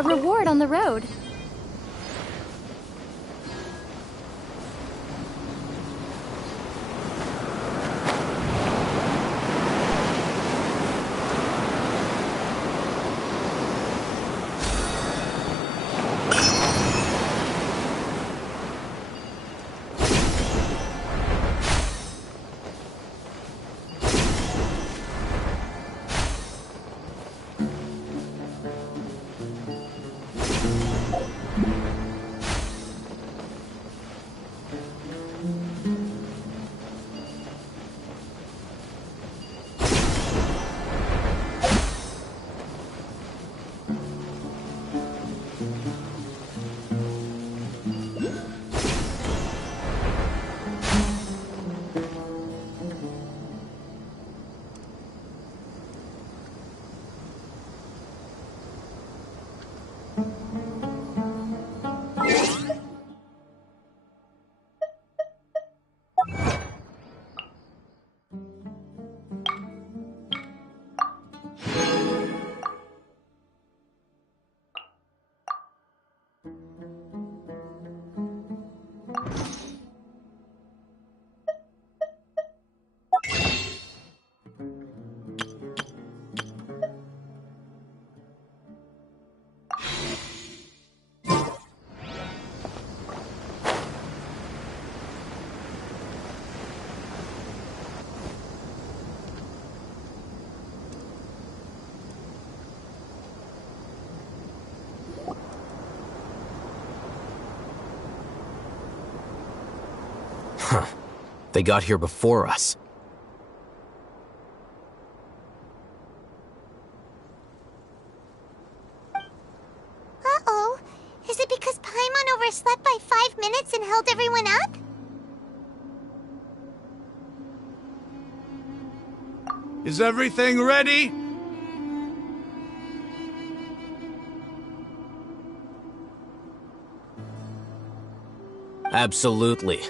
A reward on the road. They got here before us. Uh-oh. Is it because Paimon overslept by 5 minutes and held everyone up? Is everything ready? Absolutely.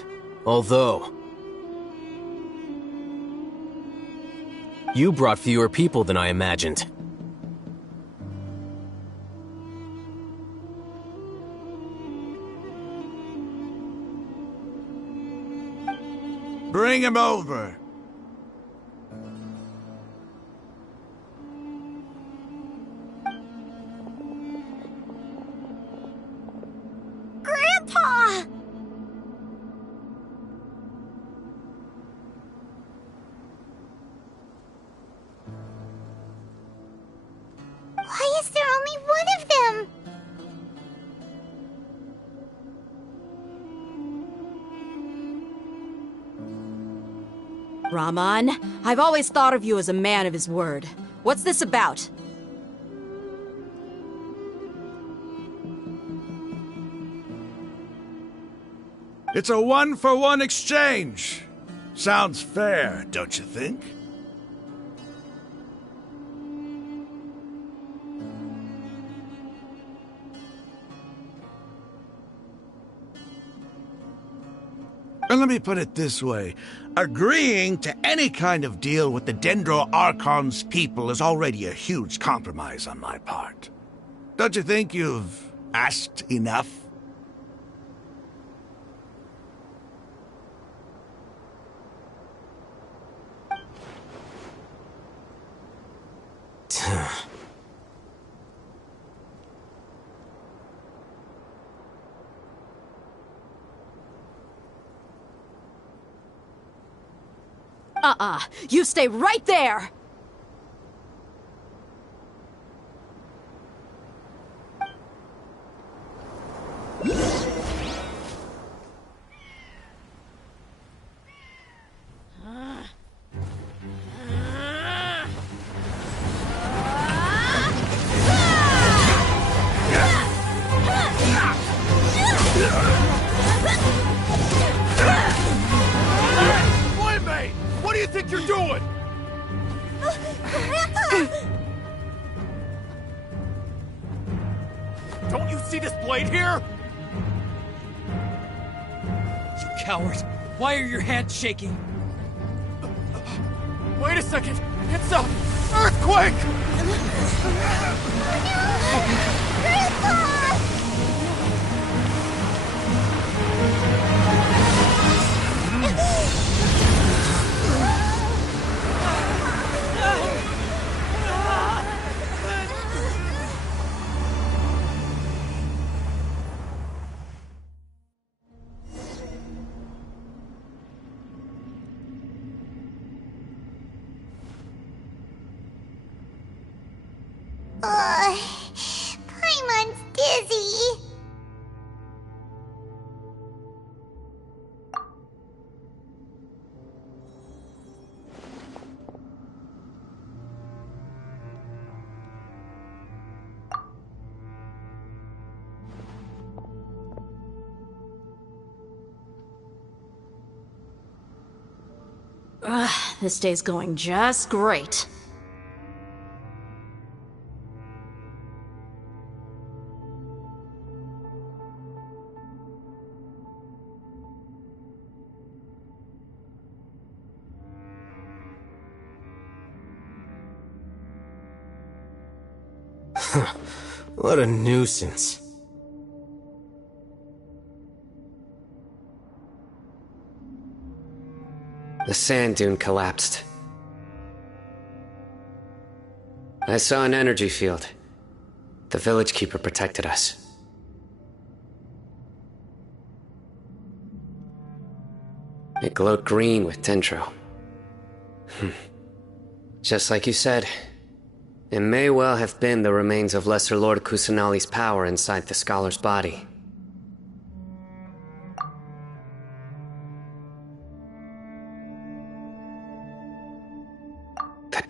Although... you brought fewer people than I imagined. Bring him over. Grandpa! Why is there only one of them? Raman, I've always thought of you as a man of his word. What's this about? It's a one-for-one exchange. Sounds fair, don't you think? And let me put it this way. Agreeing to any kind of deal with the Dendro Archon's people is already a huge compromise on my part. Don't you think you've asked enough? You stay right there! Playmate! What do you think you're doing? Grandpa! Don't you see this blade here? You coward! Why are your hands shaking? Wait a second! It's a earthquake! Grandpa! Paimon's dizzy. This day's going just great. What a nuisance. The sand dune collapsed. I saw an energy field. The village keeper protected us. It glowed green with dendro. Just like you said, it may well have been the remains of Lesser Lord Kusanali's power inside the scholar's body.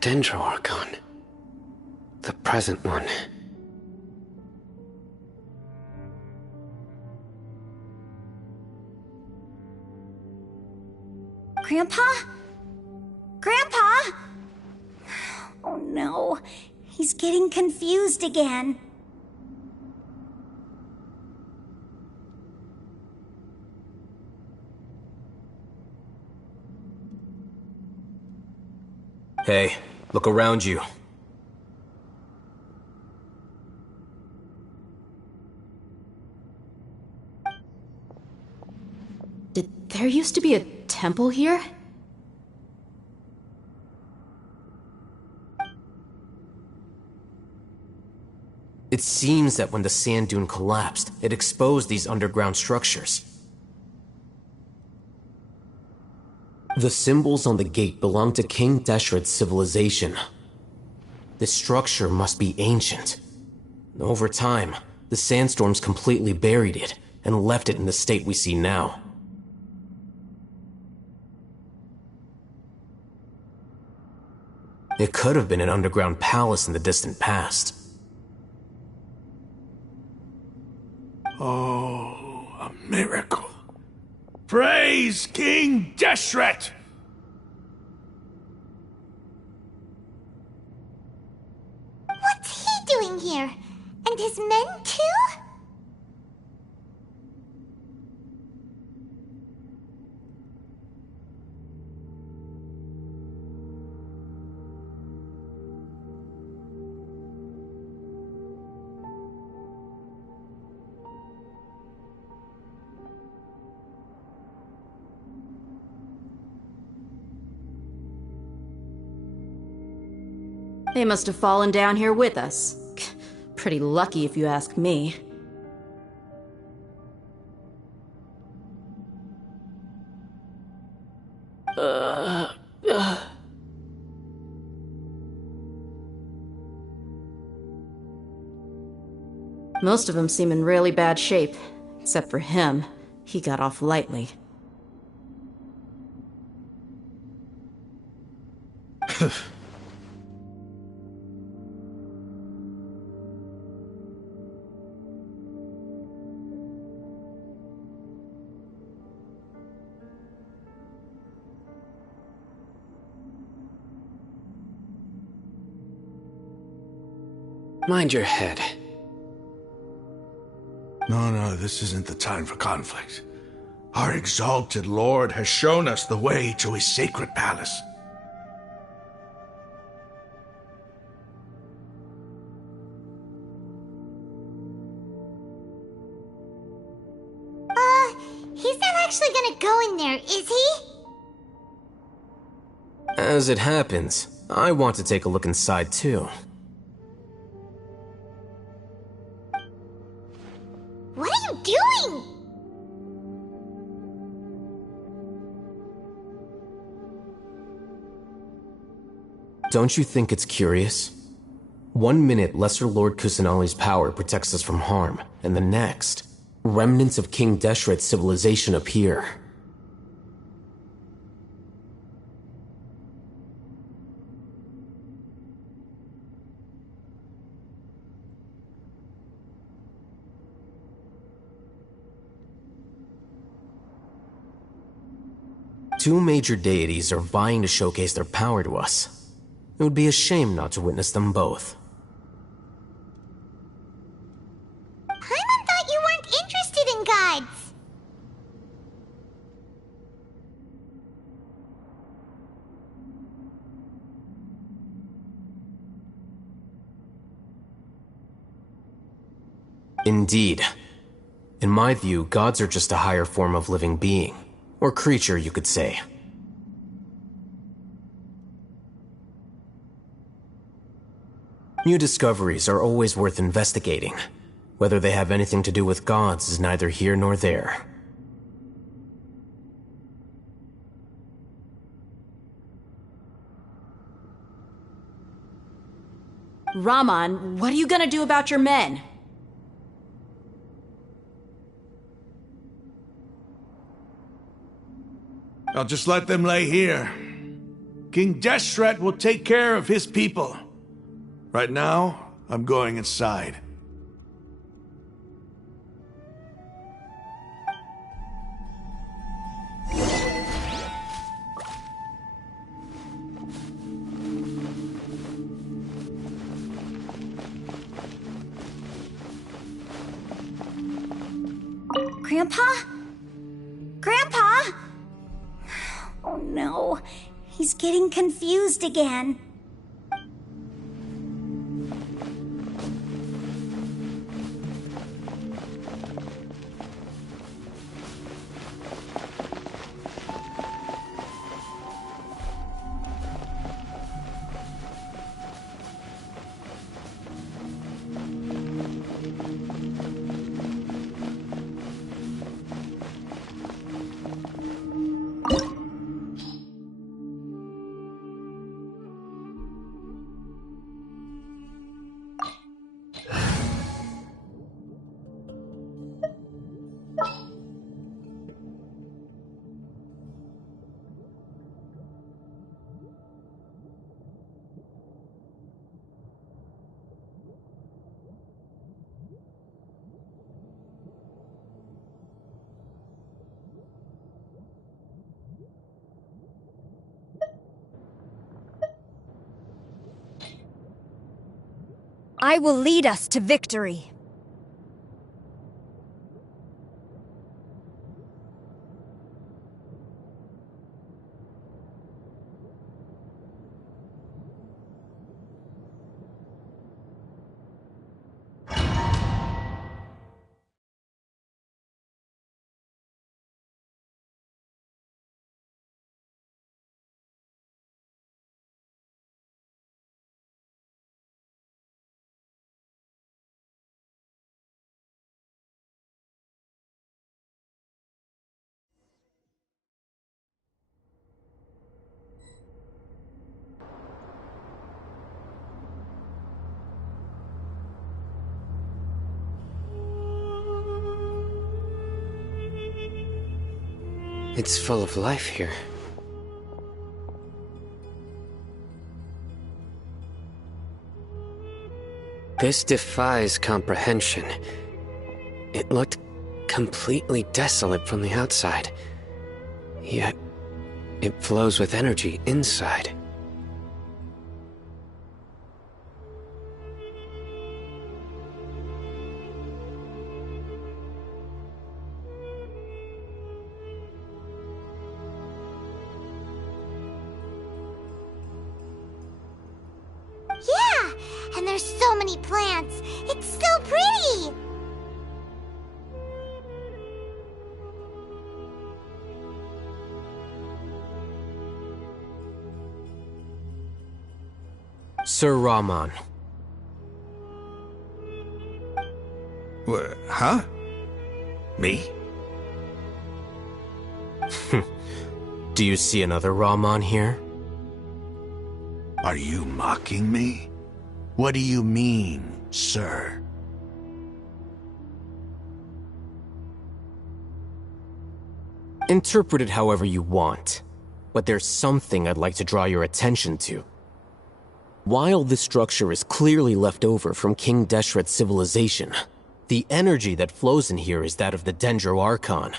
Dendro Archon. The present one. Grandpa? Grandpa? Oh no, he's getting confused again. Hey, look around you. There used to be a temple here? It seems that when the sand dune collapsed, it exposed these underground structures. The symbols on the gate belong to King Deshret's civilization. This structure must be ancient. Over time, the sandstorms completely buried it and left it in the state we see now. It could have been an underground palace in the distant past. Oh, a miracle. Praise King Deshret! What's he doing here? And his men too? They must have fallen down here with us. Pretty lucky if you ask me. Most of them seem in really bad shape. Except for him. He got off lightly. Mind your head. No, this isn't the time for conflict. Our exalted lord has shown us the way to his sacred palace. He's not actually gonna go in there, is he? As it happens, I want to take a look inside too. What are you doing? Don't you think it's curious? 1 minute, Lesser Lord Kusanali's power protects us from harm, and the next, remnants of King Deshret's civilization appear. Two major deities are vying to showcase their power to us. It would be a shame not to witness them both. Paimon thought you weren't interested in guides. Indeed. In my view, gods are just a higher form of living being. Or creature, you could say. New discoveries are always worth investigating. Whether they have anything to do with gods is neither here nor there. Raman, what are you gonna do about your men? I'll just let them lay here. King Deshret will take care of his people. Right now, I'm going inside. Grandpa? Grandpa? Oh no, he's getting confused again. I will lead us to victory. It's full of life here. This defies comprehension. It looked completely desolate from the outside. Yet, it flows with energy inside. Yeah, and there's so many plants. It's so pretty. Sir Rahman. Huh? Me? Do you see another Rahman here? Are you mocking me? What do you mean, sir? Interpret it however you want, but there's something I'd like to draw your attention to. While this structure is clearly left over from King Deshret's civilization, the energy that flows in here is that of the Dendro Archon.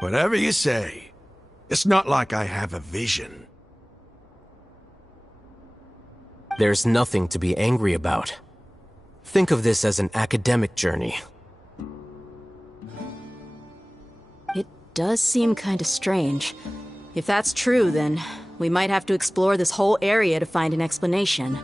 Whatever you say. It's not like I have a vision. There's nothing to be angry about. Think of this as an academic journey. It does seem kinda strange. If that's true, then we might have to explore this whole area to find an explanation.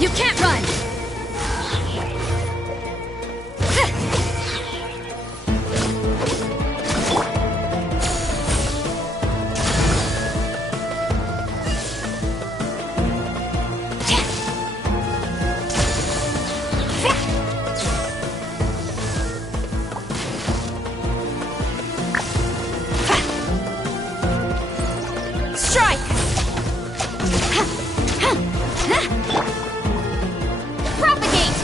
You can't run! Strike! Propagate!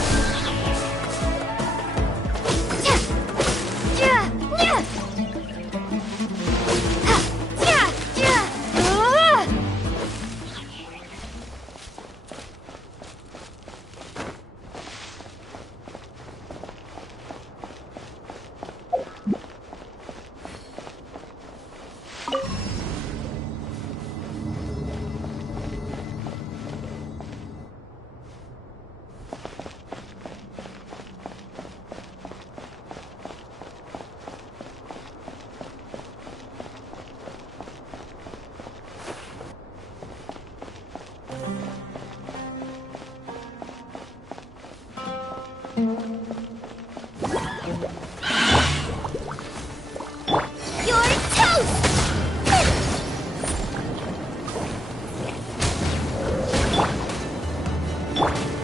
You're toast!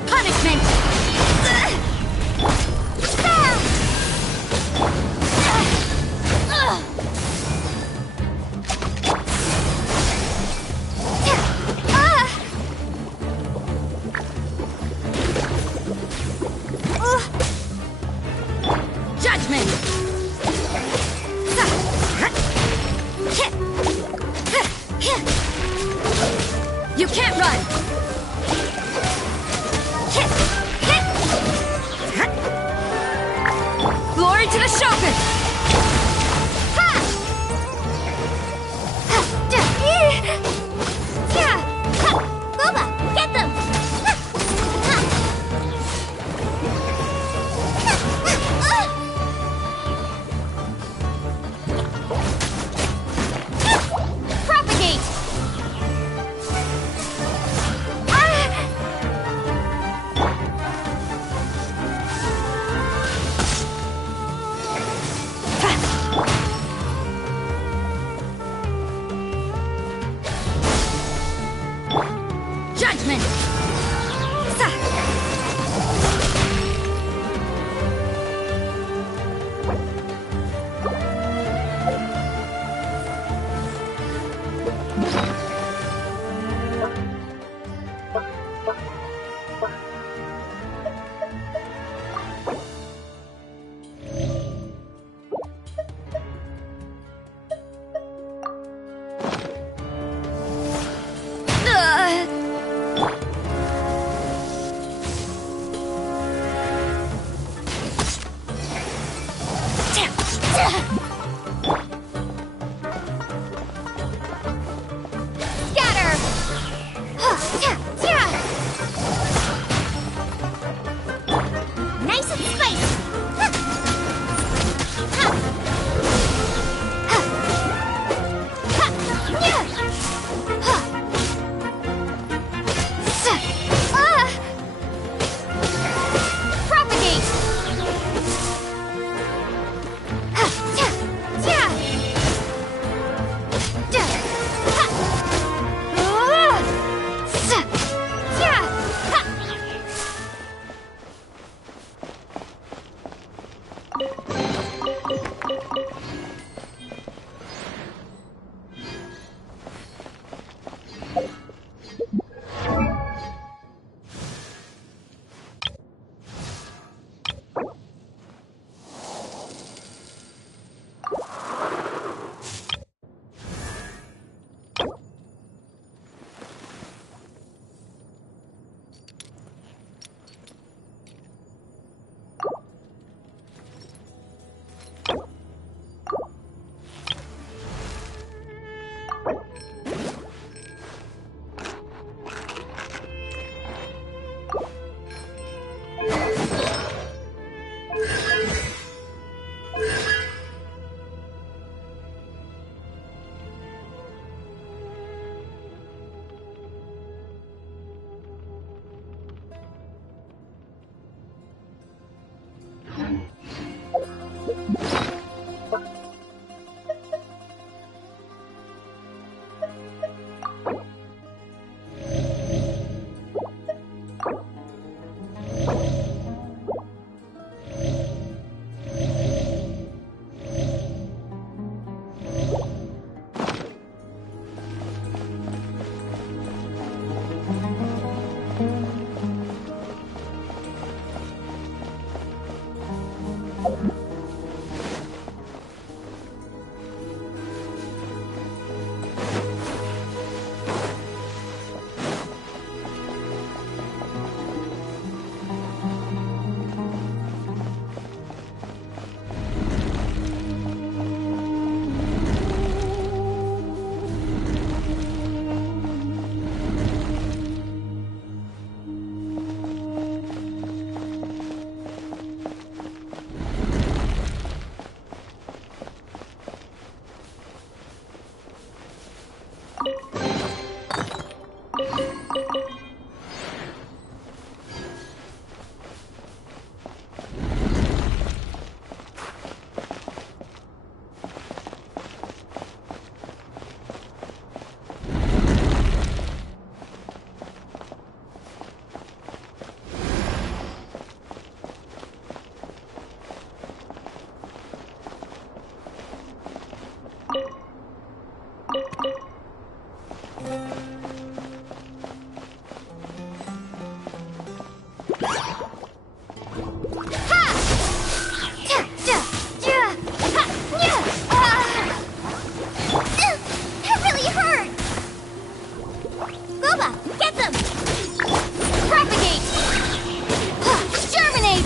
Punishment! Judgment! You can't run! Glory to the Shogun! Boba, get them! Propagate! Judgment! Scatter! Nice and spicy! Propagate! That really hurt! Boba, get them! Propagate! Germinate!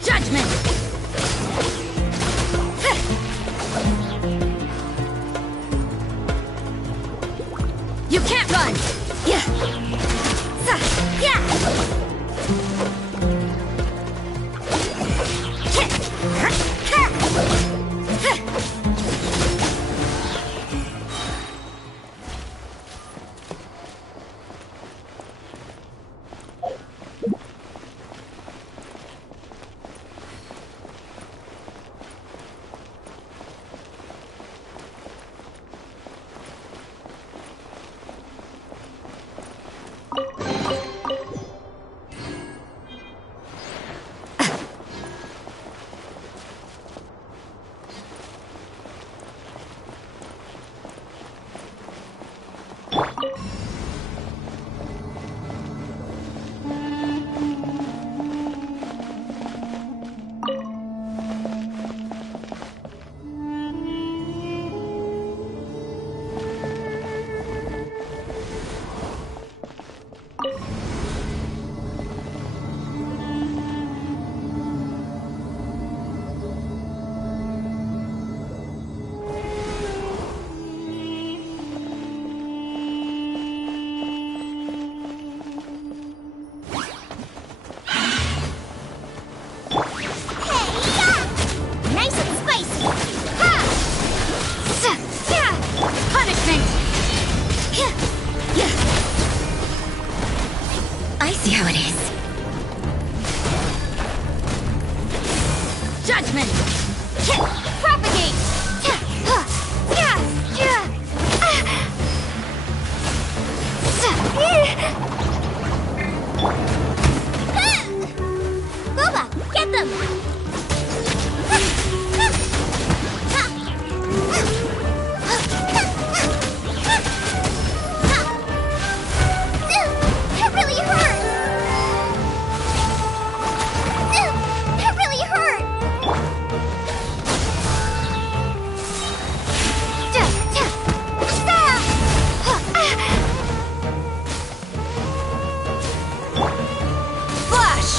Judgment! You can't run! Yeah! I see how it is. Judgment! Propagate! Boba, get them! That really hurt! That really hurt! Flash!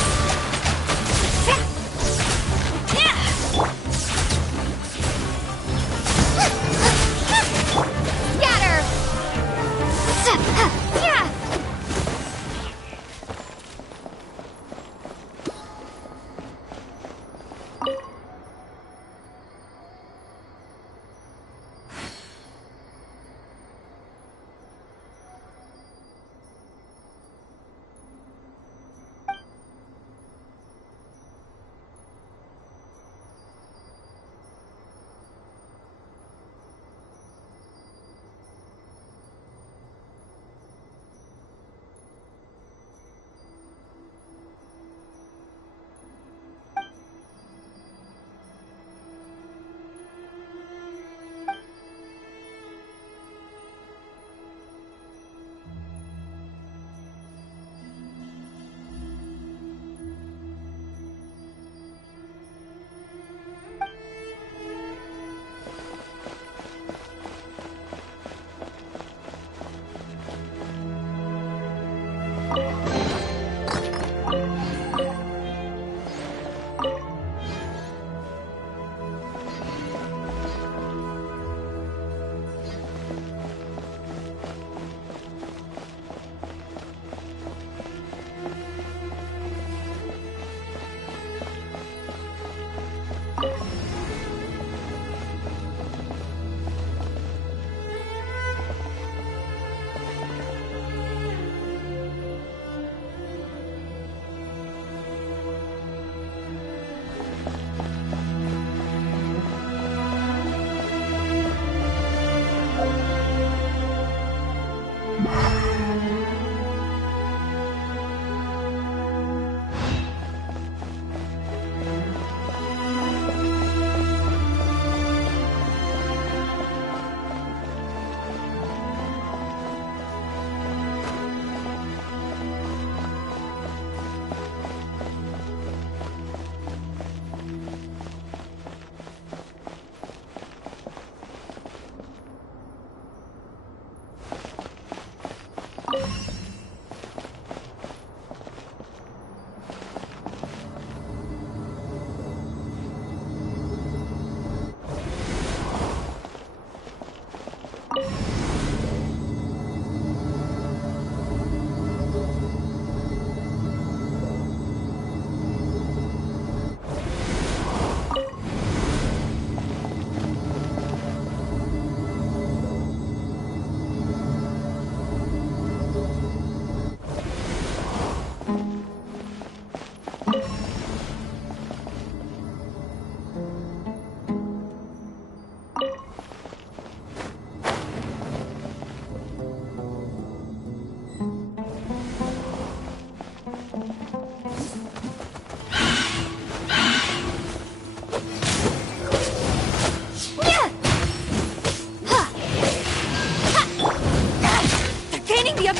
They're gaining the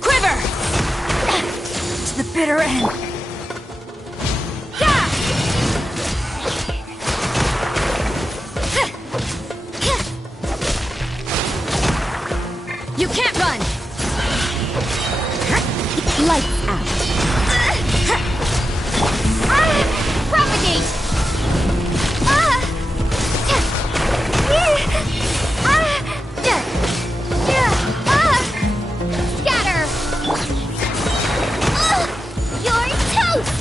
quiver! To the bitter end. You can't run! Lights out. Propagate! Scatter! You're toast!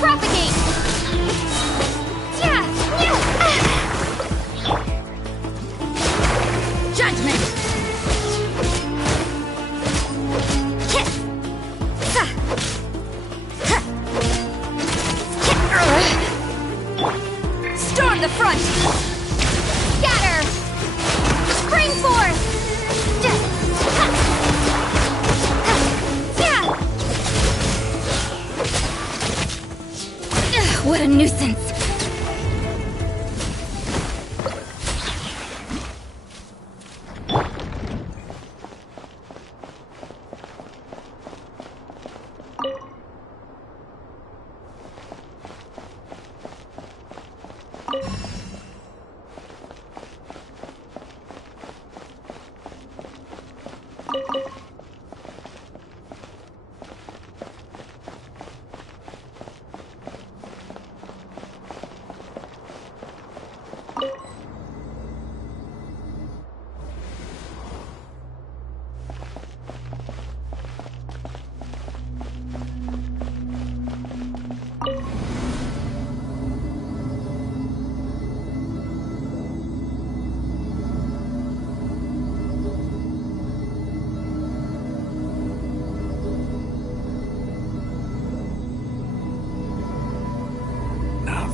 Propagate! Judgment! Storm the front! Scatter! Spring forth! What a nuisance!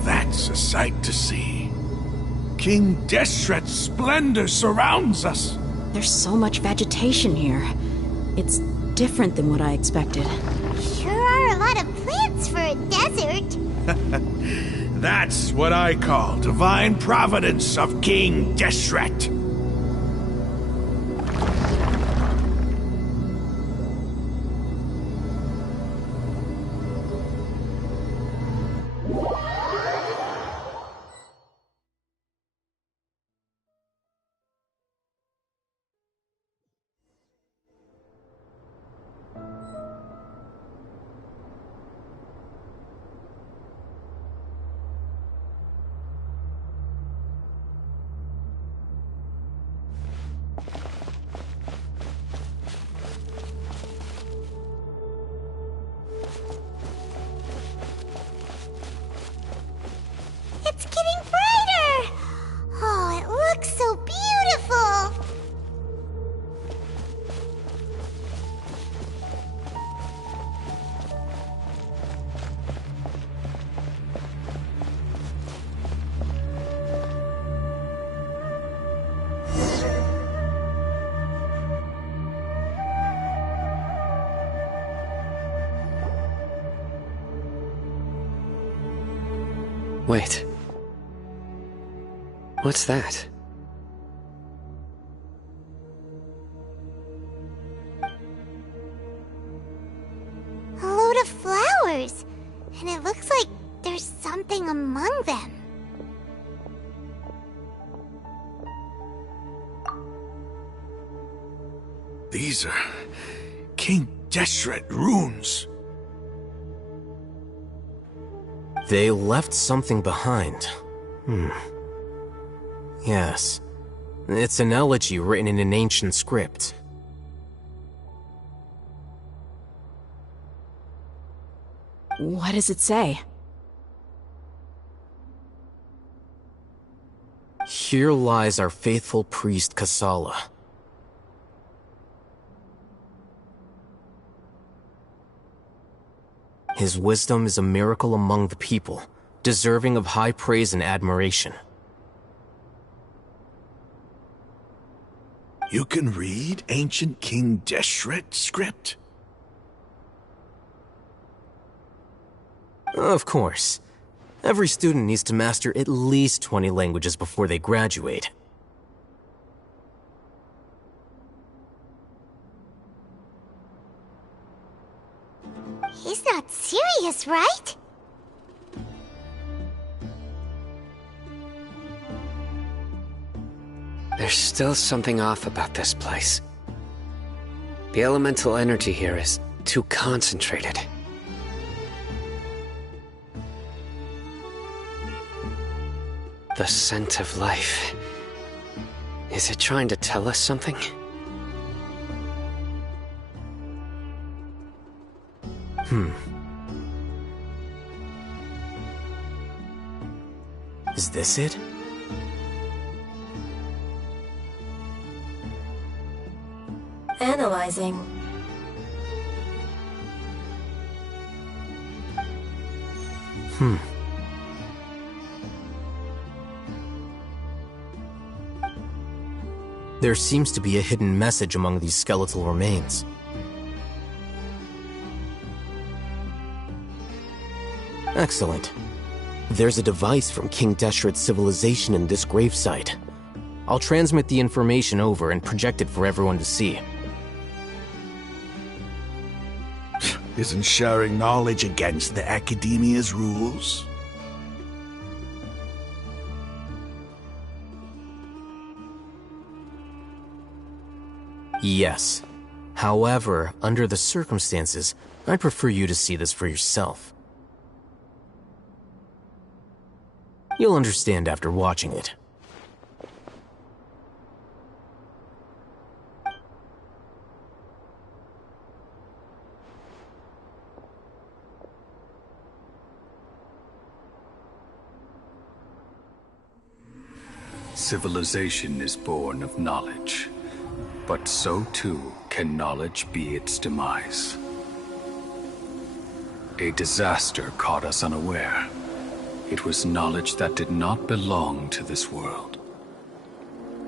That's a sight to see. King Deshret's splendor surrounds us. There's so much vegetation here. It's different than what I expected. Sure are a lot of plants for a desert. That's what I call divine providence of King Deshret. It's getting brighter! Oh, it looks so beautiful! Wait. What's that? A load of flowers. And it looks like there's something among them. These are King Deshret runes. They left something behind. Yes. It's an elegy written in an ancient script. What does it say? Here lies our faithful priest Kasala. His wisdom is a miracle among the people, deserving of high praise and admiration. You can read ancient King Deshret script? Of course. Every student needs to master at least 20 languages before they graduate. He's not serious, right? There's still something off about this place. The elemental energy here is too concentrated. The scent of life. Is it trying to tell us something? Is this it? Analyzing. There seems to be a hidden message among these skeletal remains. Excellent. There's a device from King Deshret's civilization in this gravesite. I'll transmit the information over and project it for everyone to see. Isn't sharing knowledge against the Academia's rules? Yes. However, under the circumstances, I'd prefer you to see this for yourself. You'll understand after watching it. Civilization is born of knowledge, but so too can knowledge be its demise. A disaster caught us unaware. It was knowledge that did not belong to this world.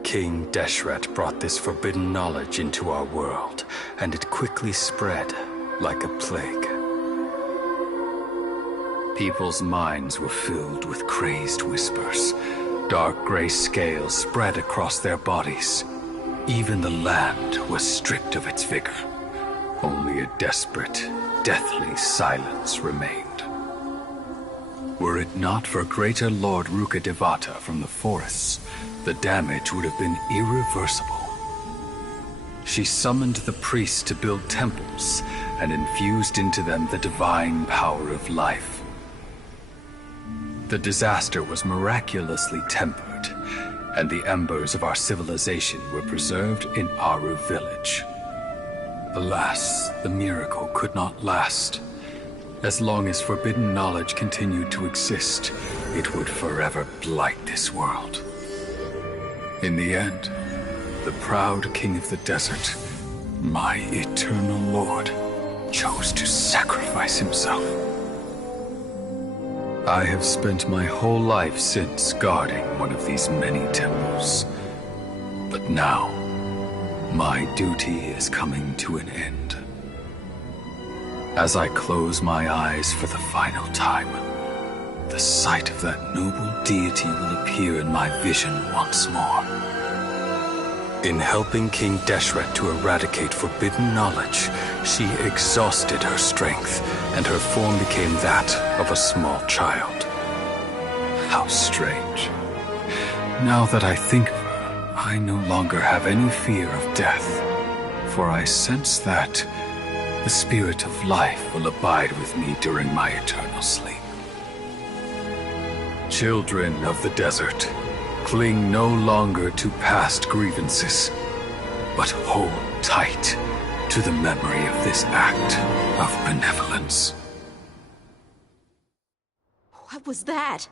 King Deshret brought this forbidden knowledge into our world, and it quickly spread like a plague. People's minds were filled with crazed whispers. Dark gray scales spread across their bodies. Even the land was stripped of its vigor. Only a desperate, deathly silence remained. Were it not for greater Lord Rukkhadevata from the forests, the damage would have been irreversible. She summoned the priests to build temples and infused into them the divine power of life. The disaster was miraculously tempered, and the embers of our civilization were preserved in Aru village. Alas, the miracle could not last. As long as forbidden knowledge continued to exist, it would forever blight this world. In the end, the proud king of the desert, my eternal lord, chose to sacrifice himself. I have spent my whole life since guarding one of these many temples. But now, my duty is coming to an end. As I close my eyes for the final time, the sight of that noble deity will appear in my vision once more. In helping King Deshret to eradicate forbidden knowledge, she exhausted her strength, and her form became that of a small child. How strange. Now that I think of her, I no longer have any fear of death, for I sense that the spirit of life will abide with me during my eternal sleep. Children of the desert, cling no longer to past grievances, but hold tight to the memory of this act of benevolence. What was that?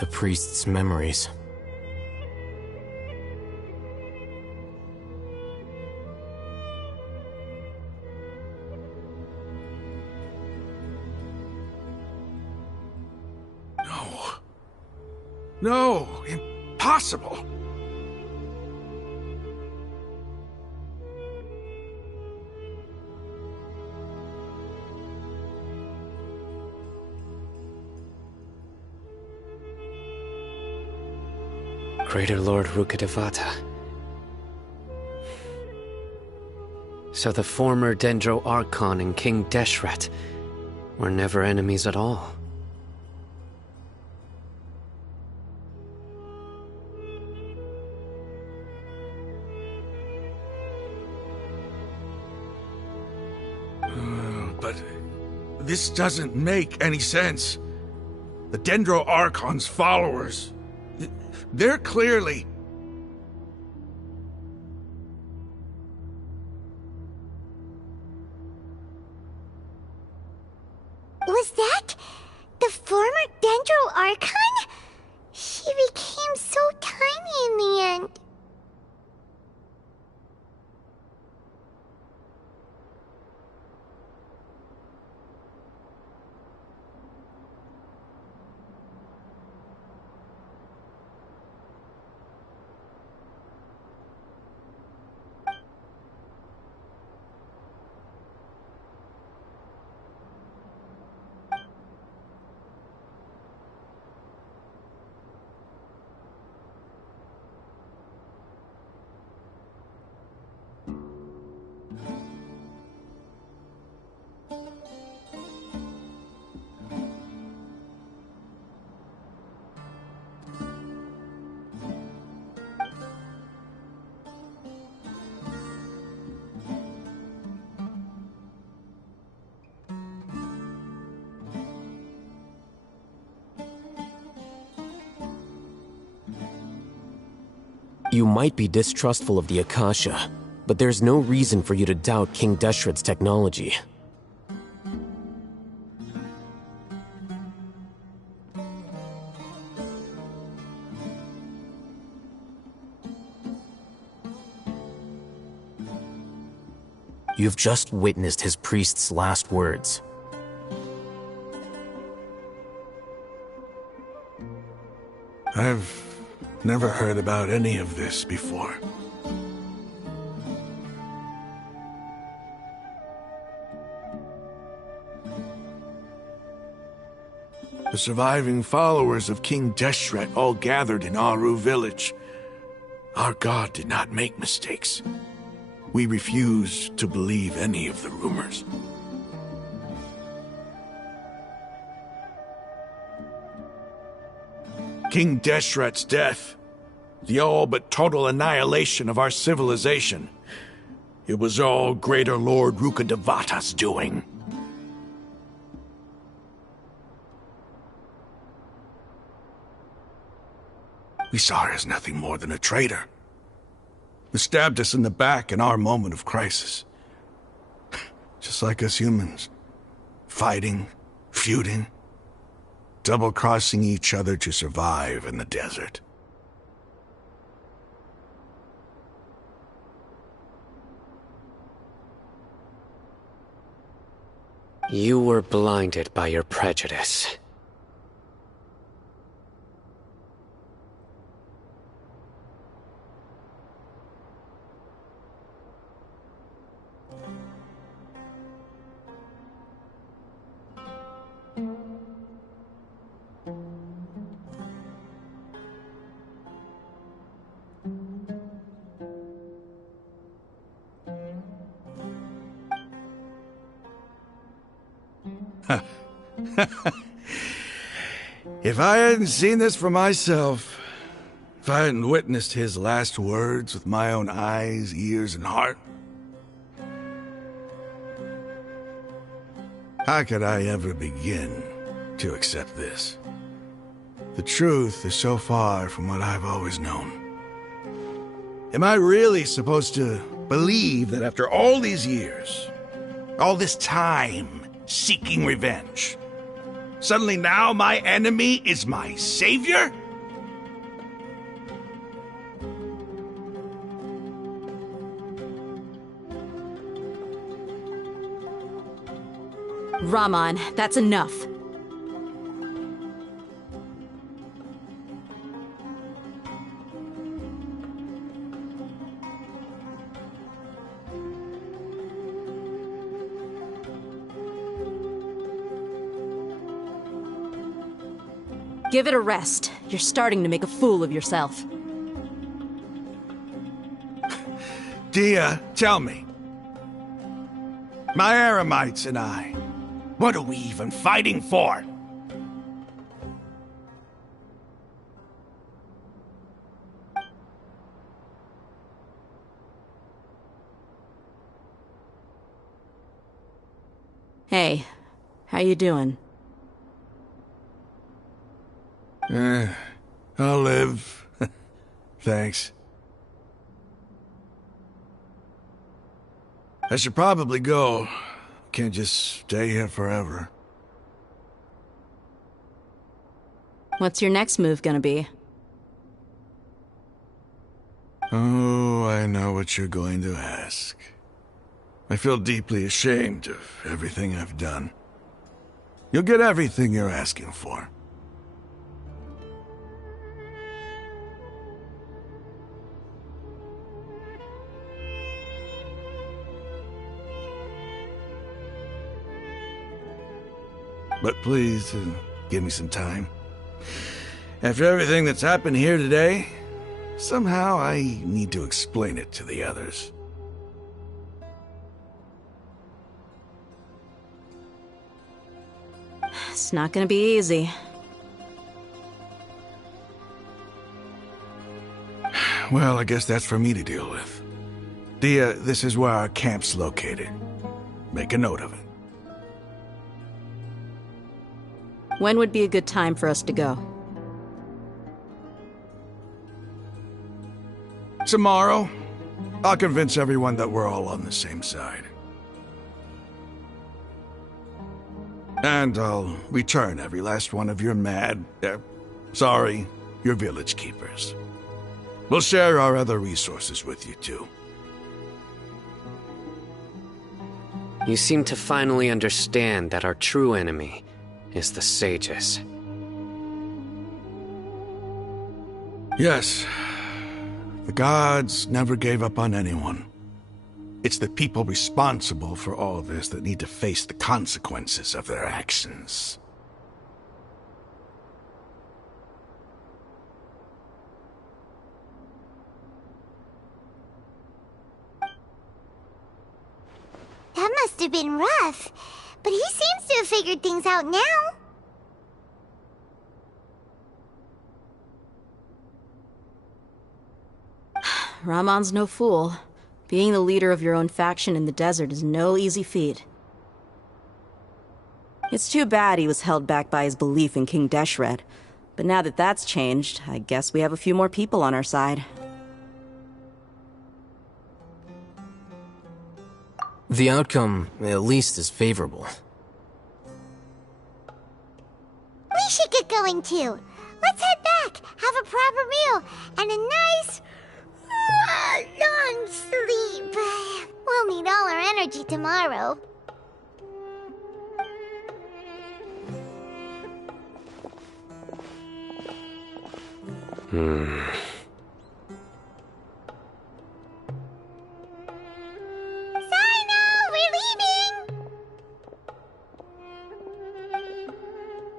The priest's memories. No. No, impossible. Greater Lord Rukkhadevata. So the former Dendro Archon and King Deshret were never enemies at all. But this doesn't make any sense. The Dendro Archon's followers, they're clearly... Was that the former Dendro Archon? He became so tiny in the end. You might be distrustful of the Akasha, but there's no reason for you to doubt King Deshret's technology. You've just witnessed his priest's last words. I've never heard about any of this before. The surviving followers of King Deshret all gathered in Aru village. Our god did not make mistakes. We refuse to believe any of the rumors. King Deshret's death, the all but total annihilation of our civilization, it was all Greater Lord Rukkhadevata's doing. We saw her as nothing more than a traitor, who stabbed us in the back in our moment of crisis. Just like us humans, fighting, feuding, double-crossing each other to survive in the desert. You were blinded by your prejudice. If I hadn't seen this for myself, if I hadn't witnessed his last words with my own eyes, ears, and heart, how could I ever begin to accept this? The truth is so far from what I've always known. Am I really supposed to believe that after all these years, all this time seeking revenge, Suddenly now my enemy is my savior? Raman, that's enough. Give it a rest. You're starting to make a fool of yourself. Dia, tell me. My Eremites and I, what are we even fighting for? Hey, how you doing? I'll live. Thanks. I should probably go. Can't just stay here forever. What's your next move gonna be? Oh, I know what you're going to ask. I feel deeply ashamed of everything I've done. You'll get everything you're asking for. But please, give me some time. After everything that's happened here today, somehow I need to explain it to the others. It's not gonna be easy. Well, I guess that's for me to deal with. Dia, this is where our camp's located. Make a note of it. When would be a good time for us to go? Tomorrow, I'll convince everyone that we're all on the same side. And I'll return every last one of your your village keepers. We'll share our other resources with you too. You seem to finally understand that our true enemy is the sages. Yes. The gods never gave up on anyone. It's the people responsible for all this that need to face the consequences of their actions. That must have been rough, but he seems to have figured things out now. Ramon's no fool. Being the leader of your own faction in the desert is no easy feat. It's too bad he was held back by his belief in King Deshret. But now that that's changed, I guess we have a few more people on our side. The outcome, at least, is favorable. We should get going too. Let's head back, have a proper meal, and a nice, long sleep. We'll need all our energy tomorrow.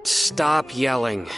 Stop yelling.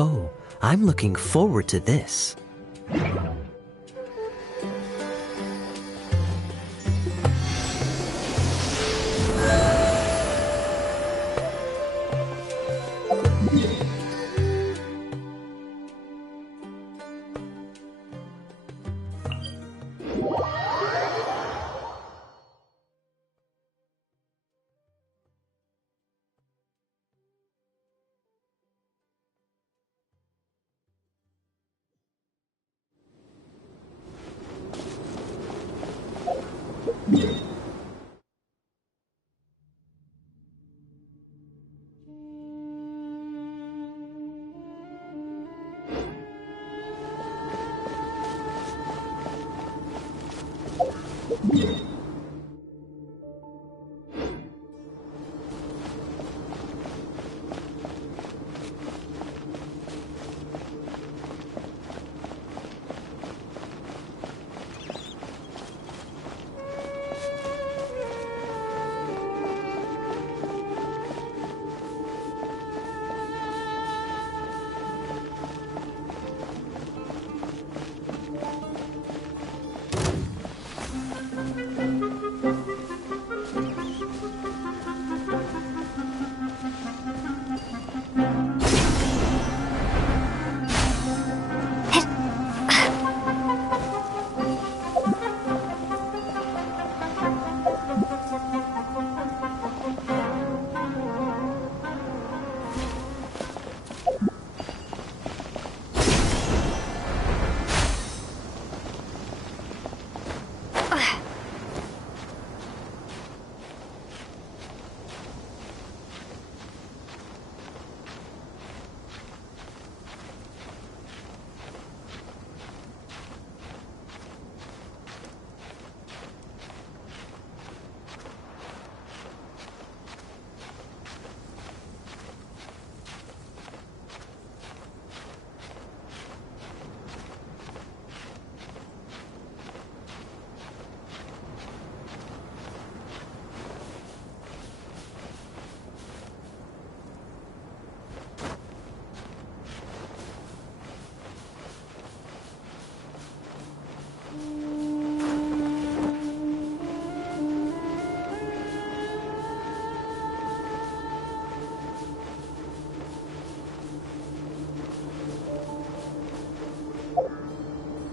Oh, I'm looking forward to this.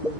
Out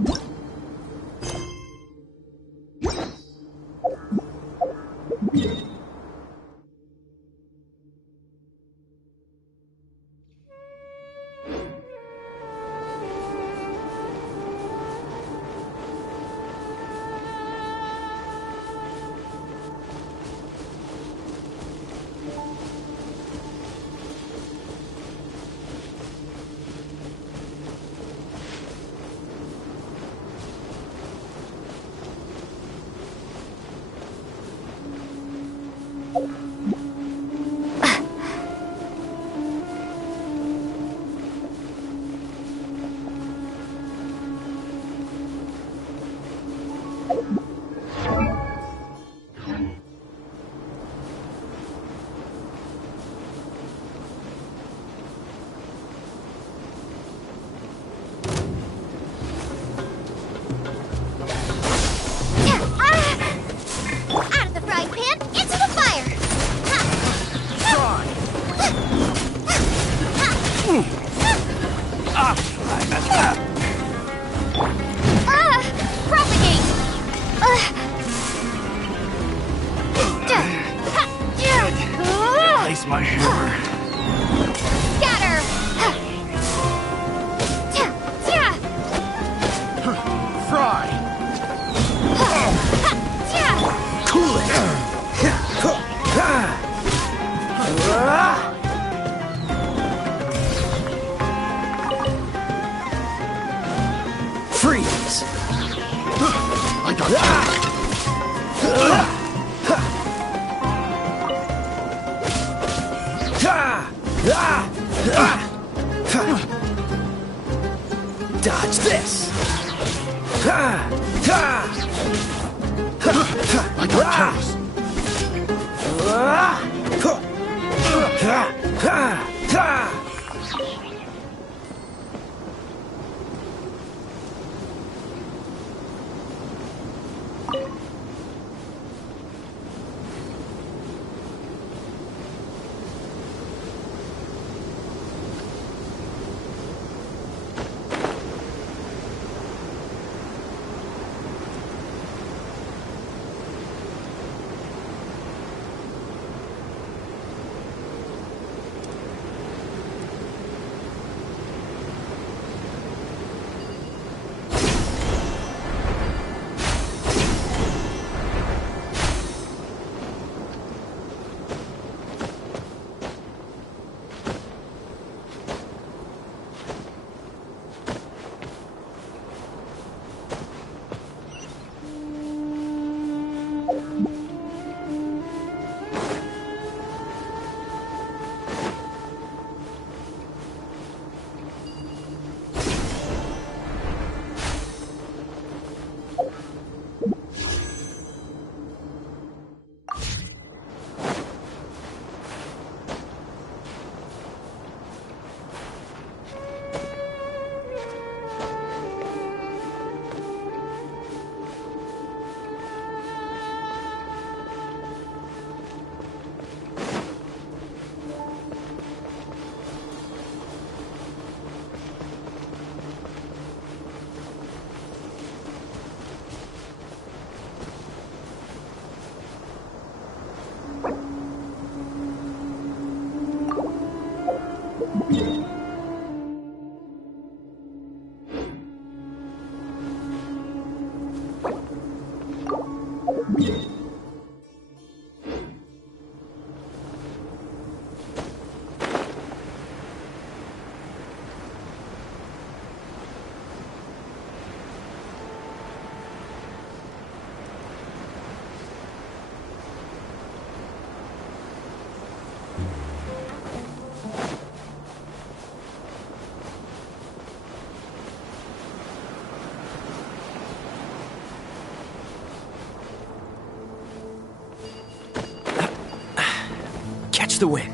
of the frying pan, into the fire! Propagate! Place my hammer. Scatter! Fry! Cool it! Freeze! I got that! Dodge this! I got this! Catch the wind.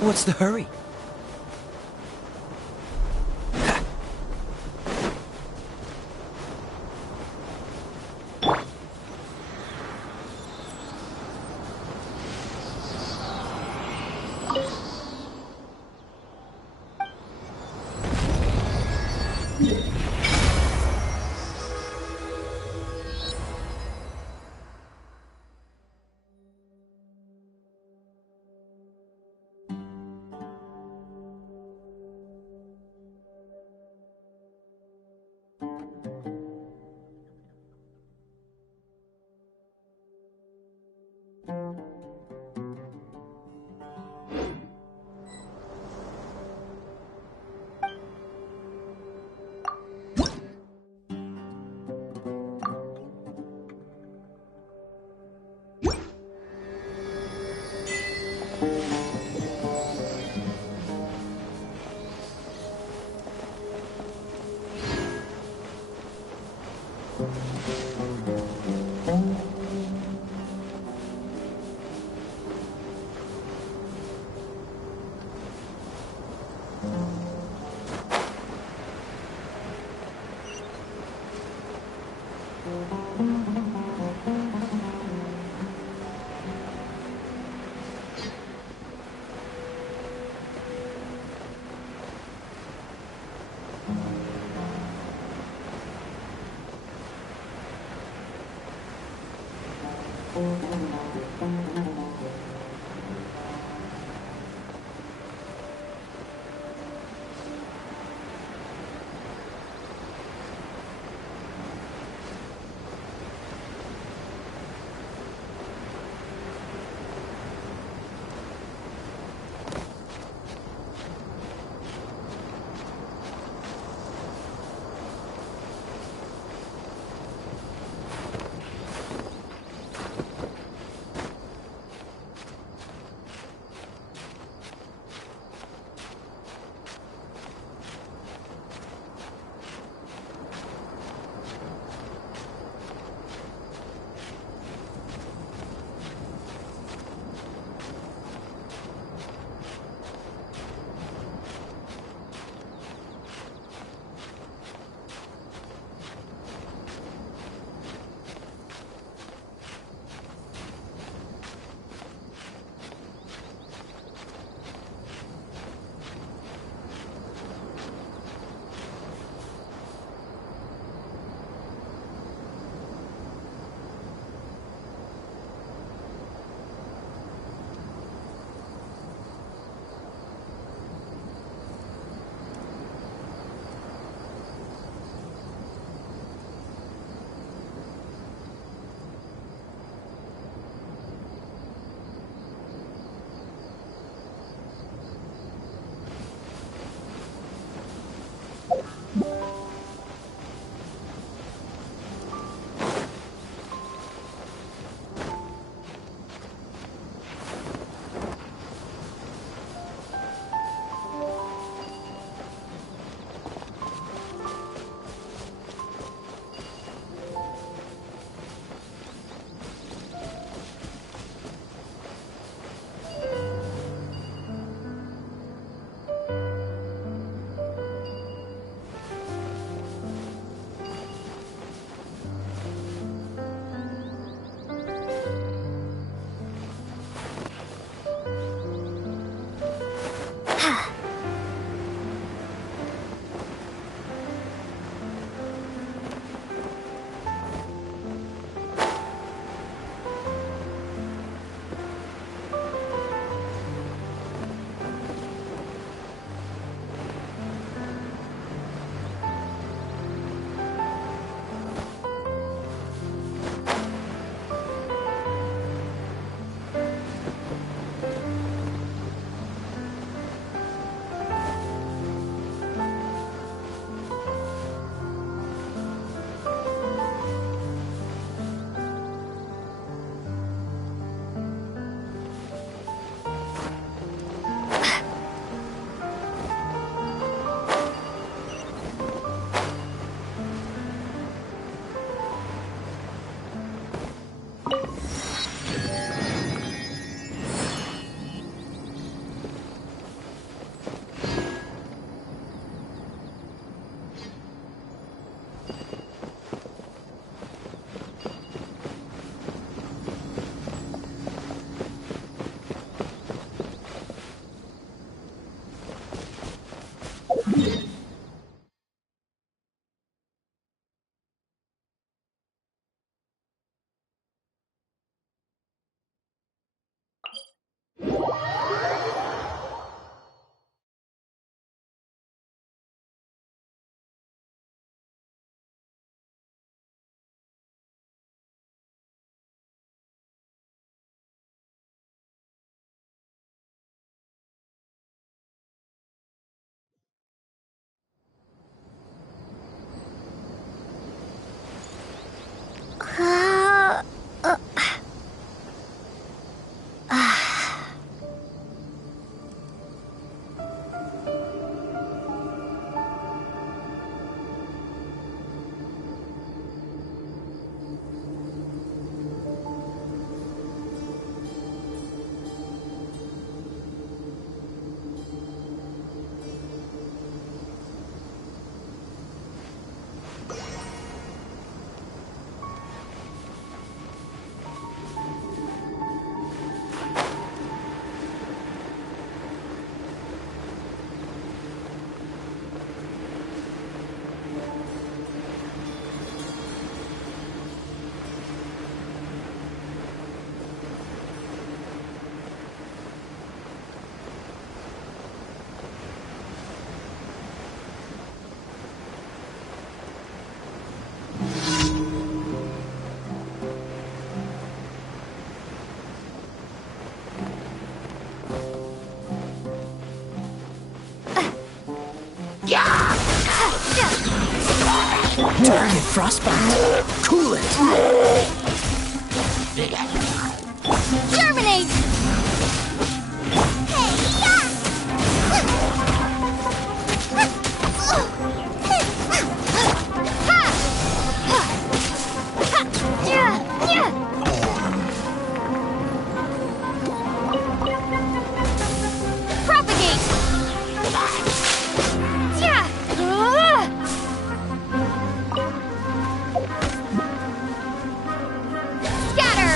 What's the hurry? Target frostbite. Cool it. Germinate! Propagate! Scatter!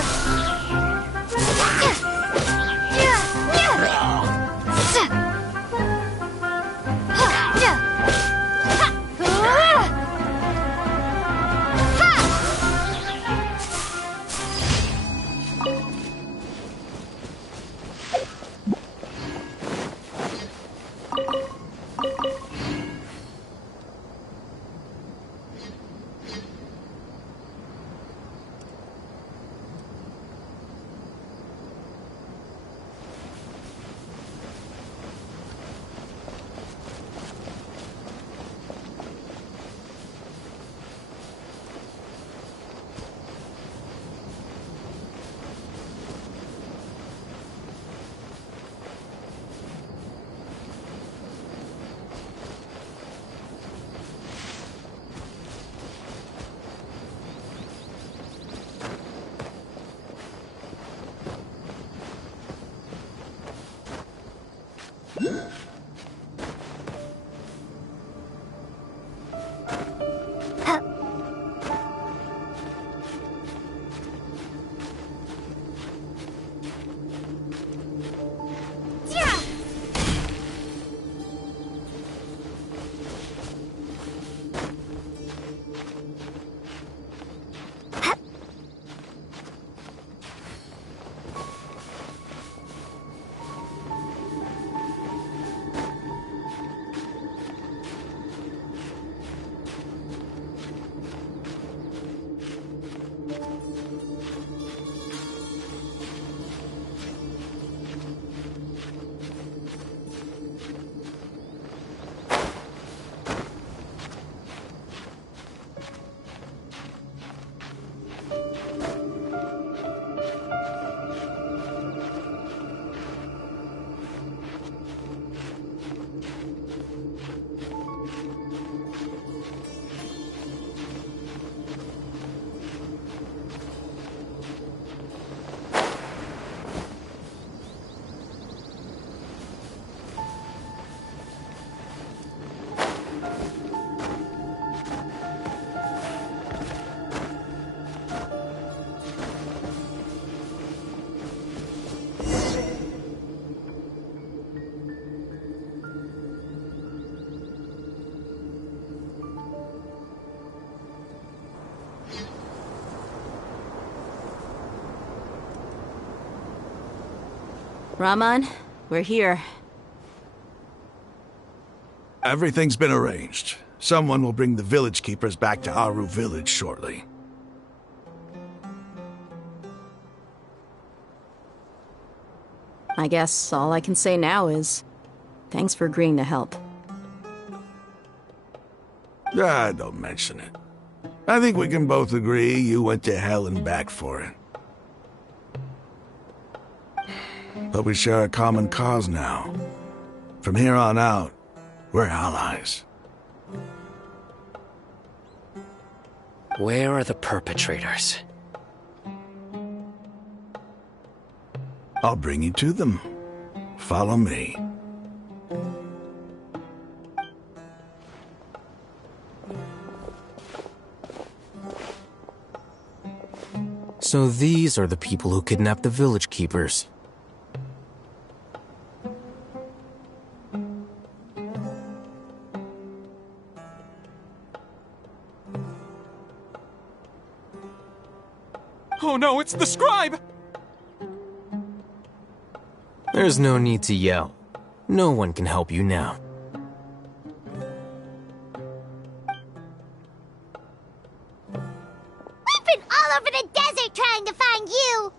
Raman, we're here. Everything's been arranged. Someone will bring the village keepers back to Aru village shortly. I guess all I can say now is, thanks for agreeing to help. Ah, don't mention it. I think we can both agree you went to hell and back for it. But we share a common cause now. From here on out, we're allies. Where are the perpetrators? I'll bring you to them. Follow me. So these are the people who kidnapped the village keepers. Oh no, it's the scribe! There's no need to yell. No one can help you now. We've been all over the desert trying to find you!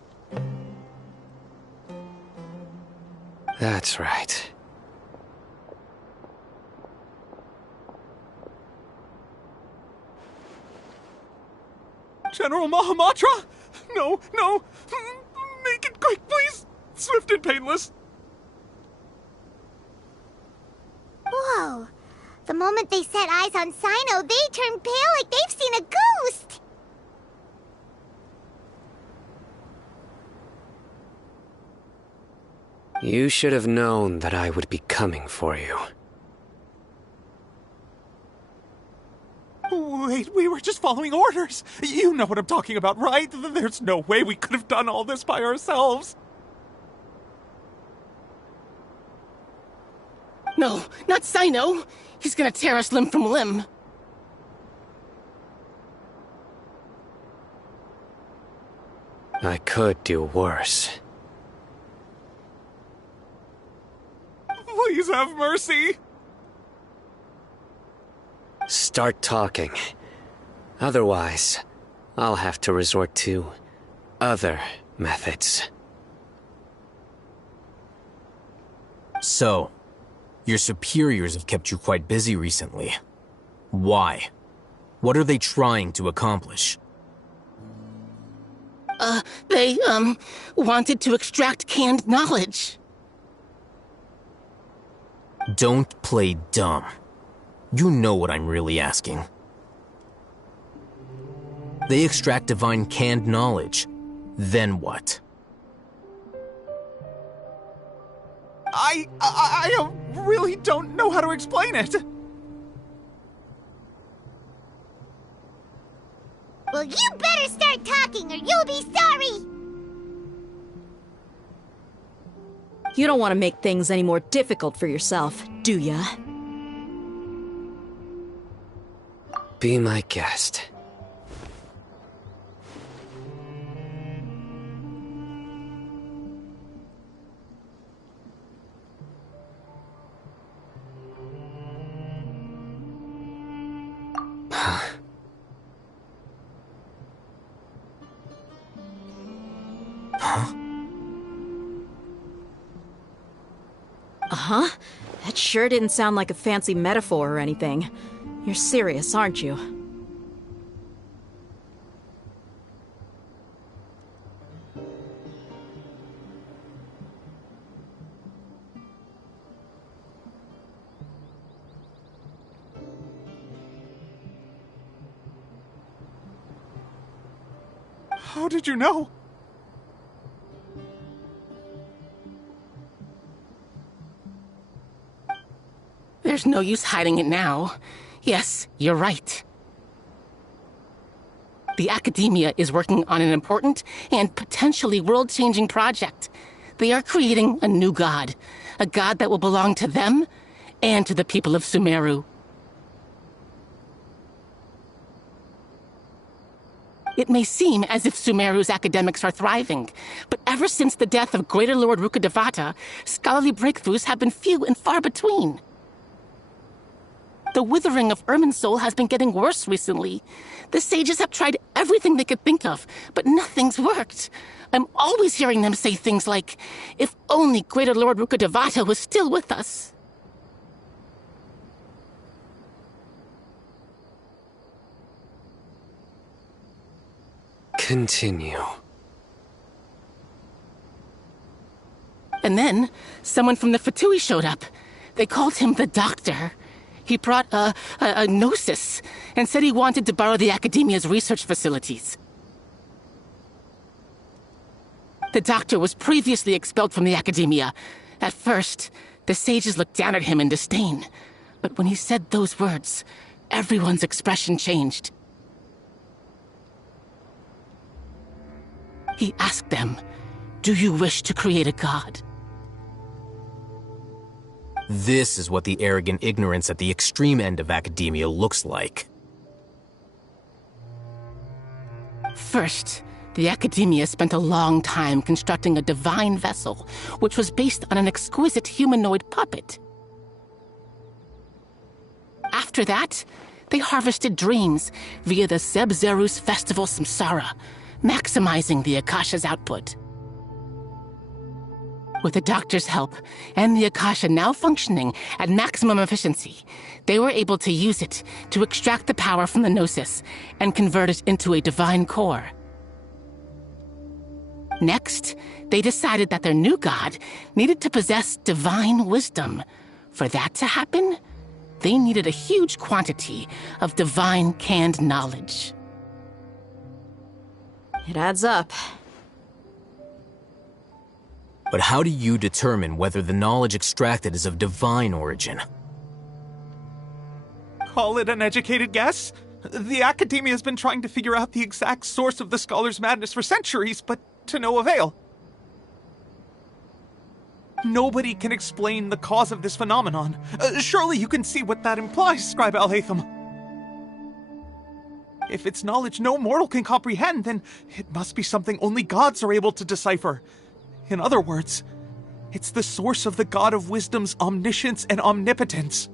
That's right. General Mahamatra? No, no! Make it quick, please! Swift and painless! Whoa. The moment they set eyes on Sino, they turn pale like they've seen a ghost! You should have known that I would be coming for you. Wait, we were just following orders. You know what I'm talking about, right? There's no way we could have done all this by ourselves. No, not Sino. He's gonna tear us limb from limb. I could do worse. Please have mercy. Start talking. Otherwise, I'll have to resort to other methods. So, your superiors have kept you quite busy recently. Why? What are they trying to accomplish? They, wanted to extract canned knowledge. Don't play dumb. You know what I'm really asking. They extract divine canned knowledge. Then what? I really don't know how to explain it. Well, you better start talking or you'll be sorry! You don't want to make things any more difficult for yourself, do ya? Be my guest. Uh-huh. That sure didn't sound like a fancy metaphor or anything. You're serious, aren't you? How did you know? There's no use hiding it now. Yes, you're right. The Academia is working on an important and potentially world-changing project. They are creating a new god. A god that will belong to them and to the people of Sumeru. It may seem as if Sumeru's academics are thriving, but ever since the death of Greater Lord Rukkhadevata, scholarly breakthroughs have been few and far between. The withering of Irminsul has been getting worse recently. The sages have tried everything they could think of, but nothing's worked. I'm always hearing them say things like, if only Greater Lord Rukkhadevata was still with us. Continue. And then, someone from the Fatui showed up. They called him the Doctor. He brought a gnosis and said he wanted to borrow the Academia's research facilities. The Doctor was previously expelled from the Academia. At first, the sages looked down at him in disdain. But when he said those words, everyone's expression changed. He asked them, "Do you wish to create a god?" This is what the arrogant ignorance at the extreme end of academia looks like. First, the Academia spent a long time constructing a divine vessel, which was based on an exquisite humanoid puppet. After that, they harvested dreams via the Zeb-Zerus Festival Samsara, maximizing the Akasha's output. With the doctor's help, and the Akasha now functioning at maximum efficiency, they were able to use it to extract the power from the Gnosis and convert it into a divine core. Next, they decided that their new god needed to possess divine wisdom. For that to happen, they needed a huge quantity of divine canned knowledge. It adds up. But how do you determine whether the knowledge extracted is of divine origin? Call it an educated guess? The Academia has been trying to figure out the exact source of the scholar's madness for centuries, but to no avail. Nobody can explain the cause of this phenomenon. Surely you can see what that implies, Scribe Al-Haytham. If it's knowledge no mortal can comprehend, then it must be something only gods are able to decipher. In other words, it's the source of the God of Wisdom's omniscience and omnipotence.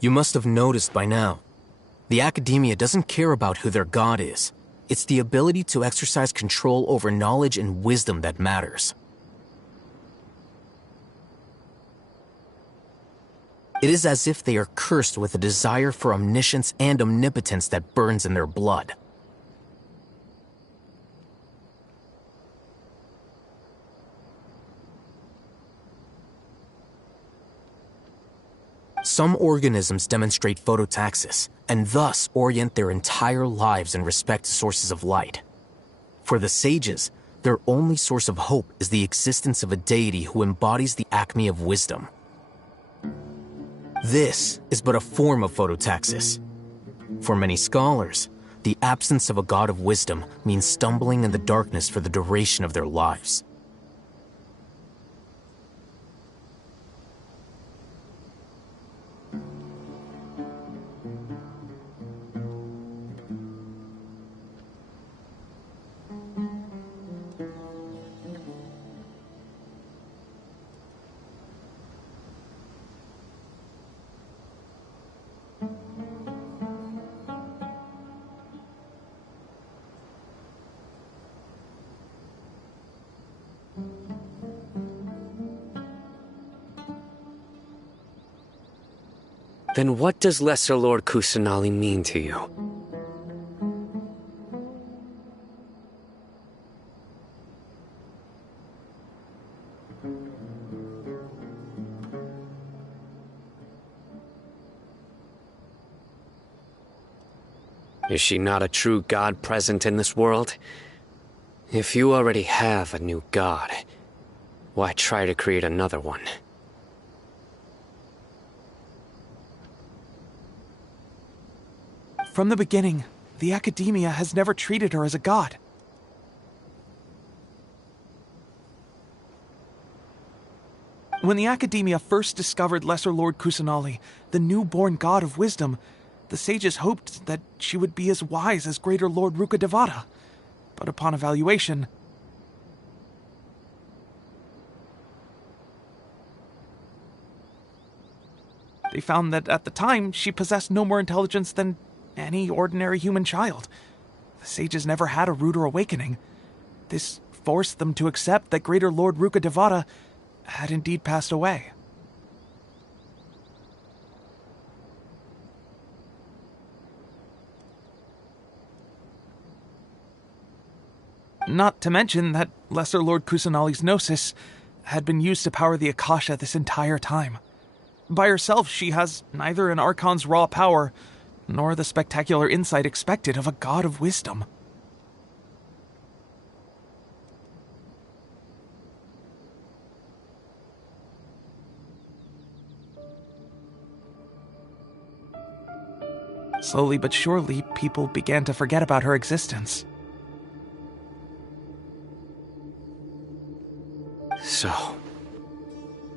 You must have noticed by now. The Academia doesn't care about who their god is. It's the ability to exercise control over knowledge and wisdom that matters. It is as if they are cursed with a desire for omniscience and omnipotence that burns in their blood. Some organisms demonstrate phototaxis, and thus orient their entire lives in respect to sources of light. For the sages, their only source of hope is the existence of a deity who embodies the acme of wisdom. This is but a form of phototaxis. For many scholars, the absence of a god of wisdom means stumbling in the darkness for the duration of their lives. Then what does Lesser Lord Kusanali mean to you? Is she not a true god present in this world? If you already have a new god, why try to create another one? From the beginning, the Academia has never treated her as a god. When the Academia first discovered Lesser Lord Kusanali, the newborn god of wisdom, the sages hoped that she would be as wise as Greater Lord Rukkhadevata. But upon evaluation, they found that at the time she possessed no more intelligence than any ordinary human child. The sages never had a ruder awakening. This forced them to accept that Greater Lord Rukkhadevata had indeed passed away. Not to mention that Lesser Lord Kusanali's Gnosis had been used to power the Akasha this entire time. By herself, she has neither an Archon's raw power nor the spectacular insight expected of a god of wisdom. Slowly but surely, people began to forget about her existence. So,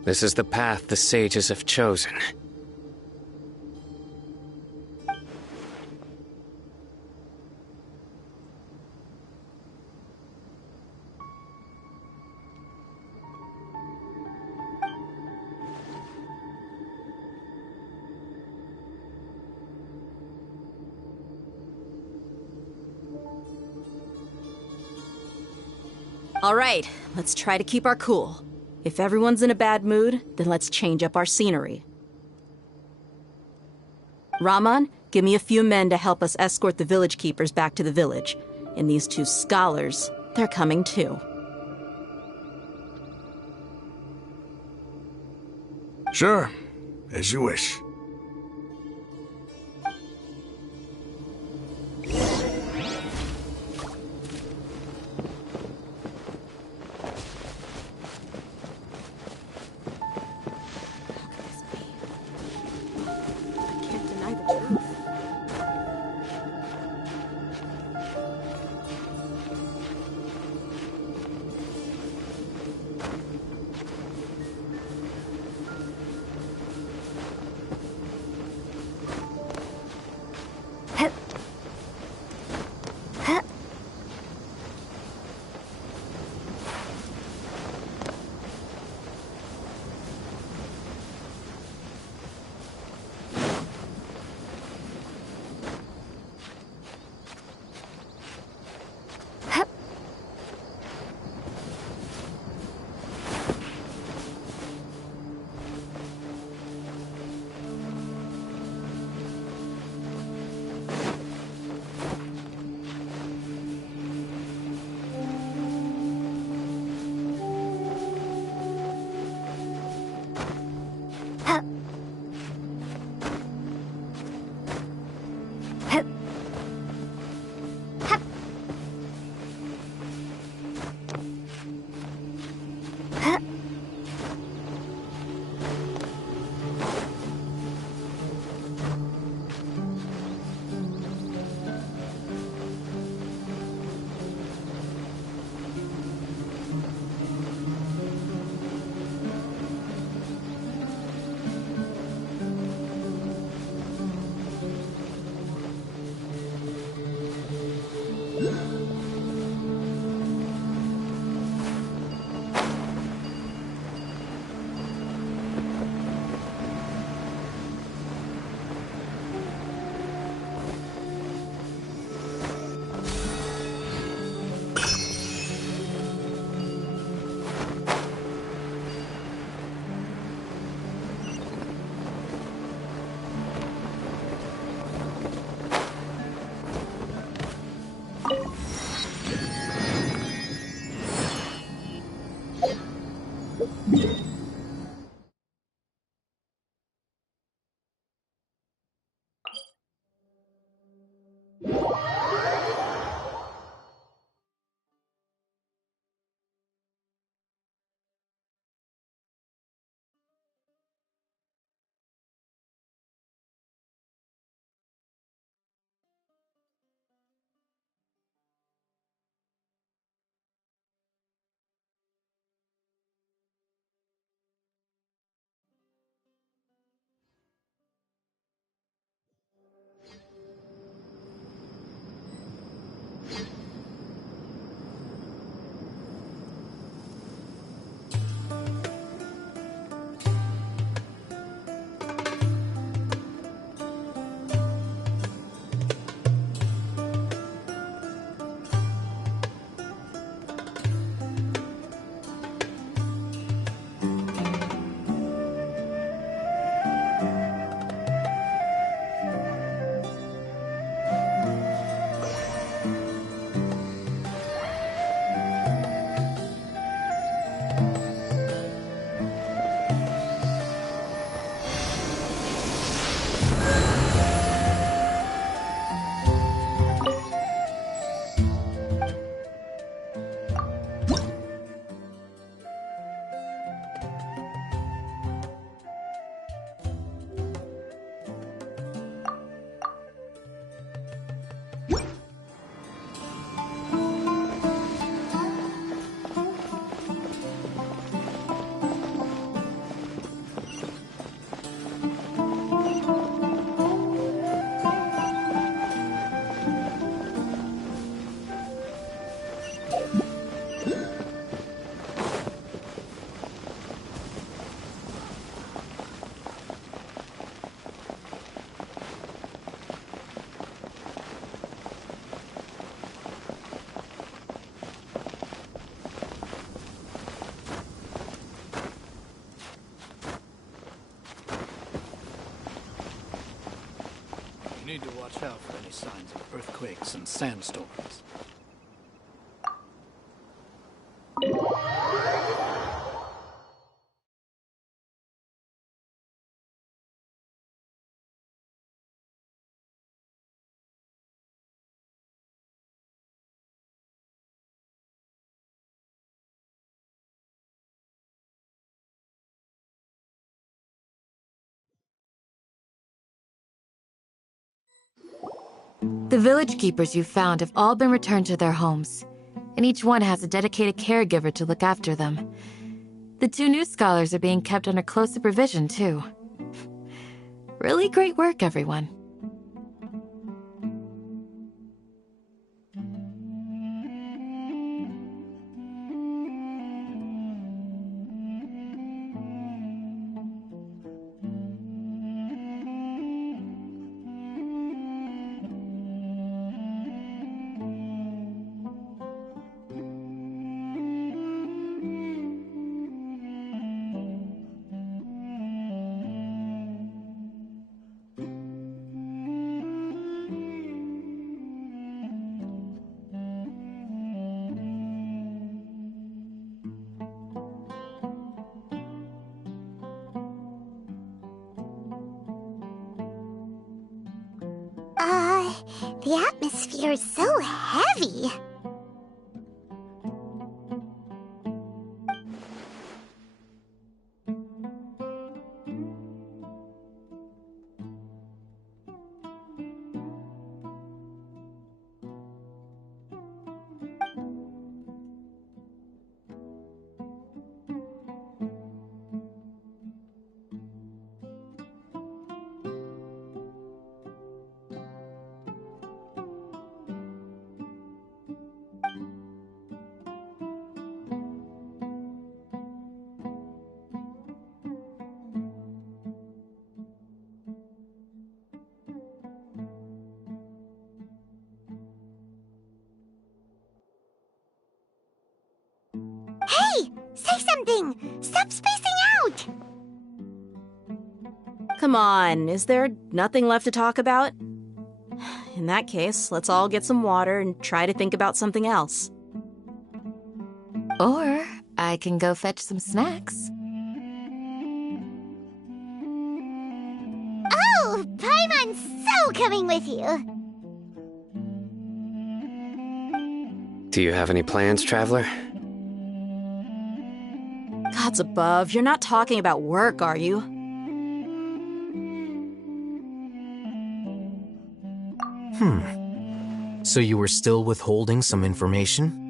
this is the path the sages have chosen. All right, let's try to keep our cool. If everyone's in a bad mood, then let's change up our scenery. Rahman, give me a few men to help us escort the village keepers back to the village. And these two scholars, they're coming too. Sure, as you wish. watch out for any signs of earthquakes and sandstorms. The village keepers you found have all been returned to their homes, and each one has a dedicated caregiver to look after them. The 2 new scholars are being kept under close supervision, too. Really great work, everyone. The atmosphere is so heavy. Hey! Say something! Stop spacing out! Come on, is there nothing left to talk about? In that case, let's all get some water and try to think about something else. Or I can go fetch some snacks. Oh! Paimon's so coming with you! Do you have any plans, Traveler? Gods above, you're not talking about work, are you? So you were still withholding some information?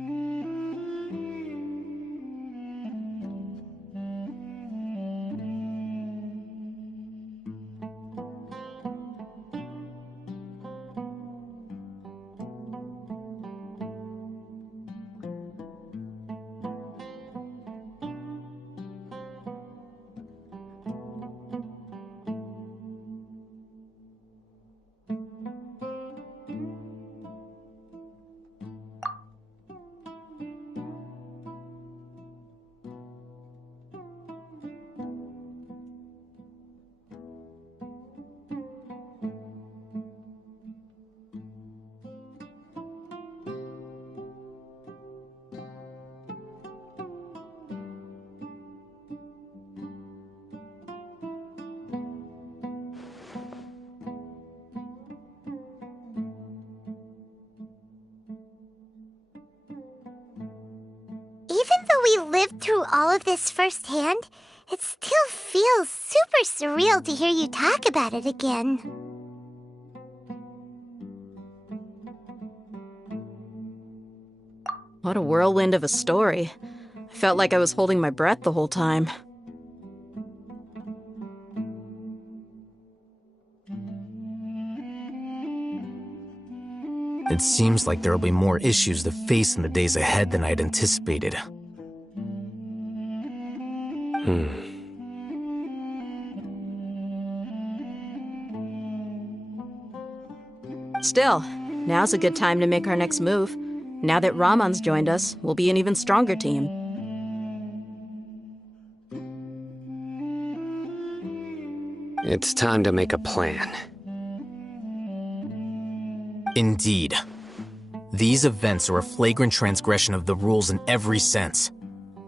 Even though we lived through all of this firsthand, it still feels super surreal to hear you talk about it again. What a whirlwind of a story. I felt like I was holding my breath the whole time. It seems like there will be more issues to face in the days ahead than I'd anticipated. Still, now's a good time to make our next move. Now that Ramon's joined us, we'll be an even stronger team. It's time to make a plan. Indeed. These events are a flagrant transgression of the rules in every sense.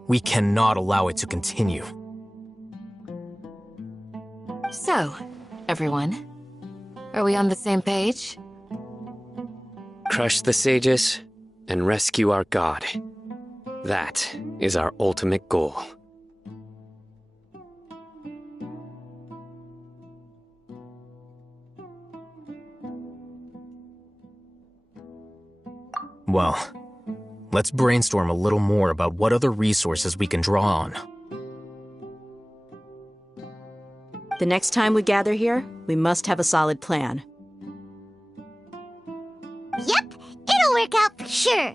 We cannot allow it to continue. So, everyone, are we on the same page? Crush the sages and rescue our god. That is our ultimate goal. Well, let's brainstorm a little more about what other resources we can draw on. The next time we gather here, we must have a solid plan. Yep, it'll work out for sure.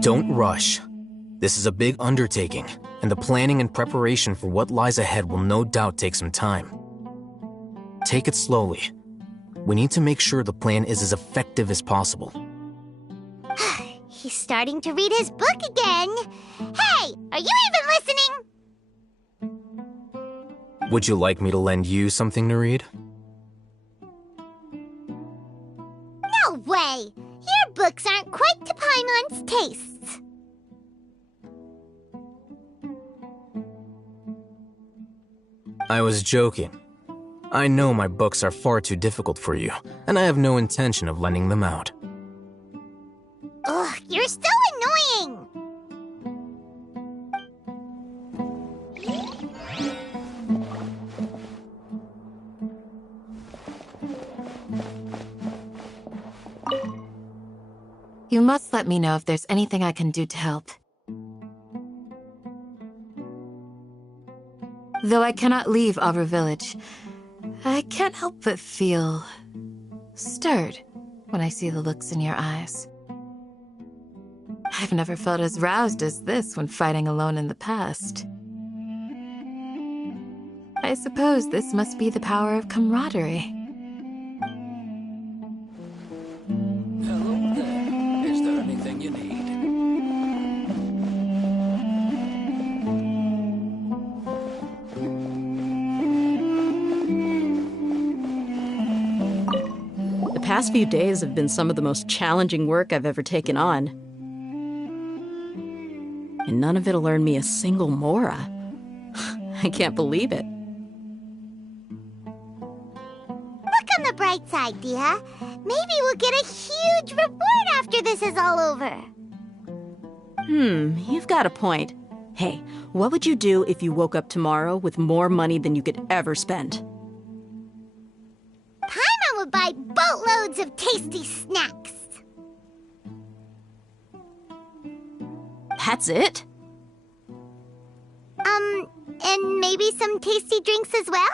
Don't rush. This is a big undertaking, and the planning and preparation for what lies ahead will no doubt take some time. Take it slowly. We need to make sure the plan is as effective as possible. He's starting to read his book again. Hey, are you even listening? Would you like me to lend you something to read? No way! Your books aren't quite to Paimon's tastes. I was joking. I know my books are far too difficult for you, and I have no intention of lending them out. Ugh, you're so annoying! You must let me know if there's anything I can do to help. Though I cannot leave Arbor Village, I can't help but feel stirred when I see the looks in your eyes. I've never felt as roused as this when fighting alone in the past. I suppose this must be the power of camaraderie. Hello there. Is there anything you need? The past few days have been some of the most challenging work I've ever taken on. And none of it'll earn me a single mora. I can't believe it. Look on the bright side, Dia. Maybe we'll get a huge reward after this is all over. You've got a point. Hey, what would you do if you woke up tomorrow with more money than you could ever spend? Paimon would buy boatloads of tasty snacks. That's it? And maybe some tasty drinks as well?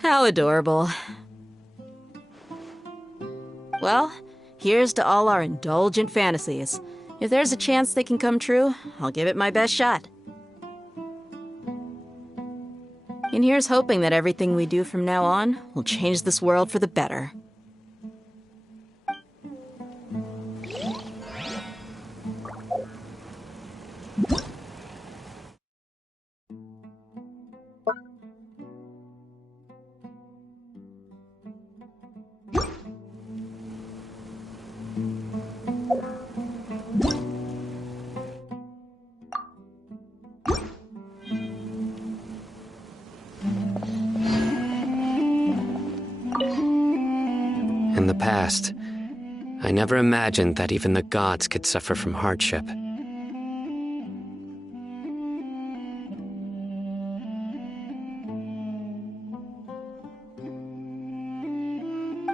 How adorable. Well, here's to all our indulgent fantasies. If there's a chance they can come true, I'll give it my best shot. And here's hoping that everything we do from now on will change this world for the better. rest. I never imagined that even the gods could suffer from hardship.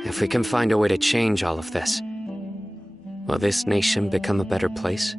If we can find a way to change all of this, will this nation become a better place?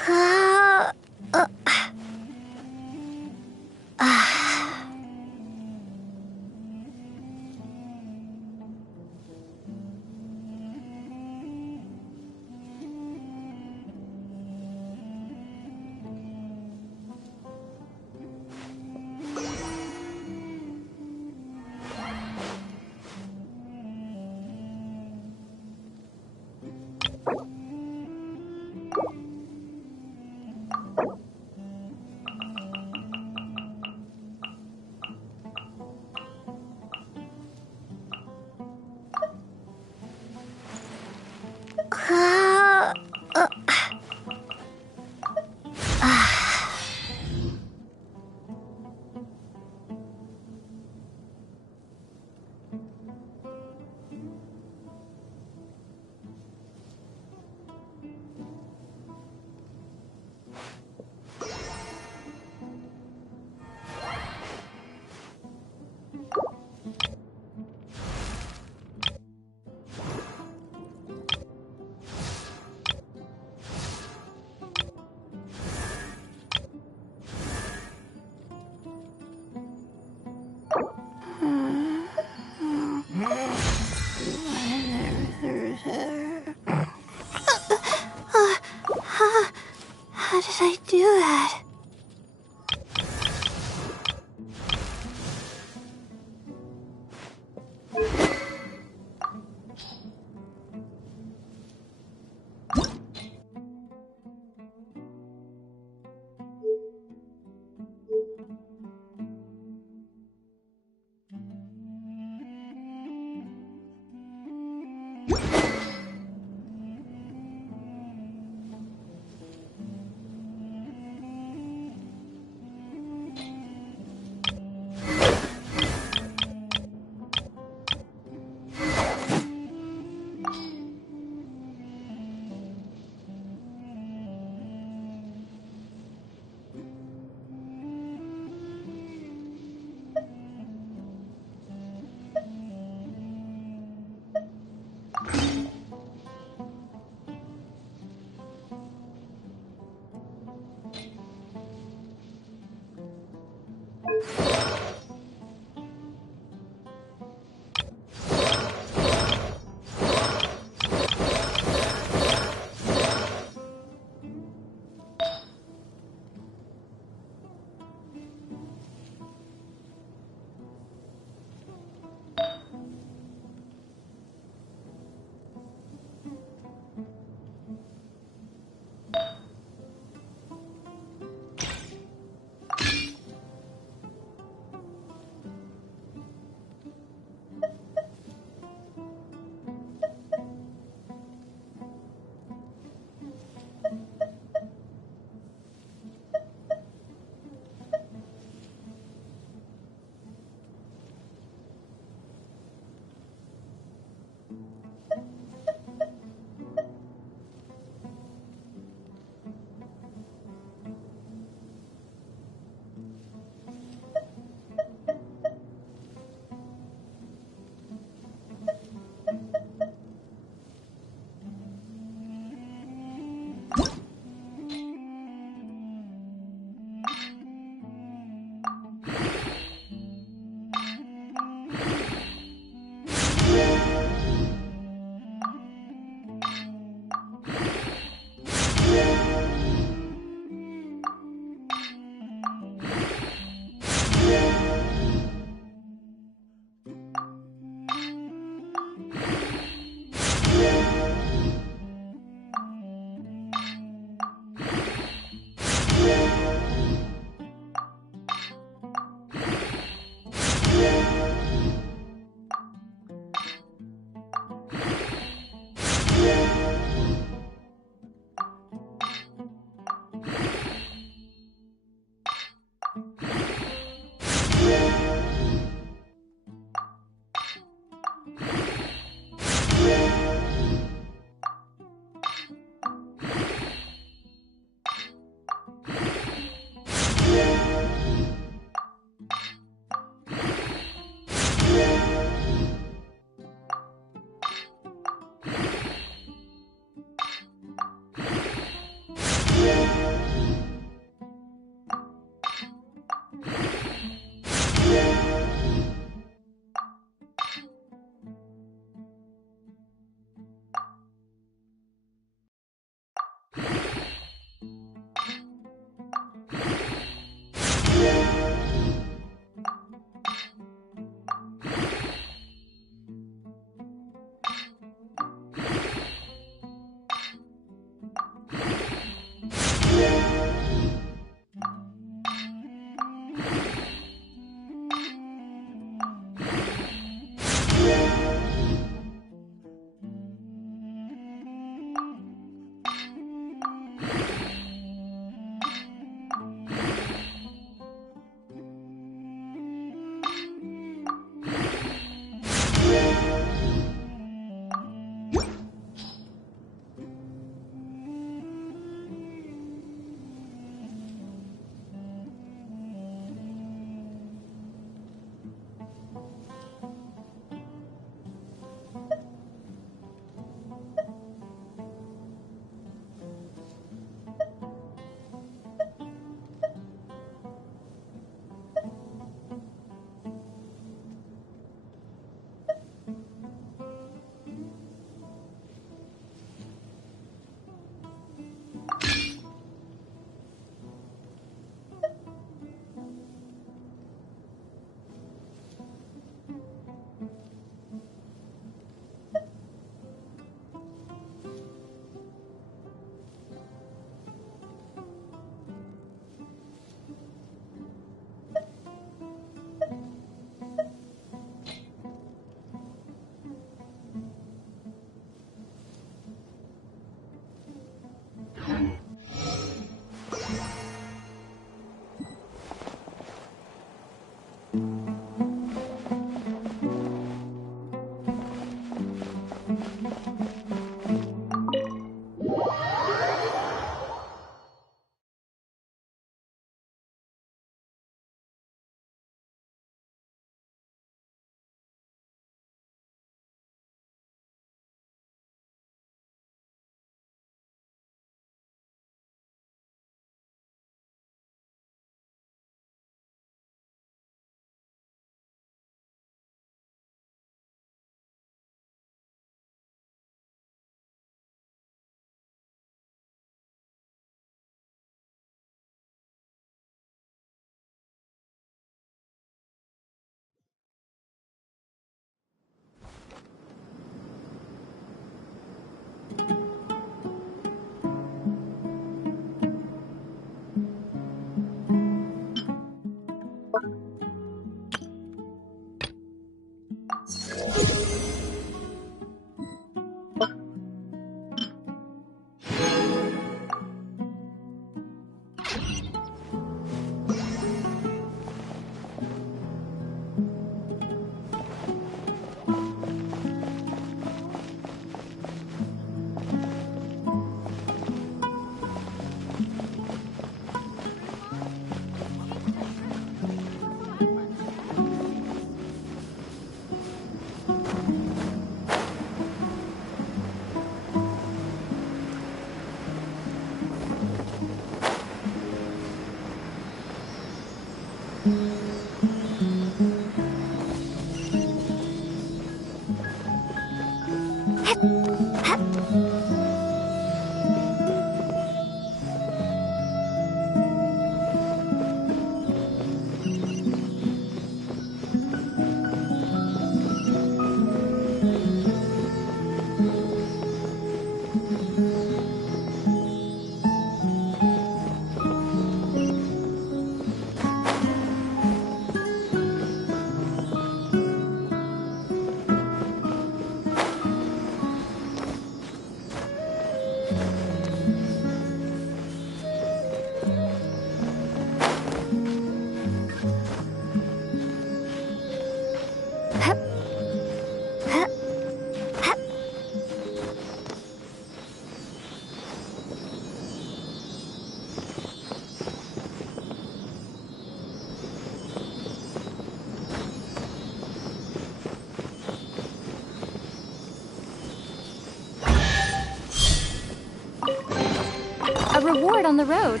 A reward on the road.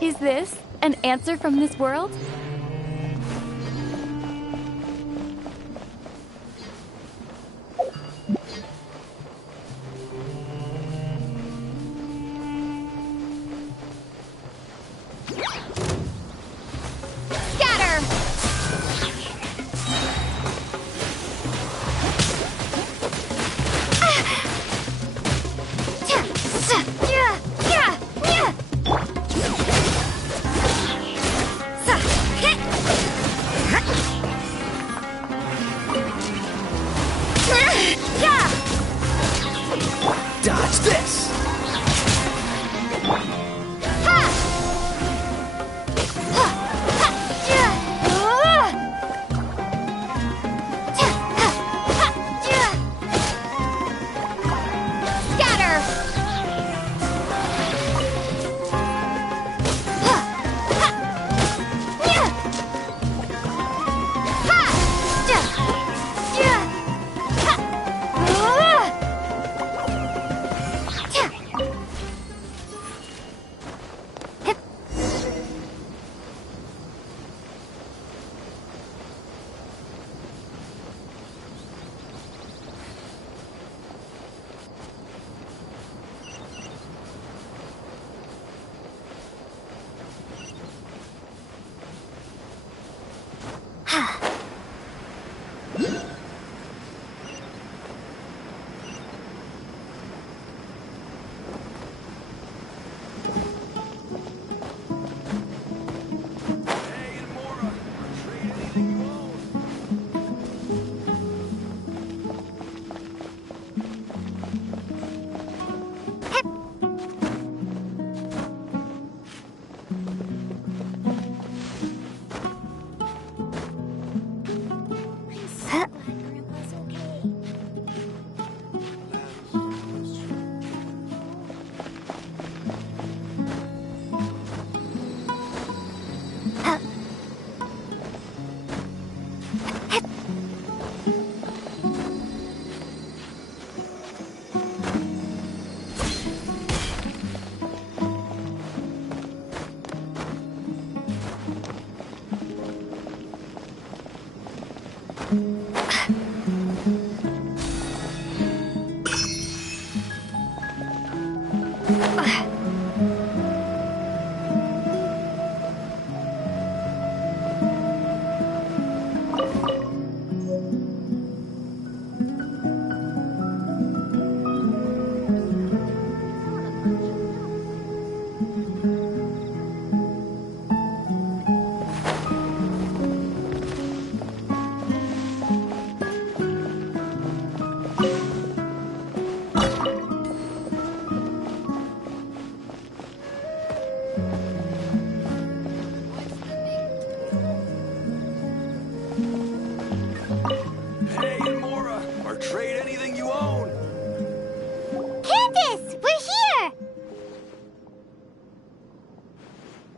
Is this an answer from this world? Dodge this! Ha!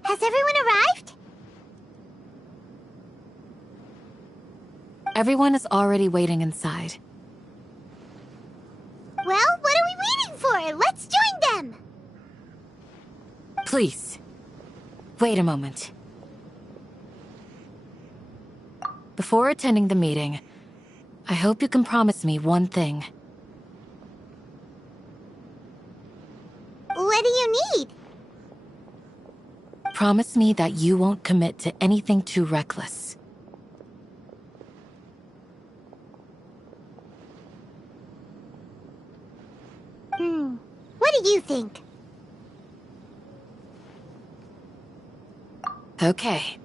Has everyone arrived? Everyone is already waiting inside. Well, what are we waiting for? Let's join them! Please, wait a moment. Before attending the meeting, I hope you can promise me one thing. What do you need? Promise me that you won't commit to anything too reckless. What do you think? Okay.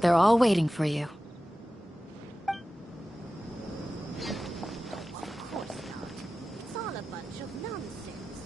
They're all waiting for you. Of course not. It's all a bunch of nonsense.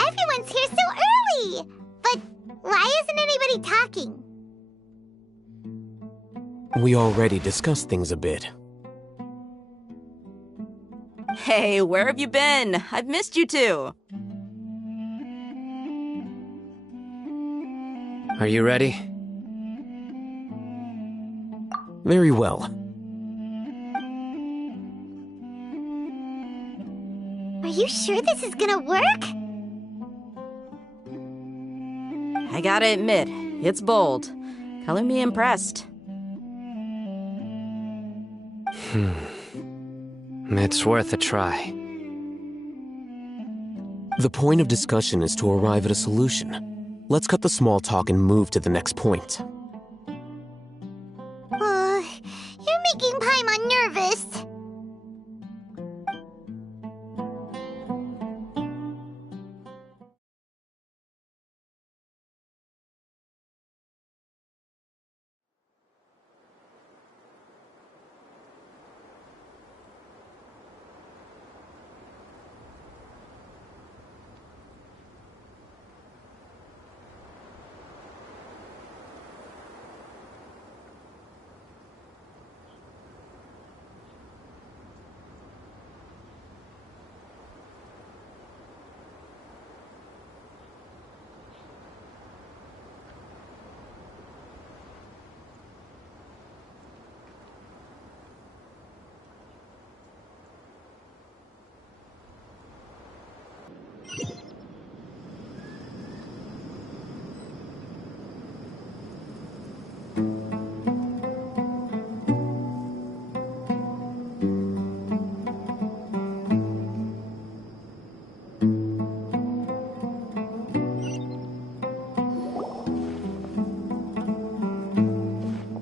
Everyone's here so early! But why isn't anybody talking? We already discussed things a bit. Hey, where have you been? I've missed you two. Are you ready? Very well. Are you sure this is gonna work? I gotta admit, it's bold. Color me impressed. It's worth a try. The point of discussion is to arrive at a solution. Let's cut the small talk and move to the next point. You're making Paimon nervous.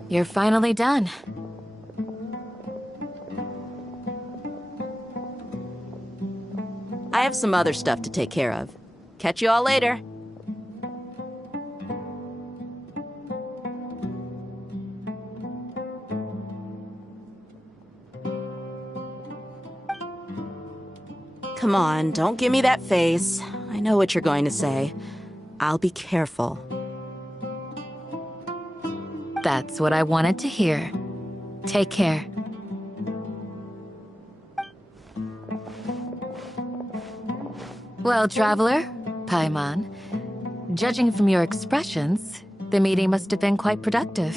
You're finally done. I have some other stuff to take care of. Catch you all later. Come on, don't give me that face. I know what you're going to say. I'll be careful. That's what I wanted to hear. Take care. Well, Traveler, Paimon, judging from your expressions, the meeting must have been quite productive.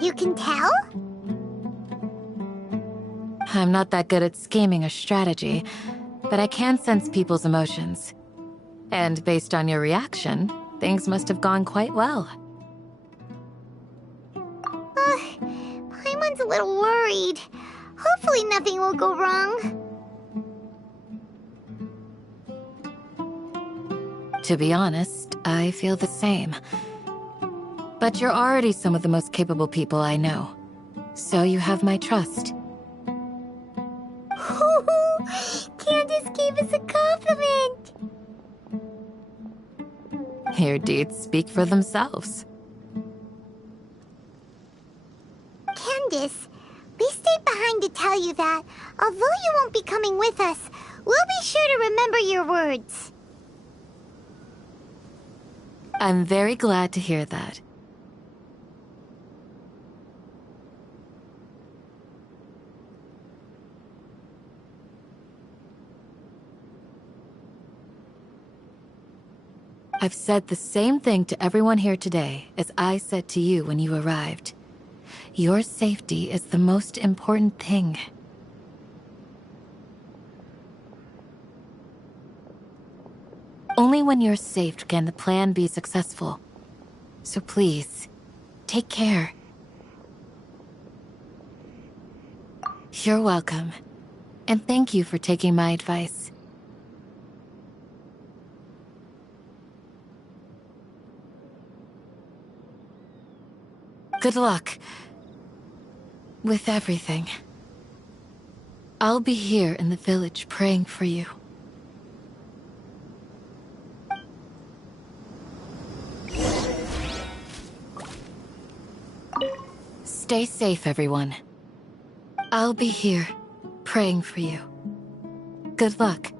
You can tell? I'm not that good at scheming or strategy, but I can sense people's emotions. And based on your reaction, things must have gone quite well. Paimon's a little worried. Hopefully nothing will go wrong. To be honest, I feel the same. But you're already some of the most capable people I know. So you have my trust. Candace gave us a compliment! Your deeds speak for themselves. Candace, we stayed behind to tell you that, although you won't be coming with us, we'll be sure to remember your words. I'm very glad to hear that. I've said the same thing to everyone here today as I said to you when you arrived. Your safety is the most important thing. Only when you're safe can the plan be successful. So please, take care. You're welcome. And thank you for taking my advice. Good luck. With everything. I'll be here in the village praying for you. Stay safe, everyone. I'll be here, praying for you. Good luck.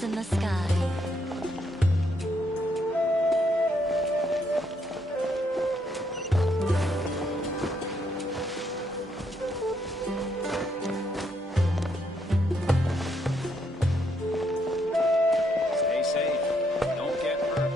In the sky. Stay safe. Don't get hurt.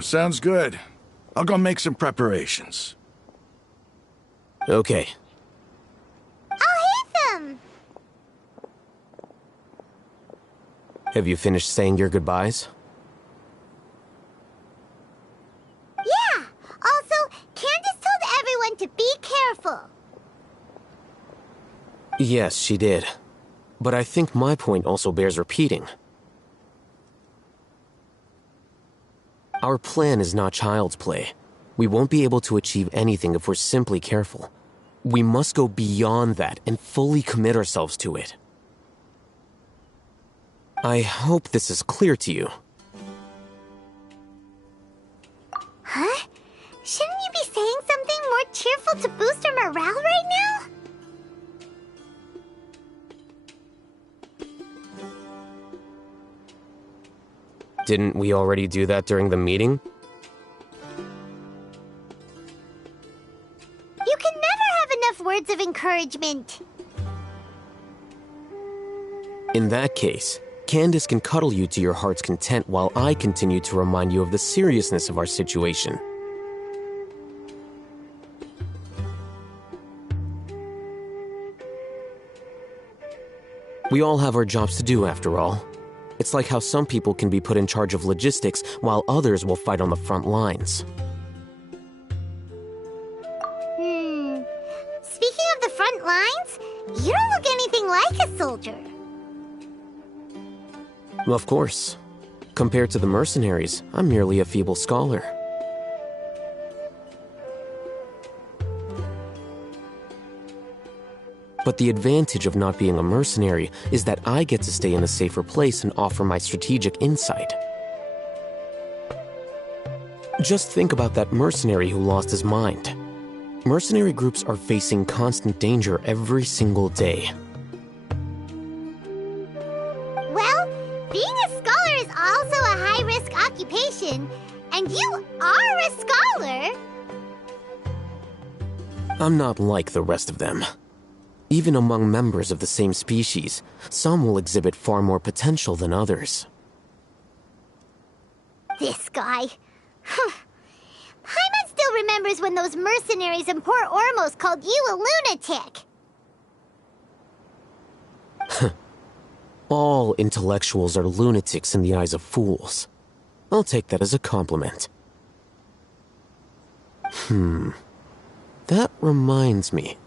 Sounds good. I'll go make some preparations. Okay. I'll hit them! Have you finished saying your goodbyes? Yeah! Also, Candace told everyone to be careful. Yes, she did. But I think my point also bears repeating. Our plan is not child's play. We won't be able to achieve anything if we're simply careful. We must go beyond that and fully commit ourselves to it. I hope this is clear to you. Huh? Shouldn't you be saying something more cheerful to boost our morale right now? Didn't we already do that during the meeting? You can never have enough words of encouragement. In that case, Candace can cuddle you to your heart's content while I continue to remind you of the seriousness of our situation. We all have our jobs to do, after all. It's like how some people can be put in charge of logistics while others will fight on the front lines. Speaking of the front lines, you don't look anything like a soldier. Of course. Compared to the mercenaries, I'm merely a feeble scholar. But the advantage of not being a mercenary is that I get to stay in a safer place and offer my strategic insight. Just think about that mercenary who lost his mind. Mercenary groups are facing constant danger every single day. Well, being a scholar is also a high-risk occupation, and you are a scholar. I'm not like the rest of them. Even among members of the same species, some will exhibit far more potential than others. This guy. Paimon still remembers when those mercenaries in Port Ormos called you a lunatic. All intellectuals are lunatics in the eyes of fools. I'll take that as a compliment. That reminds me.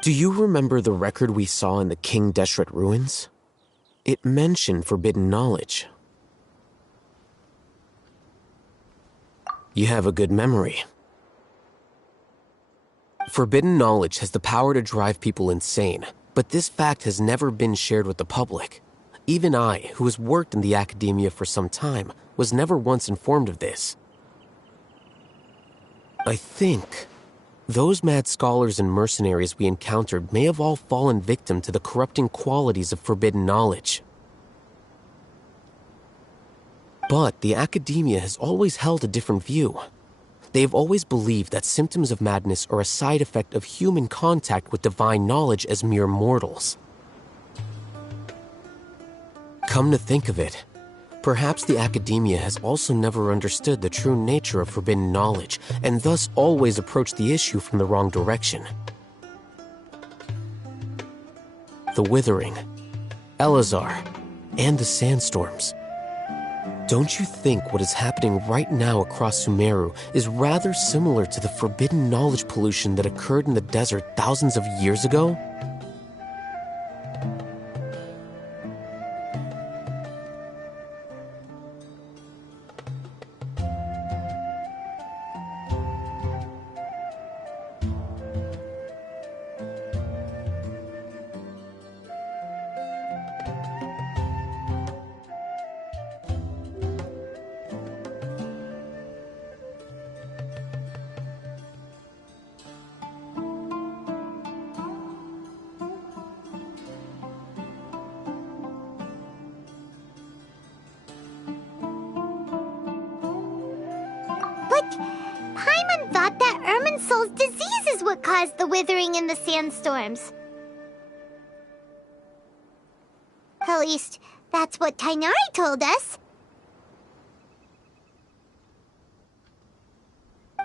Do you remember the record we saw in the King Deshret ruins? It mentioned forbidden knowledge. You have a good memory. Forbidden knowledge has the power to drive people insane, but this fact has never been shared with the public. Even I, who has worked in the academia for some time, was never once informed of this. I think those mad scholars and mercenaries we encountered may have all fallen victim to the corrupting qualities of forbidden knowledge. But the academia has always held a different view. They have always believed that symptoms of madness are a side effect of human contact with divine knowledge as mere mortals. Come to think of it, perhaps the academia has also never understood the true nature of forbidden knowledge, and thus always approached the issue from the wrong direction. The Withering, Elazar, and the Sandstorms. Don't you think what is happening right now across Sumeru is rather similar to the forbidden knowledge pollution that occurred in the desert thousands of years ago? Paimon thought that Irminsul's disease is what caused the withering in the sandstorms. At least, that's what Tainari told us.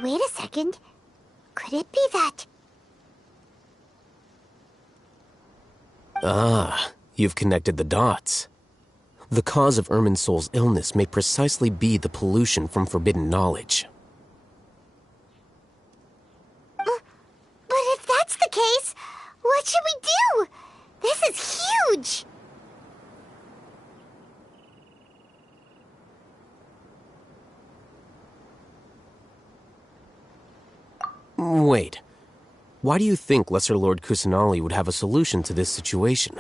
Wait a second. Could it be that... Ah, you've connected the dots. The cause of Irminsul's illness may precisely be the pollution from forbidden knowledge. But if that's the case, what should we do? This is huge! Wait. Why do you think Lesser Lord Kusanali would have a solution to this situation?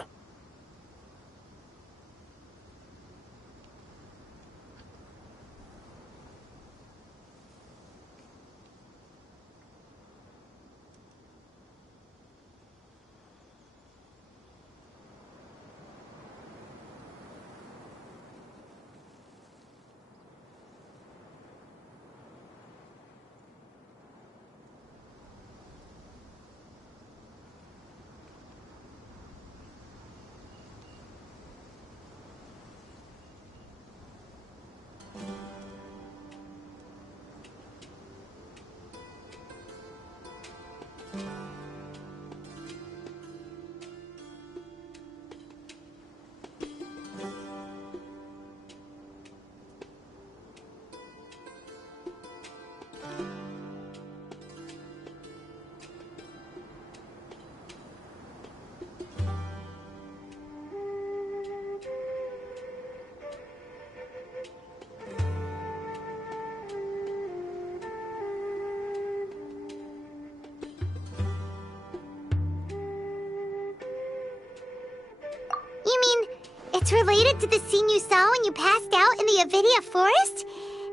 You mean, it's related to the scene you saw when you passed out in the Avidia forest?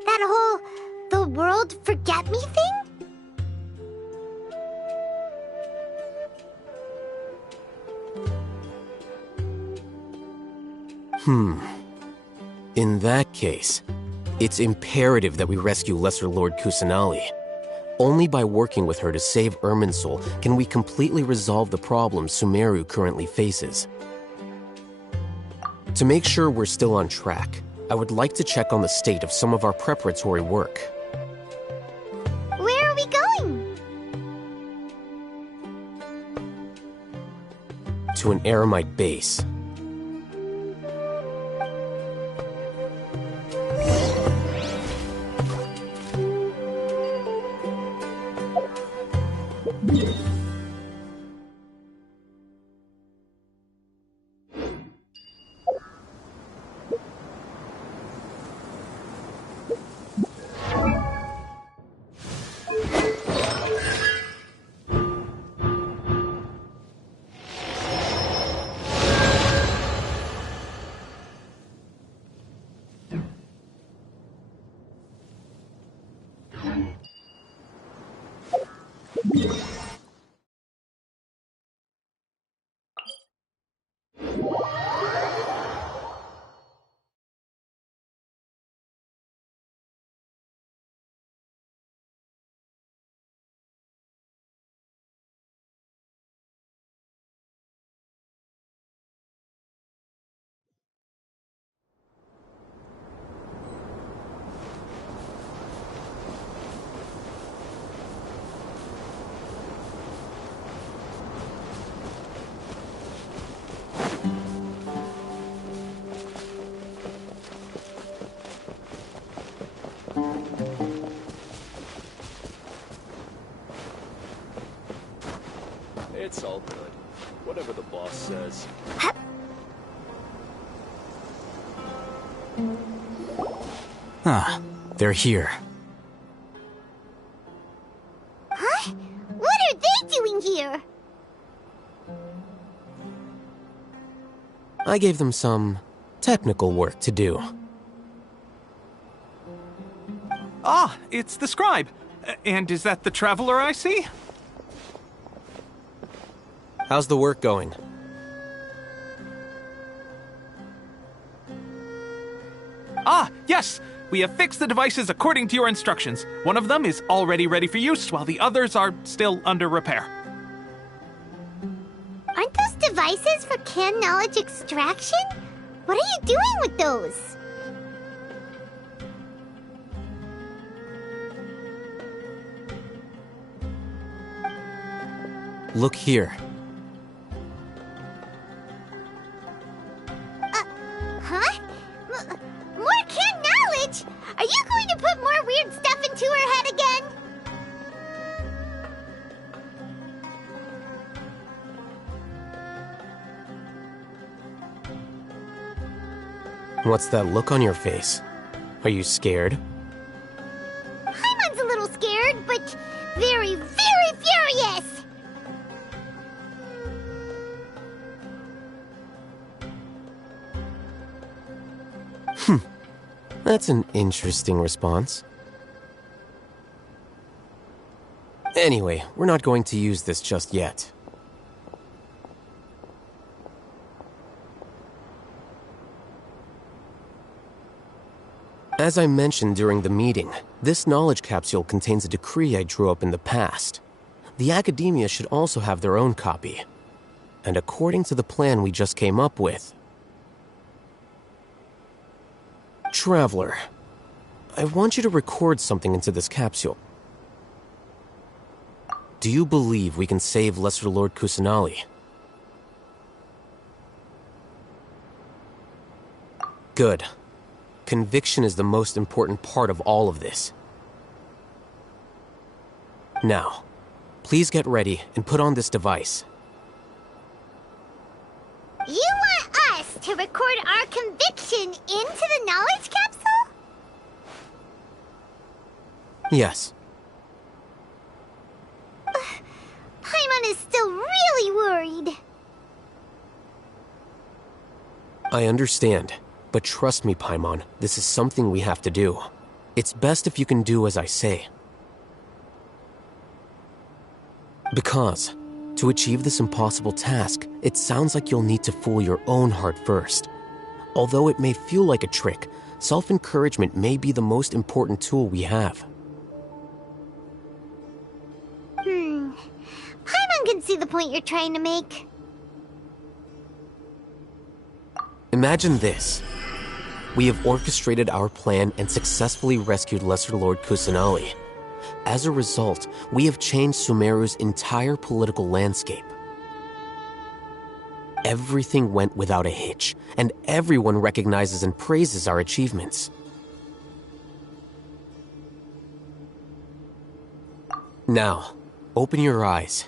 That whole... the world forget me thing? In that case, it's imperative that we rescue Lesser Lord Kusanali. Only by working with her to save Irminsul can we completely resolve the problems Sumeru currently faces. To make sure we're still on track, I would like to check on the state of some of our preparatory work. Where are we going? To an Eremite base. It's all good. Whatever the boss says. Ah, they're here. Huh? What are they doing here? I gave them some technical work to do. Ah, it's the scribe. And is that the traveler I see? How's the work going? Ah, yes! We have fixed the devices according to your instructions. One of them is already ready for use, while the others are still under repair. Aren't those devices for canned knowledge extraction? What are you doing with those? Look here. Huh? More canned knowledge? Are you going to put more weird stuff into her head again? What's that look on your face? Are you scared? Paimon's a little scared, but very, very furious! That's an interesting response. Anyway, we're not going to use this just yet. As I mentioned during the meeting, this knowledge capsule contains a decree I drew up in the past. The academia should also have their own copy. And according to the plan we just came up with... Traveler, I want you to record something into this capsule. Do you believe we can save Lesser Lord Kusanali? Good. Conviction is the most important part of all of this. Now, please get ready and put on this device. You want us to record our conviction into the knowledge capsule? Yes. Paimon is still really worried. I understand, but trust me, Paimon, this is something we have to do. It's best if you can do as I say. Because, to achieve this impossible task, it sounds like you'll need to fool your own heart first. Although it may feel like a trick, self-encouragement may be the most important tool we have. Paimon can see the point you're trying to make. Imagine this. We have orchestrated our plan and successfully rescued Lesser Lord Kusanali. As a result, we have changed Sumeru's entire political landscape. Everything went without a hitch, and everyone recognizes and praises our achievements. Now, open your eyes.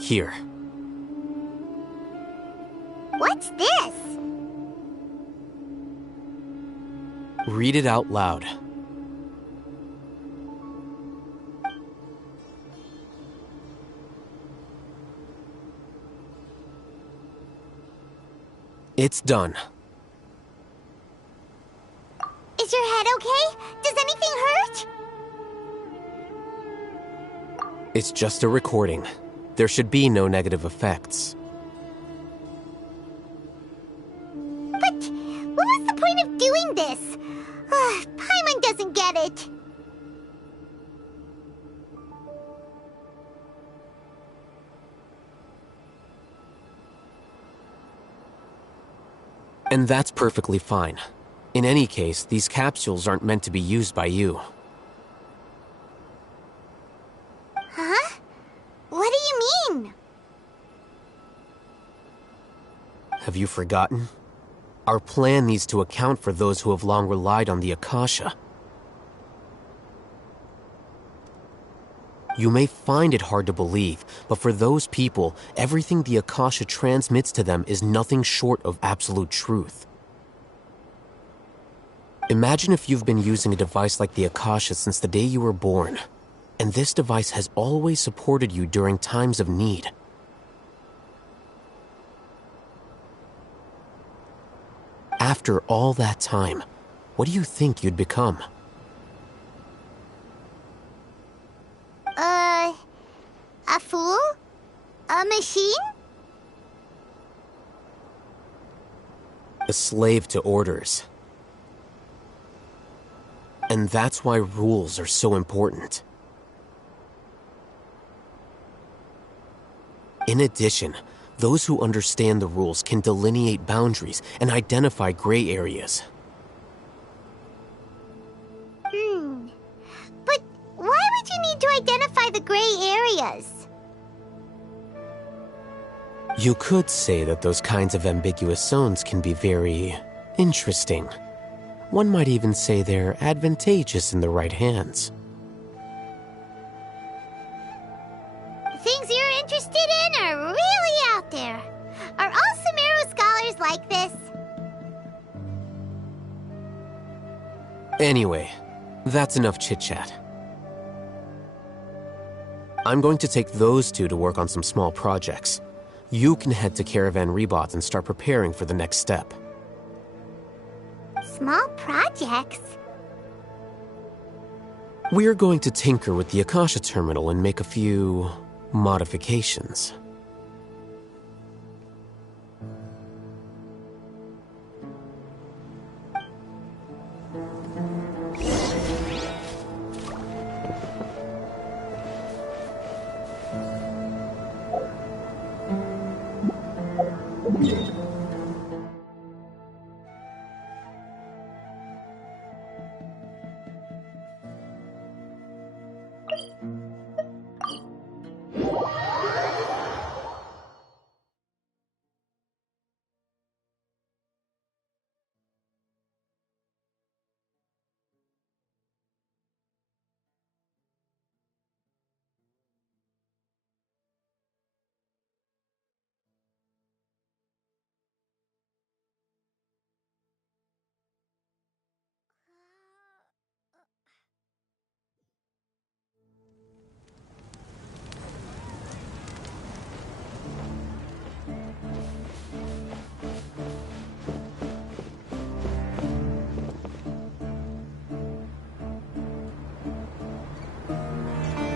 Here. What's this? Read it out loud. It's done. Is your head okay? Does anything hurt? It's just a recording. There should be no negative effects. But what was the point of doing this? Paimon doesn't get it. And that's perfectly fine. In any case, these capsules aren't meant to be used by you. Huh? What do you mean? Have you forgotten? Our plan needs to account for those who have long relied on the Akasha. You may find it hard to believe, but for those people, everything the Akasha transmits to them is nothing short of absolute truth. Imagine if you've been using a device like the Akasha since the day you were born, and this device has always supported you during times of need. After all that time, what do you think you'd become? A fool? A machine? A slave to orders. And that's why rules are so important. In addition, those who understand the rules can delineate boundaries and identify gray areas. But gray areas. You could say that those kinds of ambiguous zones can be very interesting. One might even say they're advantageous in the right hands. Things you're interested in are really out there. Are all Sumeru scholars like this? Anyway, that's enough chit-chat. I'm going to take those two to work on some small projects. You can head to Caravan Rebot and start preparing for the next step. Small projects? We're going to tinker with the Akasha terminal and make a few modifications.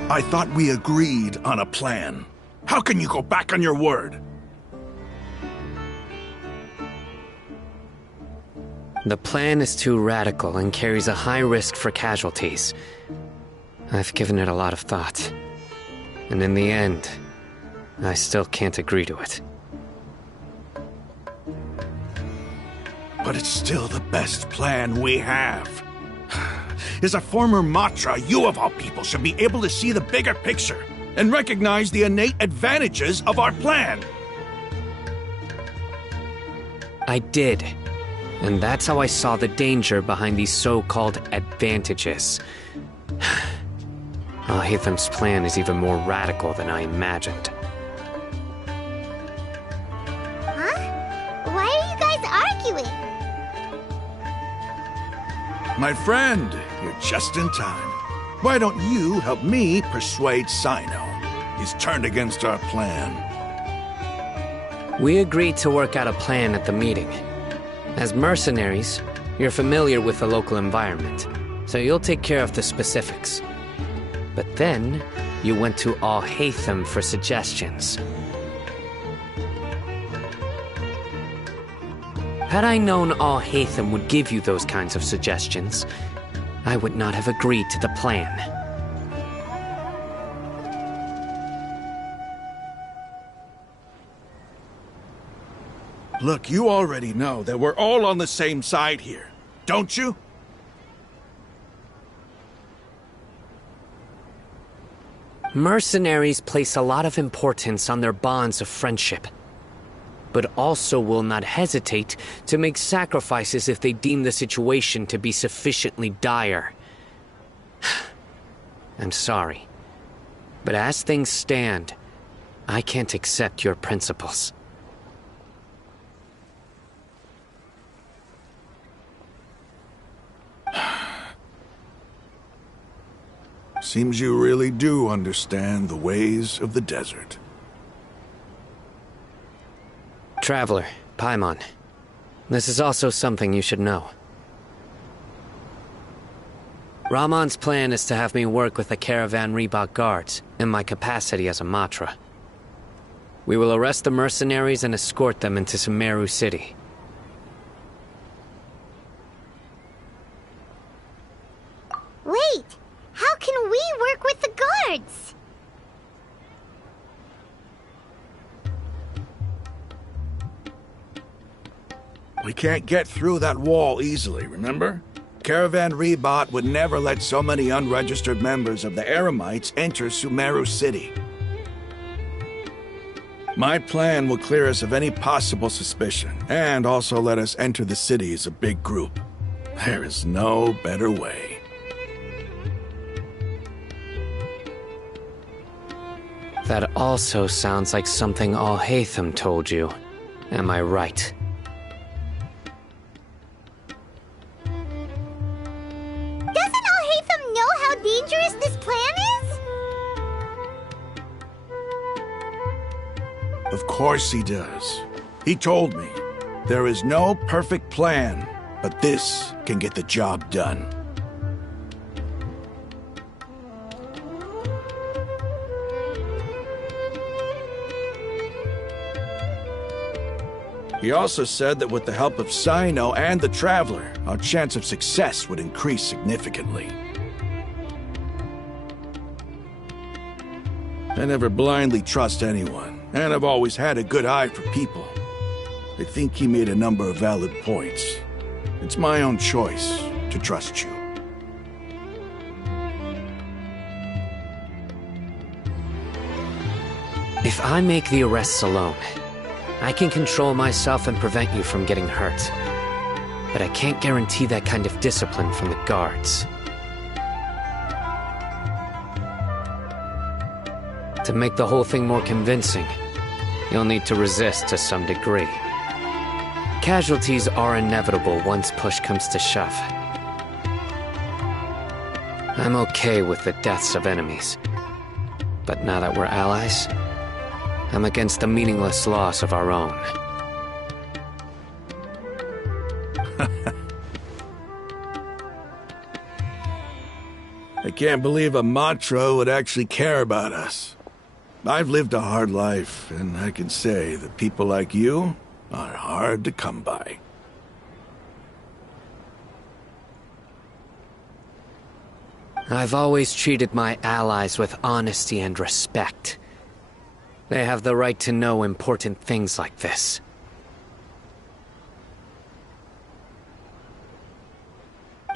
I thought we agreed on a plan. How can you go back on your word? The plan is too radical and carries a high risk for casualties. I've given it a lot of thought. And in the end, I still can't agree to it. But it's still the best plan we have. As a former Matra, you of all people should be able to see the bigger picture and recognize the innate advantages of our plan. I did. And that's how I saw the danger behind these so-called advantages. Al-Haytham's plan is even more radical than I imagined. Huh? Why are you guys arguing? My friend, you're just in time. Why don't you help me persuade Sino? He's turned against our plan. We agreed to work out a plan at the meeting. As mercenaries, you're familiar with the local environment, so you'll take care of the specifics. But then, you went to Al-Haytham for suggestions. Had I known Al-Haytham would give you those kinds of suggestions, I would not have agreed to the plan. Look, you already know that we're all on the same side here, don't you? Mercenaries place a lot of importance on their bonds of friendship, but also will not hesitate to make sacrifices if they deem the situation to be sufficiently dire. I'm sorry, but as things stand, I can't accept your principles. Seems you really do understand the ways of the desert. Traveler, Paimon, this is also something you should know. Rahman's plan is to have me work with the Caravan Rebot guards in my capacity as a Matra. We will arrest the mercenaries and escort them into Sumeru City. Wait! How can we work with the guards? We can't get through that wall easily, remember? Caravan Rebot would never let so many unregistered members of the Eremites enter Sumeru City. My plan will clear us of any possible suspicion, and also let us enter the city as a big group. There is no better way. That also sounds like something Alhaitham told you. Am I right? Doesn't Alhaitham know how dangerous this plan is? Of course he does. He told me, there is no perfect plan, but this can get the job done. He also said that with the help of Sino and the Traveler, our chance of success would increase significantly. I never blindly trust anyone, and I've always had a good eye for people. I think he made a number of valid points. It's my own choice to trust you. If I make the arrests alone, I can control myself and prevent you from getting hurt. But I can't guarantee that kind of discipline from the guards. To make the whole thing more convincing, you'll need to resist to some degree. Casualties are inevitable once push comes to shove. I'm okay with the deaths of enemies. But now that we're allies, I'm against the meaningless loss of our own. I can't believe a Matra would actually care about us. I've lived a hard life, and I can say that people like you are hard to come by. I've always treated my allies with honesty and respect. They have the right to know important things like this.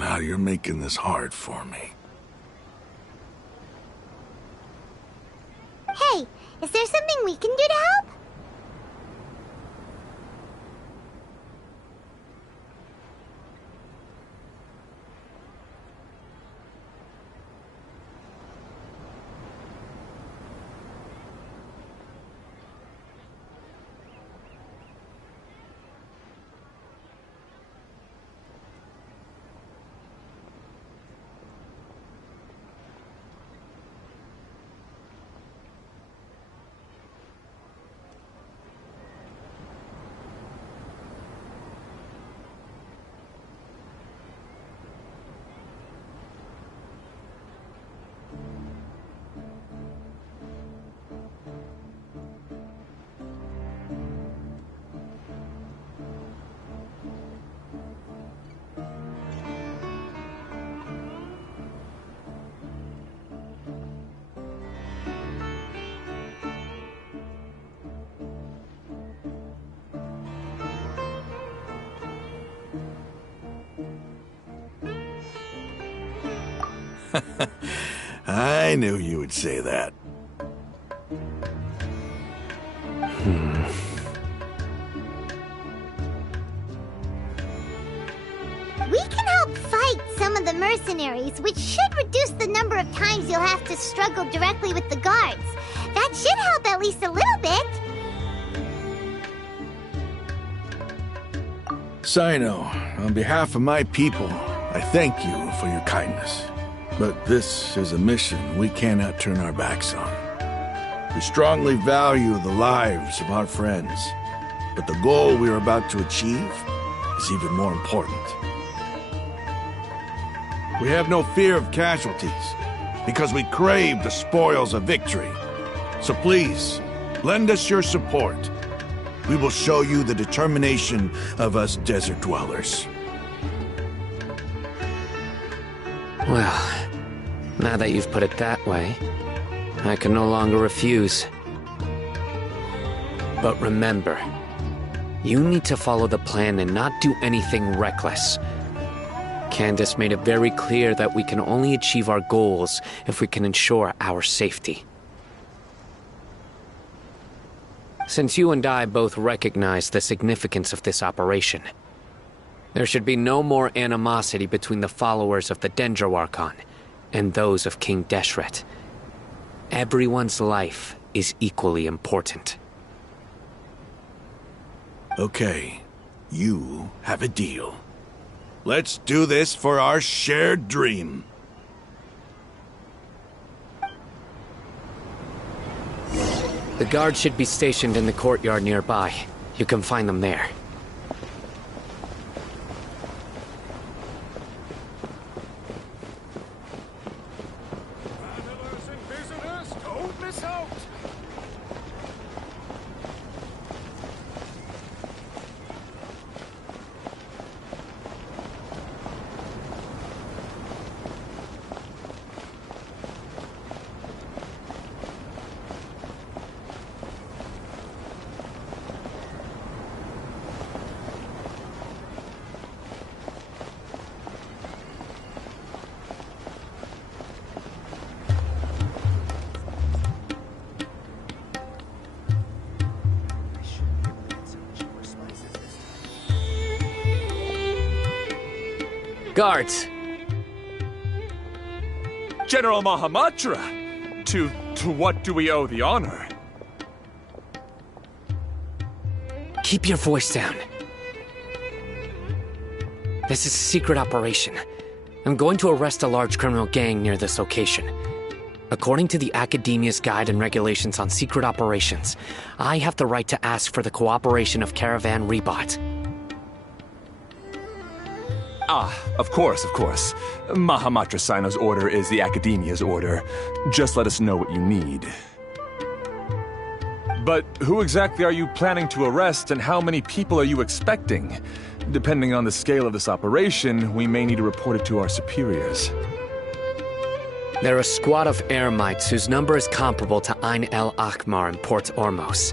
Now you're making this hard for me. Hey, is there something we can do to help? I knew you would say that. We can help fight some of the mercenaries, which should reduce the number of times you'll have to struggle directly with the guards. That should help at least a little bit. Sino, on behalf of my people, I thank you for your kindness. But this is a mission we cannot turn our backs on. We strongly value the lives of our friends, but the goal we are about to achieve is even more important. We have no fear of casualties, because we crave the spoils of victory. So please, lend us your support. We will show you the determination of us desert dwellers. Well, now that you've put it that way, I can no longer refuse. But remember, you need to follow the plan and not do anything reckless. Candace made it very clear that we can only achieve our goals if we can ensure our safety. Since you and I both recognize the significance of this operation, there should be no more animosity between the followers of the Dendro Archon and those of King Deshret. Everyone's life is equally important. Okay, you have a deal. Let's do this for our shared dream. The guards should be stationed in the courtyard nearby. You can find them there. Guards! General Mahamatra! To what do we owe the honor? Keep your voice down. This is a secret operation. I'm going to arrest a large criminal gang near this location. According to the Academia's Guide and Regulations on Secret Operations, I have the right to ask for the cooperation of Caravan Rebot. Ah, of course. Mahamatra Sino's order is the Academia's order. Just let us know what you need. But who exactly are you planning to arrest, and how many people are you expecting? Depending on the scale of this operation, we may need to report it to our superiors. They're a squad of Eremites whose number is comparable to Ain El Akhmar in Port Ormos.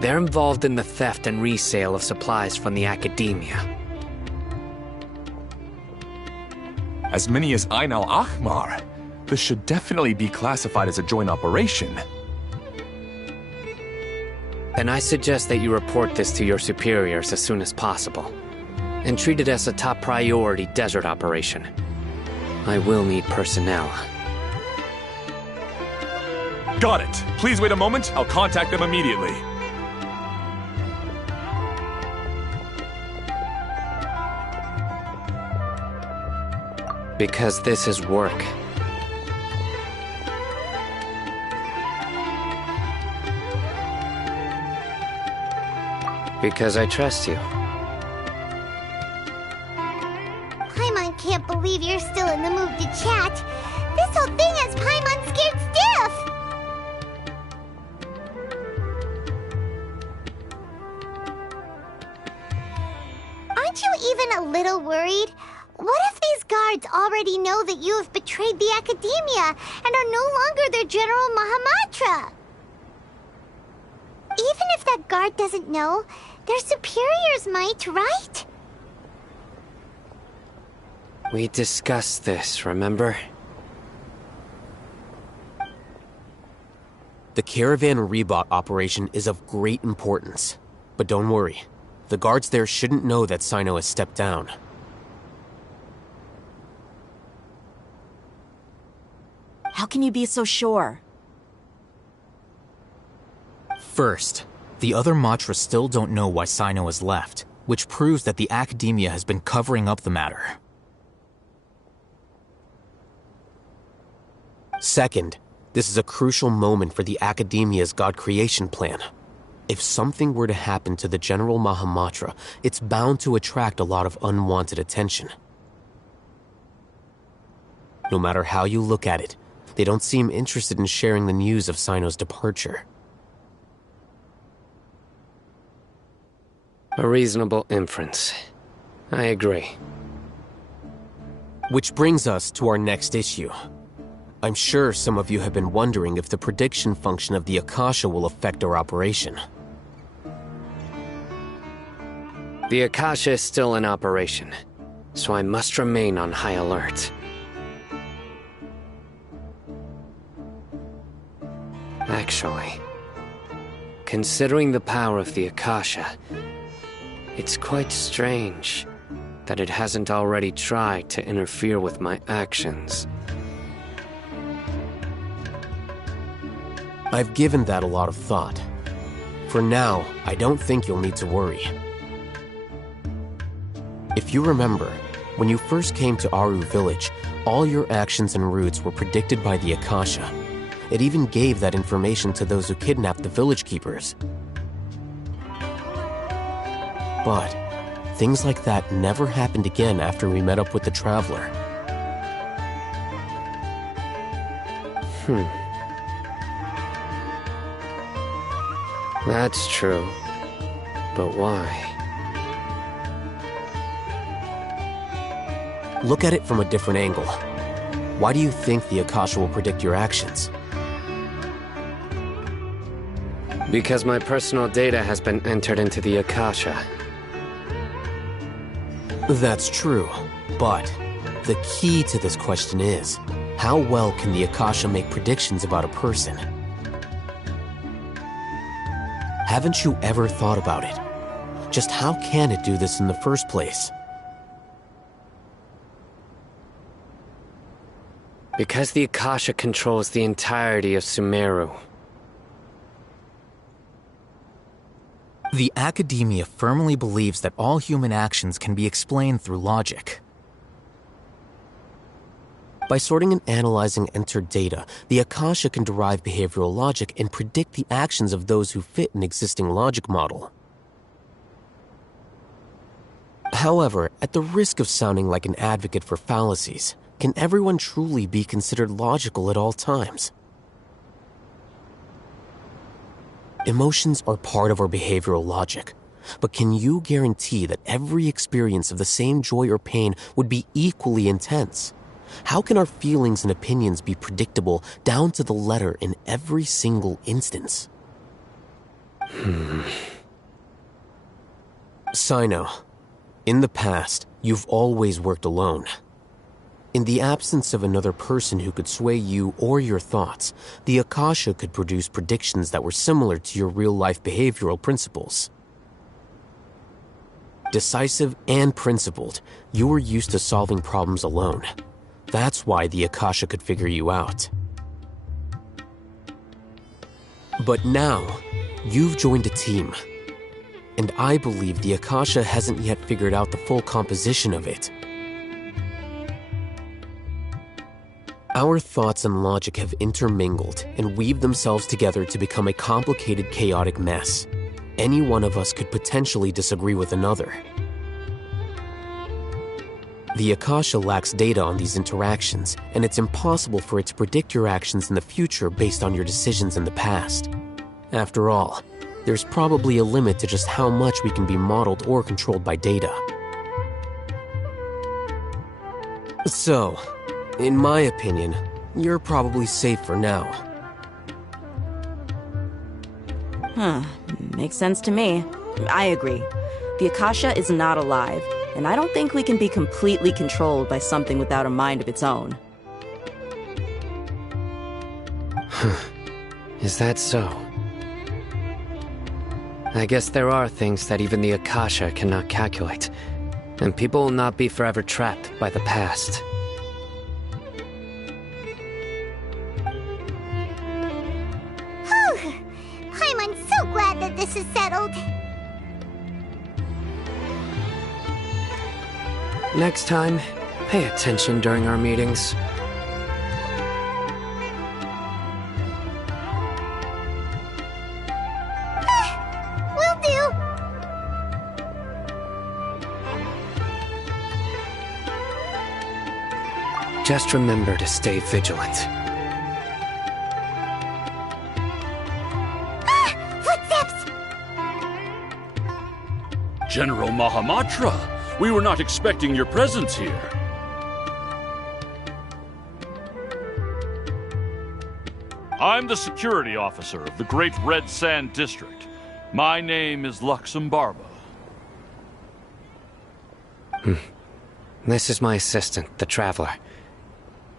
They're involved in the theft and resale of supplies from the Academia. As many as Ain El Akhmar? This should definitely be classified as a joint operation. Then I suggest that you report this to your superiors as soon as possible, and treat it as a top priority desert operation. I will need personnel. Got it. Please wait a moment. I'll contact them immediately. Because this is work. Because I trust you. Paimon can't believe you're still in the mood to chat. This whole thing has Paimon scared stiff! Aren't you even a little worried? What if these guards already know that you have betrayed the Academia and are no longer their General Mahamatra? Even if that guard doesn't know, their superiors might, right? We discussed this, remember? The Caravan Rebot operation is of great importance. But don't worry, the guards there shouldn't know that Sino has stepped down. How can you be so sure? First, the other Matra still don't know why Sino has left, which proves that the Academia has been covering up the matter. Second, this is a crucial moment for the Academia's God creation plan. If something were to happen to the General Mahamatra, it's bound to attract a lot of unwanted attention. No matter how you look at it, they don't seem interested in sharing the news of Sino's departure. A reasonable inference. I agree. Which brings us to our next issue. I'm sure some of you have been wondering if the prediction function of the Akasha will affect our operation. The Akasha is still in operation. so I must remain on high alert. Actually, considering the power of the Akasha, it's quite strange that it hasn't already tried to interfere with my actions. I've given that a lot of thought. For now, I don't think you'll need to worry. If you remember, when you first came to Aru Village, all your actions and routes were predicted by the Akasha. It even gave that information to those who kidnapped the village keepers. But things like that never happened again after we met up with the Traveler. That's true. But why? Look at it from a different angle. Why do you think the Akasha will predict your actions? Because my personal data has been entered into the Akasha. That's true, but the key to this question is, how well can the Akasha make predictions about a person? Haven't you ever thought about it? Just how can it do this in the first place? Because the Akasha controls the entirety of Sumeru. The Academia firmly believes that all human actions can be explained through logic. By sorting and analyzing entered data, the Akasha can derive behavioral logic and predict the actions of those who fit an existing logic model. However, at the risk of sounding like an advocate for fallacies, can everyone truly be considered logical at all times? Emotions are part of our behavioral logic, but can you guarantee that every experience of the same joy or pain would be equally intense? How can our feelings and opinions be predictable down to the letter in every single instance? Sino, in the past, you've always worked alone. In the absence of another person who could sway you or your thoughts, the Akasha could produce predictions that were similar to your real-life behavioral principles. Decisive and principled, you were used to solving problems alone. That's why the Akasha could figure you out. But now, you've joined a team. And I believe the Akasha hasn't yet figured out the full composition of it. Our thoughts and logic have intermingled and weaved themselves together to become a complicated, chaotic mess. Any one of us could potentially disagree with another. The Akasha lacks data on these interactions, and it's impossible for it to predict your actions in the future based on your decisions in the past. After all, there's probably a limit to just how much we can be modeled or controlled by data. So, in my opinion, you're probably safe for now. Makes sense to me. I agree. The Akasha is not alive, and I don't think we can be completely controlled by something without a mind of its own. Is that so? I guess there are things that even the Akasha cannot calculate, and people will not be forever trapped by the past. I'm so glad that this is settled. Next time, pay attention during our meetings. Will do. Just remember to stay vigilant. Footsteps! General Mahamatra, we were not expecting your presence here. I'm the security officer of the Great Red Sand District. My name is Luxembarba. This is my assistant, the Traveler.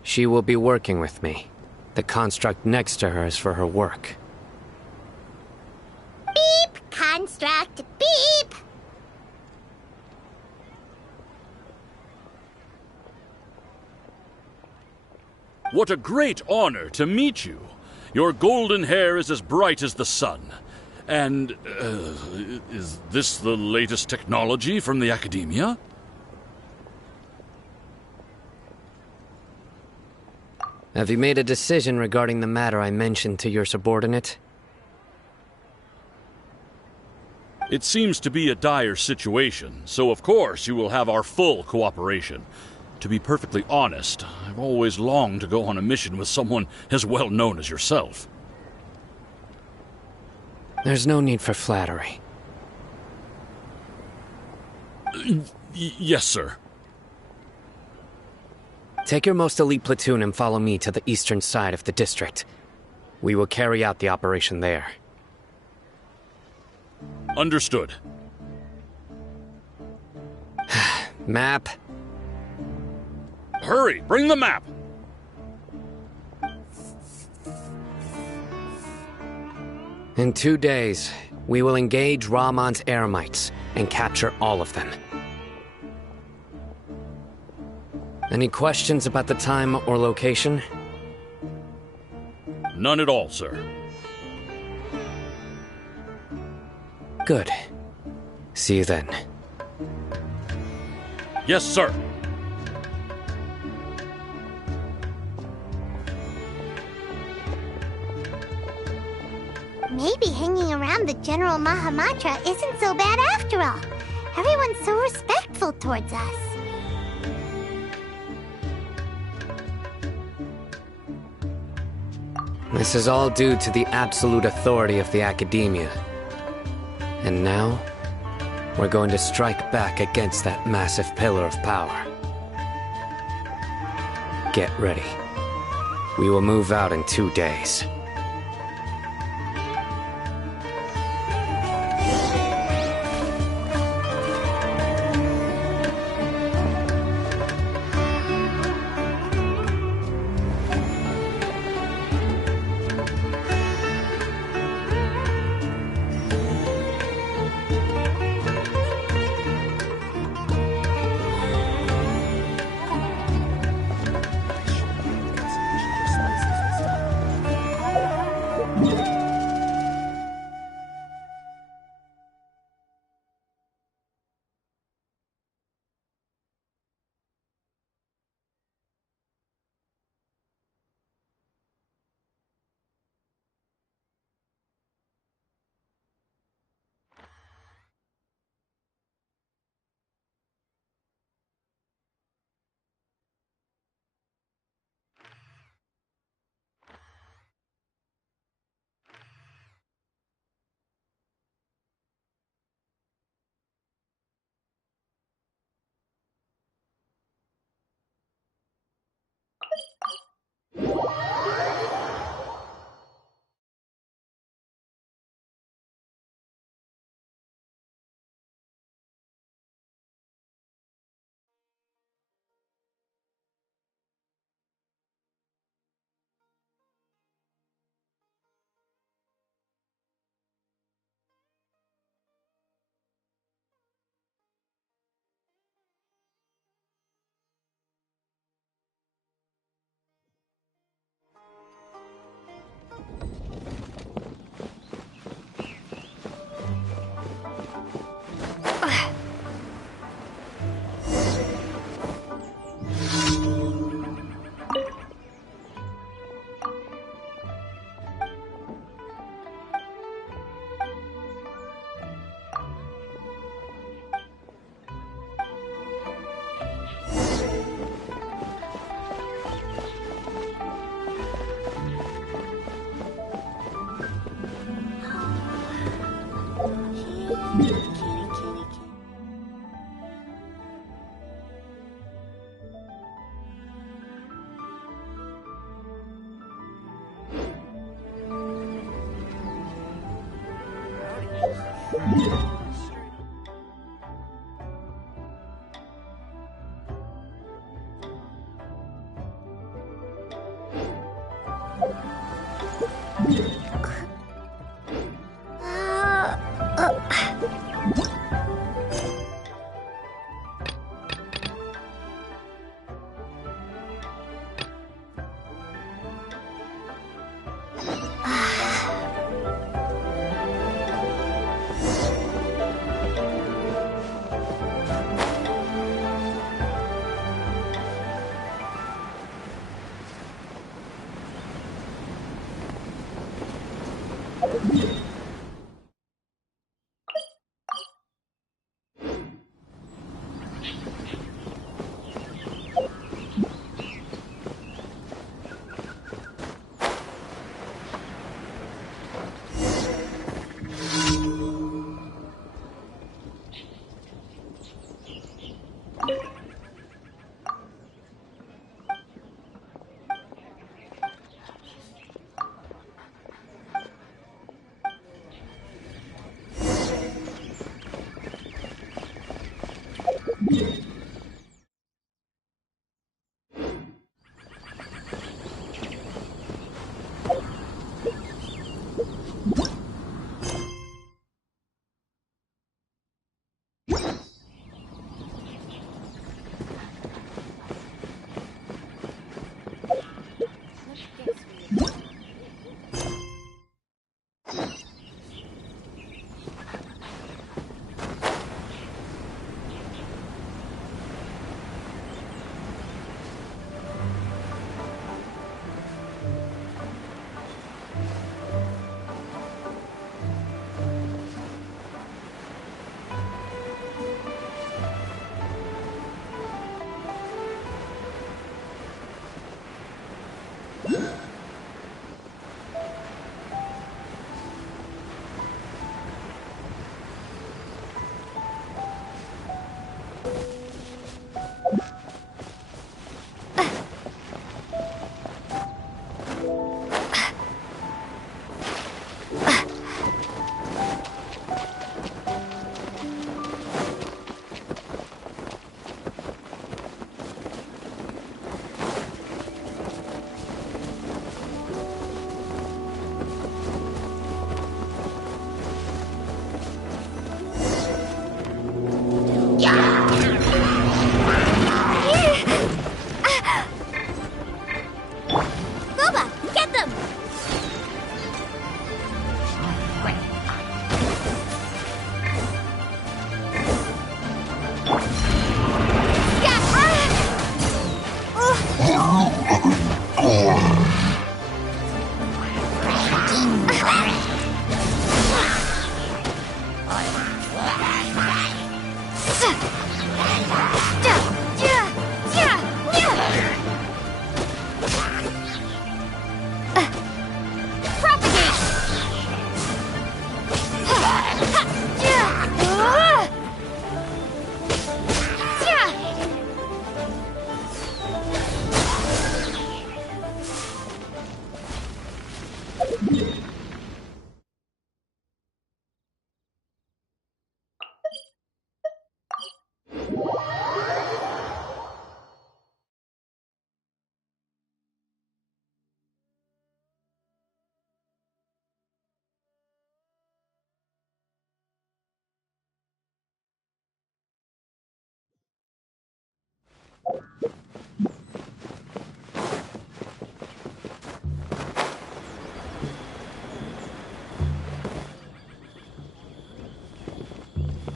She will be working with me. The construct next to her is for her work. Beep! Construct, beep! What a great honor to meet you. Your golden hair is as bright as the sun. And, is this the latest technology from the Academia? Have you made a decision regarding the matter I mentioned to your subordinate? It seems to be a dire situation, so of course you will have our full cooperation. To be perfectly honest, I've always longed to go on a mission with someone as well known as yourself. There's no need for flattery. Yes, sir. Take your most elite platoon and follow me to the eastern side of the district. We will carry out the operation there. Understood. Map. Hurry, bring the map! In 2 days, we will engage Rahman's Eremites and capture all of them. Any questions about the time or location? None at all, sir. Good. See you then. Yes, sir. Maybe hanging around the General Mahamatra isn't so bad after all. Everyone's so respectful towards us. This is all due to the absolute authority of the Academia. And now, we're going to strike back against that massive pillar of power. Get ready. We will move out in 2 days.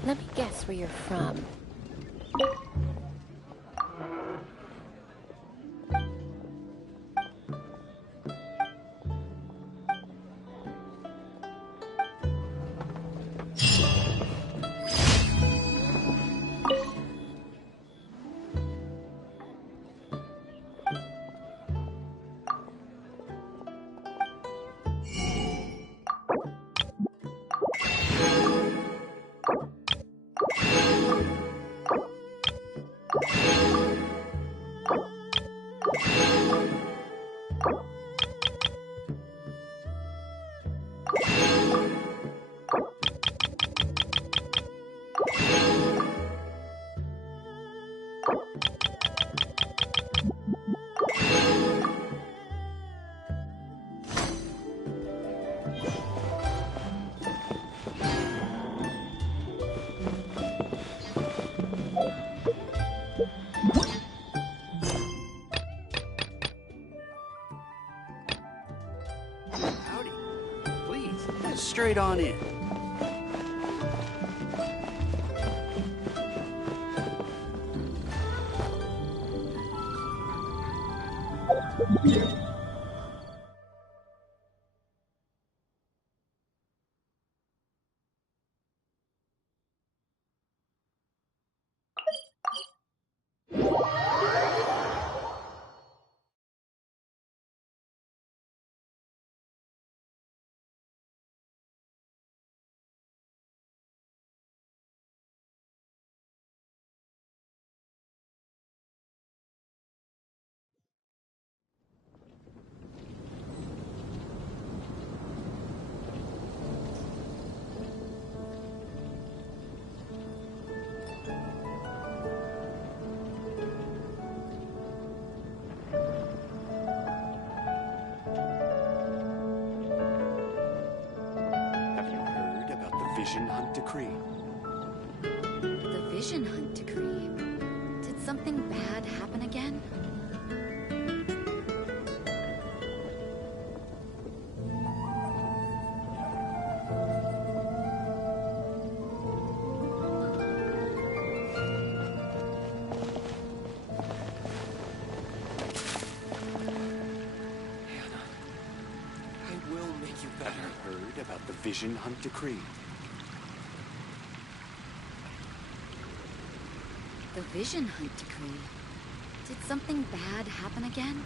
Let me guess where you're from. Straight on in. Vision Hunt Decree. The Vision Hunt Decree? Did something bad happen again? I will make you better. Have you heard about the Vision Hunt Decree? The Vision Hunt Decree? Did something bad happen again?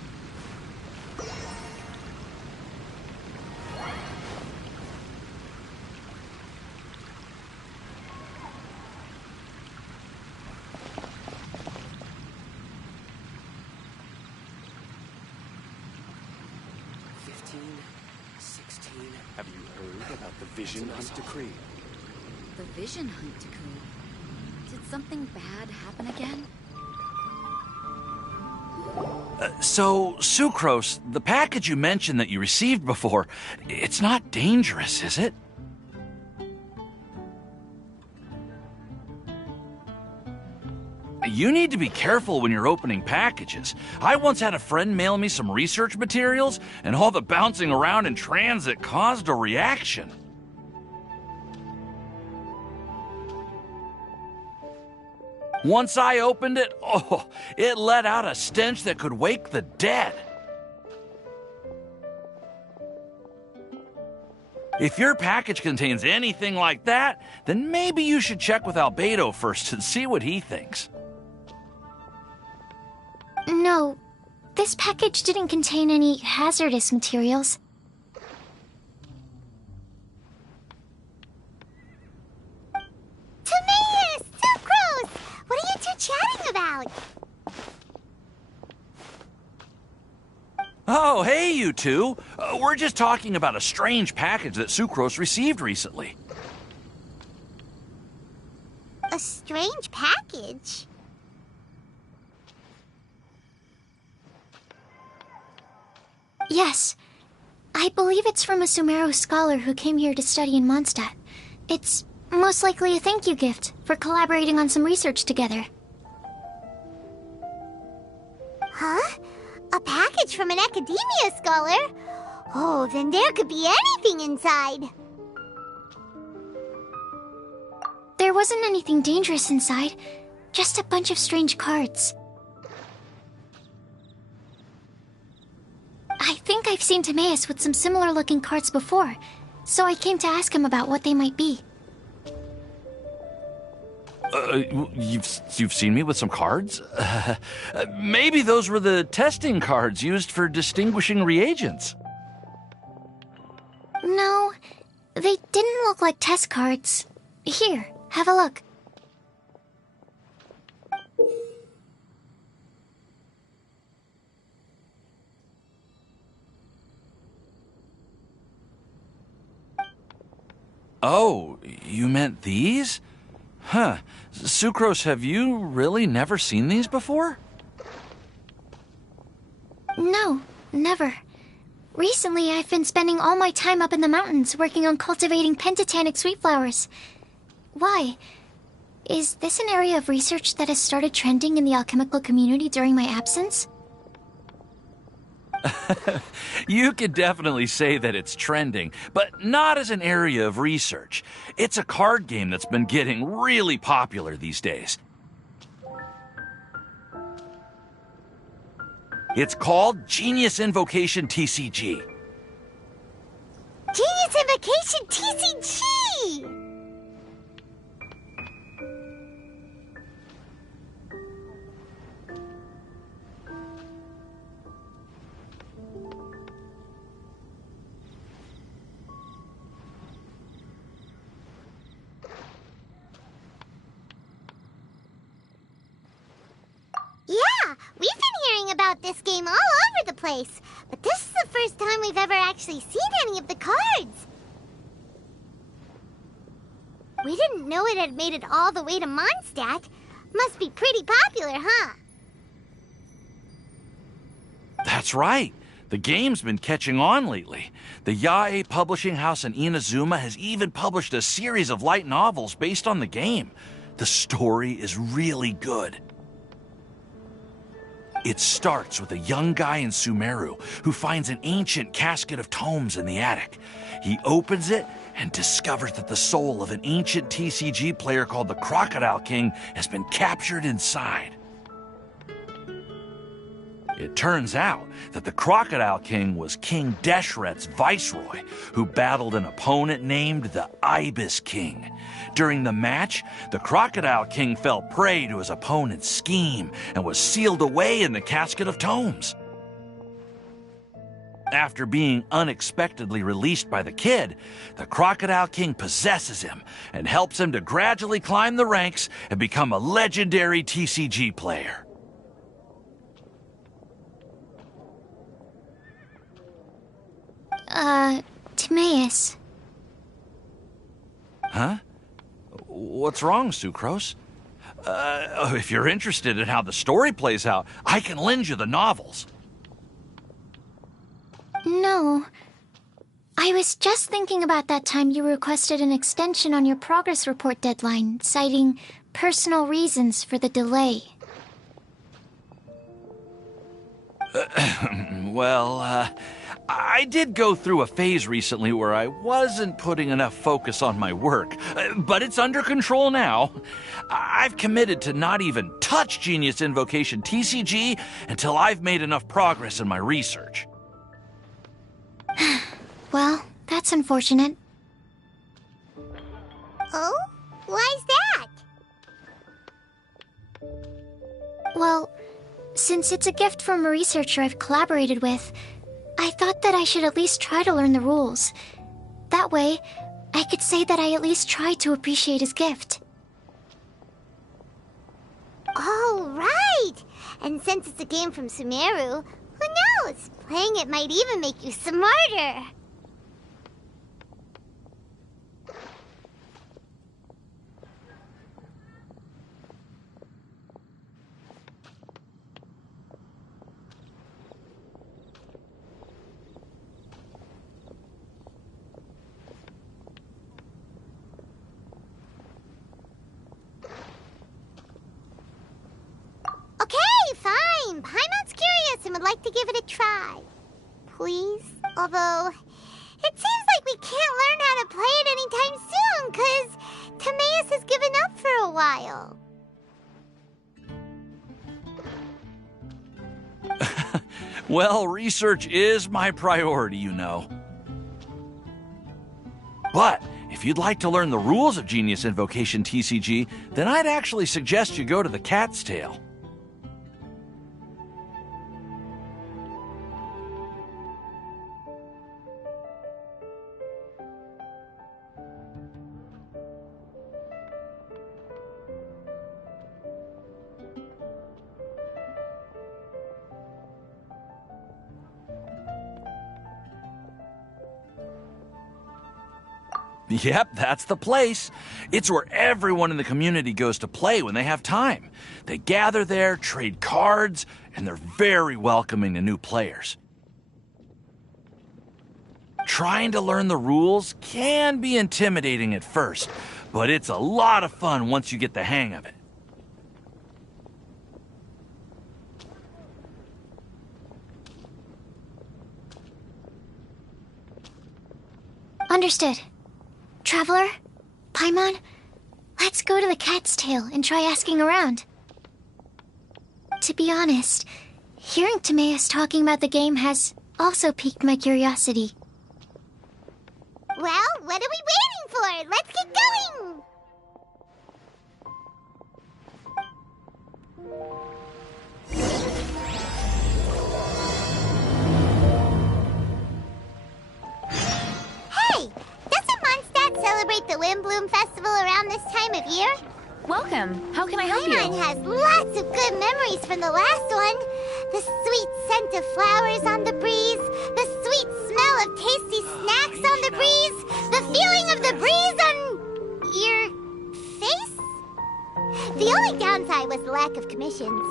Have you heard about the Vision Hunt Decree? The Vision Hunt Decree? Did something bad happen again? So, Sucrose, the package you mentioned that you received before, it's not dangerous, is it? You need to be careful when you're opening packages. I once had a friend mail me some research materials, and all the bouncing around in transit caused a reaction. Once I opened it, it let out a stench that could wake the dead. If your package contains anything like that, then maybe you should check with Albedo first and see what he thinks. No, this package didn't contain any hazardous materials. Timaeus! Sucrose! What are you two chatting about? Oh, hey, you two. We're just talking about a strange package that Sucrose received recently. A strange package? Yes. I believe it's from a Sumeru scholar who came here to study in Mondstadt. It's most likely a thank you gift for collaborating on some research together. Huh? A package from an academia scholar? Oh, then there could be anything inside. There wasn't anything dangerous inside, just a bunch of strange cards. I think I've seen Timaeus with some similar-looking cards before, so I came to ask him about what they might be. You've seen me with some cards? Maybe those were the testing cards used for distinguishing reagents. No, they didn't look like test cards. Here, have a look. Oh, you meant these? Huh. Sucrose, have you really never seen these before? No, never. Recently, I've been spending all my time up in the mountains working on cultivating pentatonic sweet flowers. Why? Is this an area of research that has started trending in the alchemical community during my absence? You could definitely say that it's trending, but not as an area of research. It's a card game that's been getting really popular these days. It's called Genius Invocation TCG. Genius Invocation TCG! Yeah, we've been hearing about this game all over the place, but this is the first time we've ever actually seen any of the cards. We didn't know it had made it all the way to Mondstadt. Must be pretty popular, huh? That's right. The game's been catching on lately. The Yae publishing house in Inazuma has even published a series of light novels based on the game. The story is really good. It starts with a young guy in Sumeru who finds an ancient casket of tomes in the attic. He opens it and discovers that the soul of an ancient TCG player called the Crocodile King has been captured inside. It turns out that the Crocodile King was King Deshret's viceroy, who battled an opponent named the Ibis King. During the match, the Crocodile King fell prey to his opponent's scheme and was sealed away in the casket of tomes. After being unexpectedly released by the kid, the Crocodile King possesses him and helps him to gradually climb the ranks and become a legendary TCG player. Timaeus. Huh? What's wrong, Sucrose? If you're interested in how the story plays out, I can lend you the novels. No. I was just thinking about that time you requested an extension on your progress report deadline, citing personal reasons for the delay. I did go through a phase recently where I wasn't putting enough focus on my work, but it's under control now. I've committed to not even touch Genius Invocation TCG until I've made enough progress in my research. Well, that's unfortunate. Oh? Why's that? Well, since it's a gift from a researcher I've collaborated with, I thought that I should at least try to learn the rules. That way, I could say that I at least tried to appreciate his gift. Oh, right! And since it's a game from Sumeru, who knows? Playing it might even make you smarter. Okay, fine. Paimon's curious like to give it a try. Please? Although, it seems like we can't learn how to play it anytime soon, 'cause Timaeus has given up for a while. Well, research is my priority, you know. But if you'd like to learn the rules of Genius Invocation TCG, then I'd actually suggest you go to the Cat's Tail. Yep, that's the place. It's where everyone in the community goes to play when they have time. They gather there, trade cards, and they're very welcoming to new players. Trying to learn the rules can be intimidating at first, but it's a lot of fun once you get the hang of it. Understood. Traveler, Paimon, let's go to the Cat's Tail and try asking around. To be honest, hearing Timaeus talking about the game has also piqued my curiosity. Well, what are we waiting for? Let's get going! Hey! Doesn't Mondstadt celebrate the Windbloom Festival around this time of year? Welcome. How can I help you? Paimon has lots of good memories from the last one. The sweet scent of flowers on the breeze, the sweet smell of tasty snacks on the breeze, the feeling of the breeze on your face? The only downside was the lack of commissions.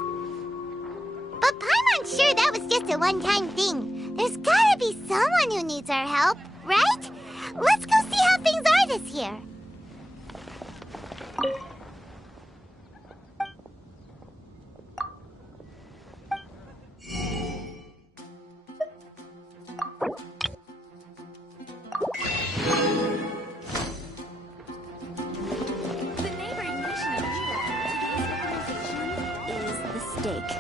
But Paimon's sure that was just a one-time thing. There's gotta be someone who needs our help, right? Let's go see how things are this year. The neighboring nation of Mira. Today's organization is the Stake.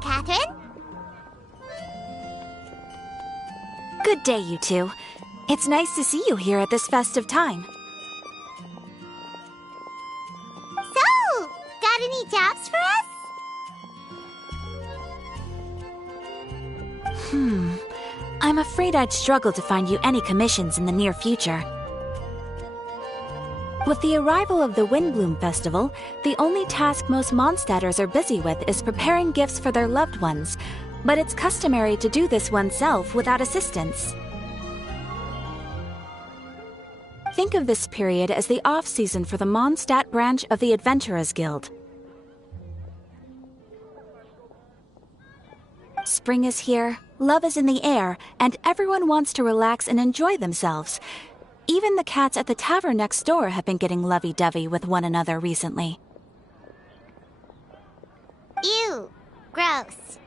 Catherine? Good day, you two. It's nice to see you here at this festive time. So, got any jobs for us? I'm afraid I'd struggle to find you any commissions in the near future. With the arrival of the Windbloom Festival, the only task most Mondstadters are busy with is preparing gifts for their loved ones, but it's customary to do this oneself without assistance. Think of this period as the off-season for the Mondstadt branch of the Adventurers Guild. Spring is here, Love is in the air, and everyone wants to relax and enjoy themselves. Even the cats at the tavern next door have been getting lovey-dovey with one another recently. Ew. Gross.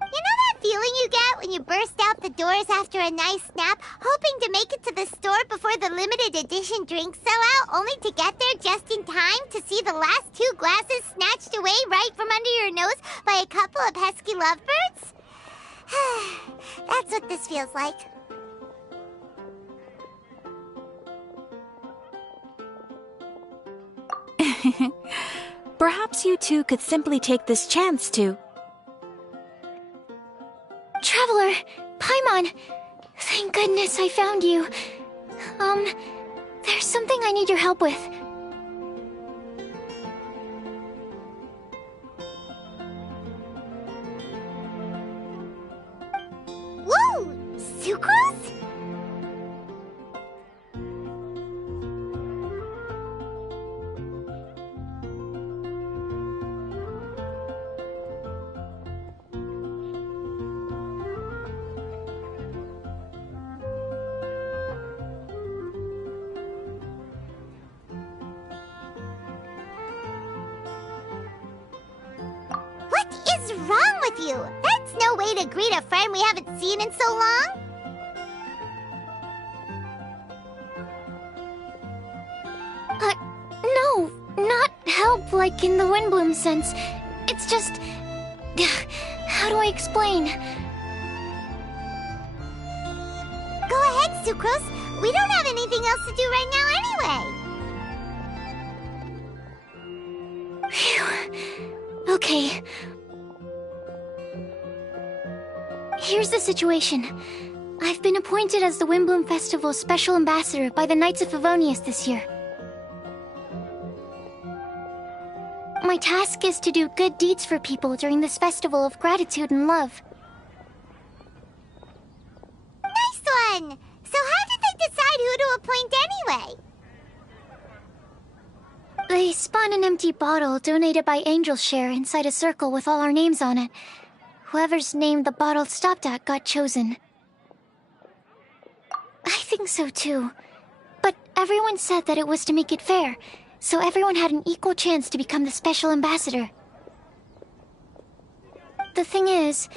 You know that feeling you get when you burst out the doors after a nice nap, hoping to make it to the store before the limited edition drinks sell out, only to get there just in time to see the last 2 glasses snatched away right from under your nose by a couple of pesky lovebirds? That's what this feels like. Perhaps you two could simply take this chance to... Traveler! Paimon! Thank goodness I found you. There's something I need your help with. Whoa! Sucrose? What is wrong with you? That's no way to greet a friend we haven't seen in so long. No, not help like in the Windbloom sense. It's just... How do I explain? Go ahead, Sucrose. We don't have anything else to do right now anyway. Phew. Okay. Here's the situation. I've been appointed as the Windbloom Festival's special ambassador by the Knights of Favonius this year. My task is to do good deeds for people during this festival of gratitude and love. Nice one! So how did they decide who to appoint anyway? They spun an empty bottle donated by Angel's Share inside a circle with all our names on it. Whoever's name the bottle stopped at got chosen. I think so too. But everyone said that it was to make it fair, so everyone had an equal chance to become the special ambassador. The thing is,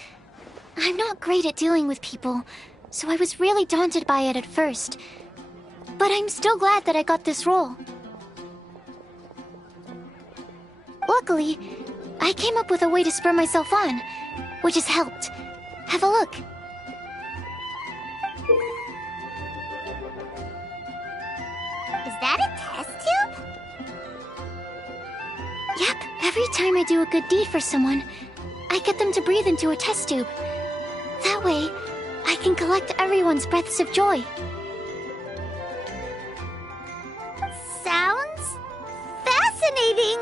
I'm not great at dealing with people, so I was really daunted by it at first. But I'm still glad that I got this role. Luckily, I came up with a way to spur myself on, which has helped. Have a look. Is that a test tube? Yep, every time I do a good deed for someone, I get them to breathe into a test tube. That way, I can collect everyone's breaths of joy. Sounds fascinating.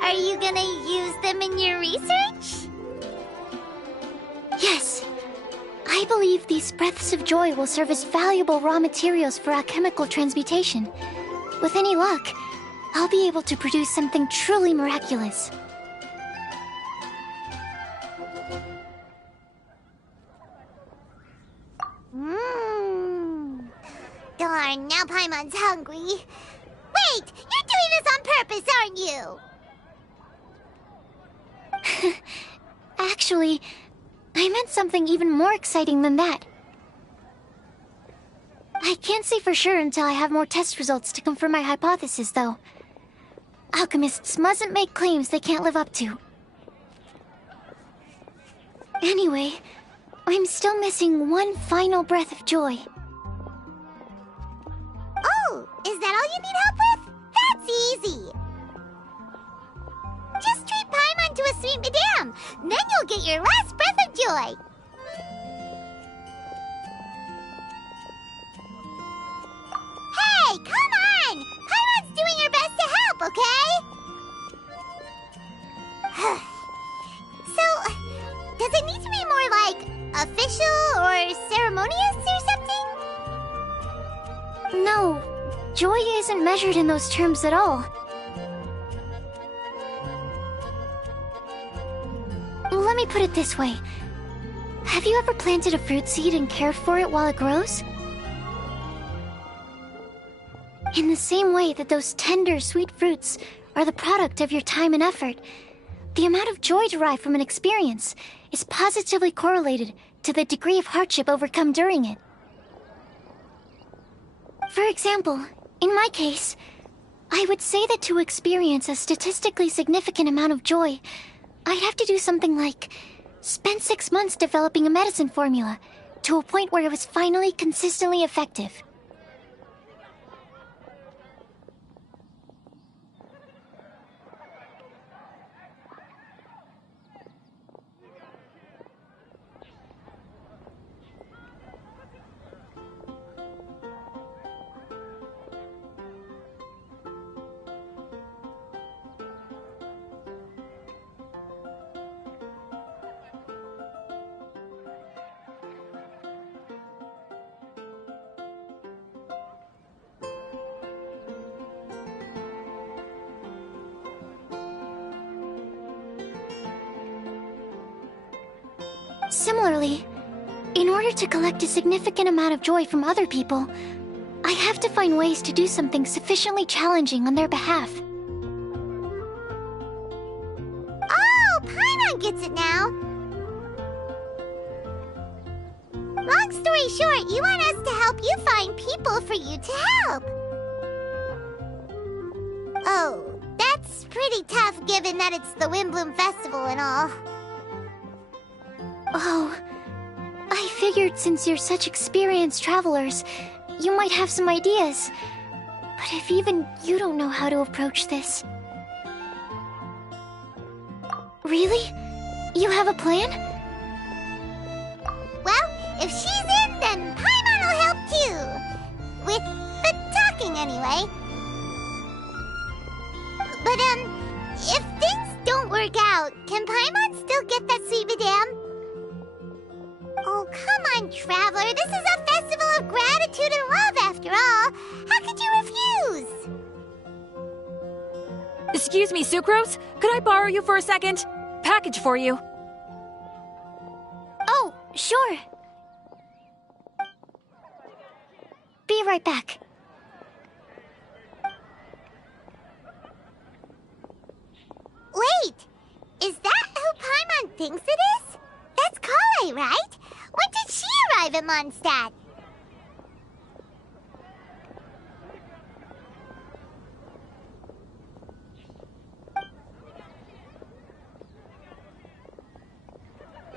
Are you gonna use them in your research? Yes. I believe these breaths of joy will serve as valuable raw materials for alchemical transmutation. With any luck, I'll be able to produce something truly miraculous. Darn, now Paimon's hungry. Wait! You're doing this on purpose, aren't you? Actually, I meant something even more exciting than that. I can't say for sure until I have more test results to confirm my hypothesis, though. Alchemists mustn't make claims they can't live up to. Anyway, I'm still missing one final breath of joy. Oh, is that all you need help with? That's easy. Just treat Paimon to a sweet madame. Then you'll get your last breath of joy. Hey, come on! Paimon's doing her best to help, okay? So, does it need to be more like official or ceremonious or something? No, joy isn't measured in those terms at all. Let me put it this way. Have you ever planted a fruit seed and cared for it while it grows? In the same way that those tender, sweet fruits are the product of your time and effort, the amount of joy derived from an experience is positively correlated to the degree of hardship overcome during it. For example, in my case, I would say that to experience a statistically significant amount of joy, I'd have to do something like spend 6 months developing a medicine formula to a point where it was finally consistently effective. Similarly, in order to collect a significant amount of joy from other people, I have to find ways to do something sufficiently challenging on their behalf. Oh, Paimon gets it now! Long story short, you want us to help you find people for you to help. Oh, that's pretty tough given that it's the Windbloom Festival and all. Oh, I figured since you're such experienced travelers, you might have some ideas. But if even you don't know how to approach this... Really? You have a plan? Well, if she's in, then Paimon will help too. With the talking, anyway. But, if things don't work out, can Paimon still get that sweet madame? Oh, come on, Traveler. This is a festival of gratitude and love, after all. How could you refuse? Excuse me, Sucrose? Could I borrow you for a second? Package for you. Oh, sure. Be right back. Wait! Is that who Paimon thinks it is? That's Kale, right? When did she arrive at Mondstadt?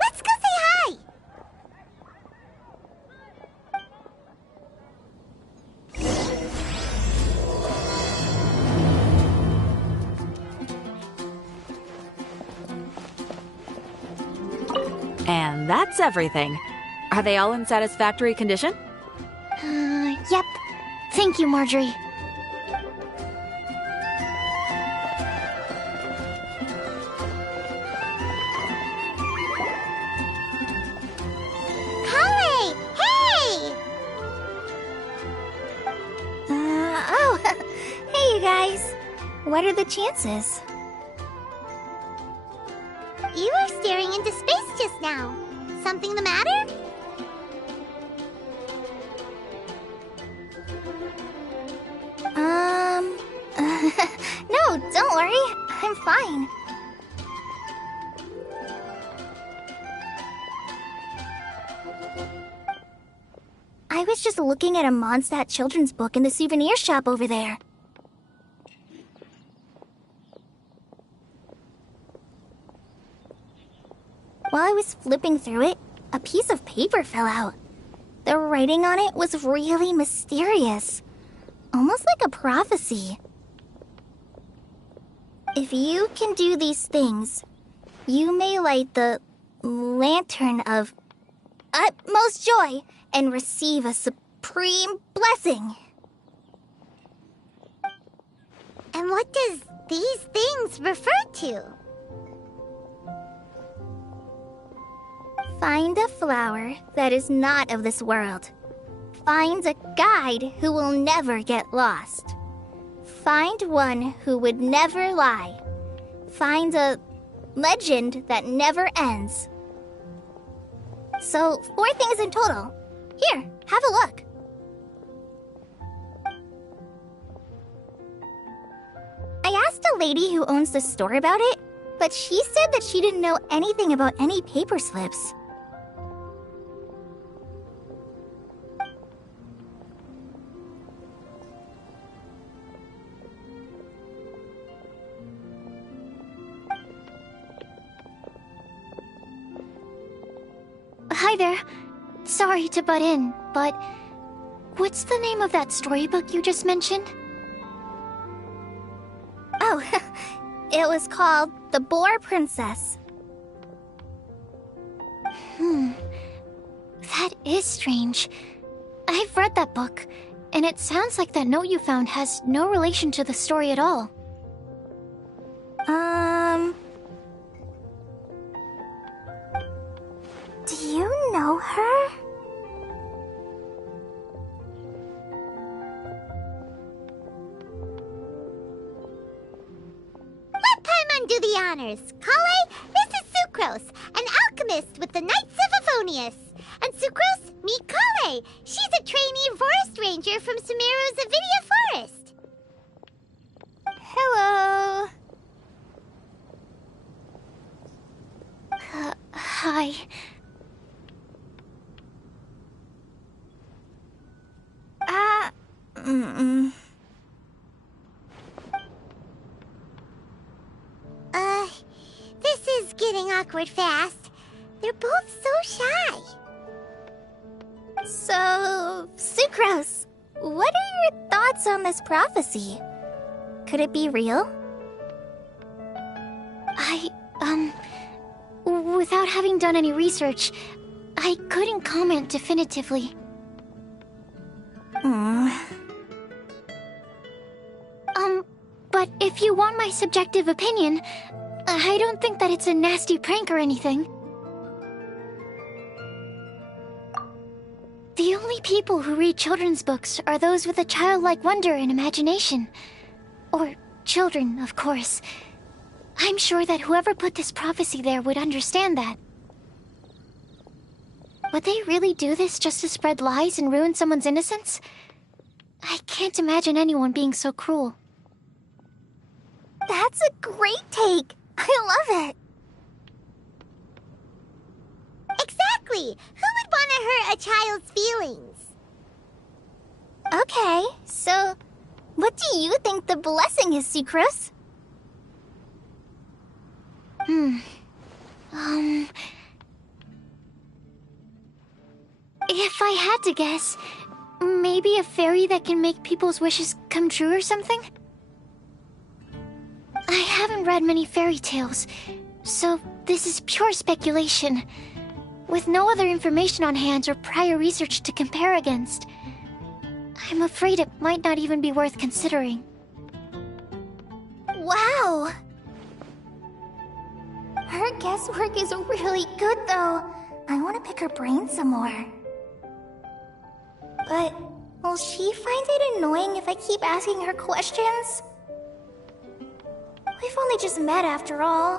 Let's go say hi! And that's everything. Are they all in satisfactory condition? Yep. Thank you, Marjorie. Kale! Hey! Oh, hey you guys. What are the chances? You were staring into space just now. Something the matter? No, don't worry. I'm fine. I was just looking at a Mondstadt children's book in the souvenir shop over there. While I was flipping through it, a piece of paper fell out. The writing on it was really mysterious. Almost like a prophecy. If you can do these things, you may light the lantern of utmost joy and receive a supreme blessing. And what does these things refer to? Find a flower that is not of this world. Find a guide who will never get lost. Find one who would never lie. Find a Legend that never ends. So, 4 things in total. Here, have a look. I asked a lady who owns the store about it, but she said that she didn't know anything about any paper slips. Hi there. Sorry to butt in, but what's the name of that storybook you just mentioned? Oh, it was called The Boar Princess. That is strange. I've read that book, and it sounds like that note you found has no relation to the story at all. Do you know her? Let Paimon do the honors. Kale, this is Sucrose, an alchemist with the Knights of Favonius. And Sucrose, meet Kale. She's a trainee forest ranger from Sumeru's Avidia Forest. Hello. Hi. This is getting awkward fast. They're both so shy. So, Sucrose, what are your thoughts on this prophecy? Could it be real? Without having done any research, I couldn't comment definitively. But if you want my subjective opinion, I don't think that it's a nasty prank or anything. The only people who read children's books are those with a childlike wonder and imagination. Or children, of course. I'm sure that whoever put this prophecy there would understand that. Would they really do this just to spread lies and ruin someone's innocence? I can't imagine anyone being so cruel. That's a great take. I love it. Exactly. Who would want to hurt a child's feelings? Okay, so what do you think the blessing is, Sucrose? If I had to guess, maybe a fairy that can make people's wishes come true or something? I haven't read many fairy tales, so this is pure speculation. With no other information on hand or prior research to compare against, I'm afraid it might not even be worth considering. Wow! Her guesswork is really good, though. I want to pick her brain some more. But will she find it annoying if I keep asking her questions? We've only just met after all.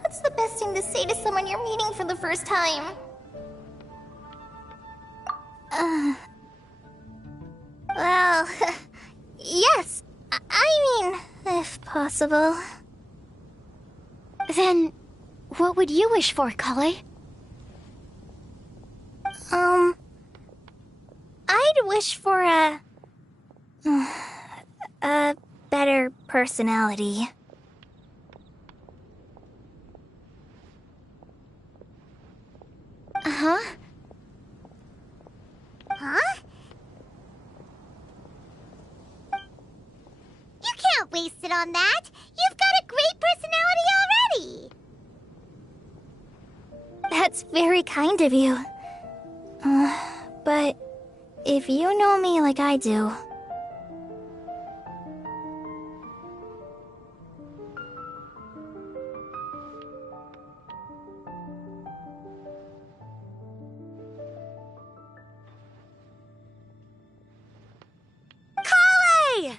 What's the best thing to say to someone you're meeting for the first time? Well, yes. I mean, if possible. Then, what would you wish for, Kale? I'd wish for a better personality. Huh? Huh? You can't waste it on that. You've got a great personality already. That's very kind of you. But if you know me like I do... Kale!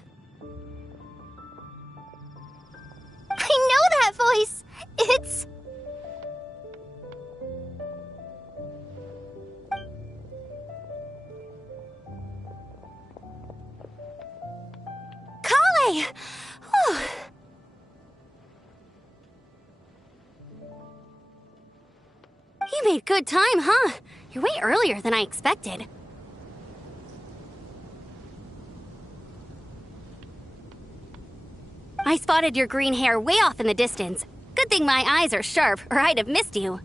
I know that voice! Okay. Whew. You made good time, huh? You're way earlier than I expected. I spotted your green hair way off in the distance. Good thing my eyes are sharp, or I'd have missed you.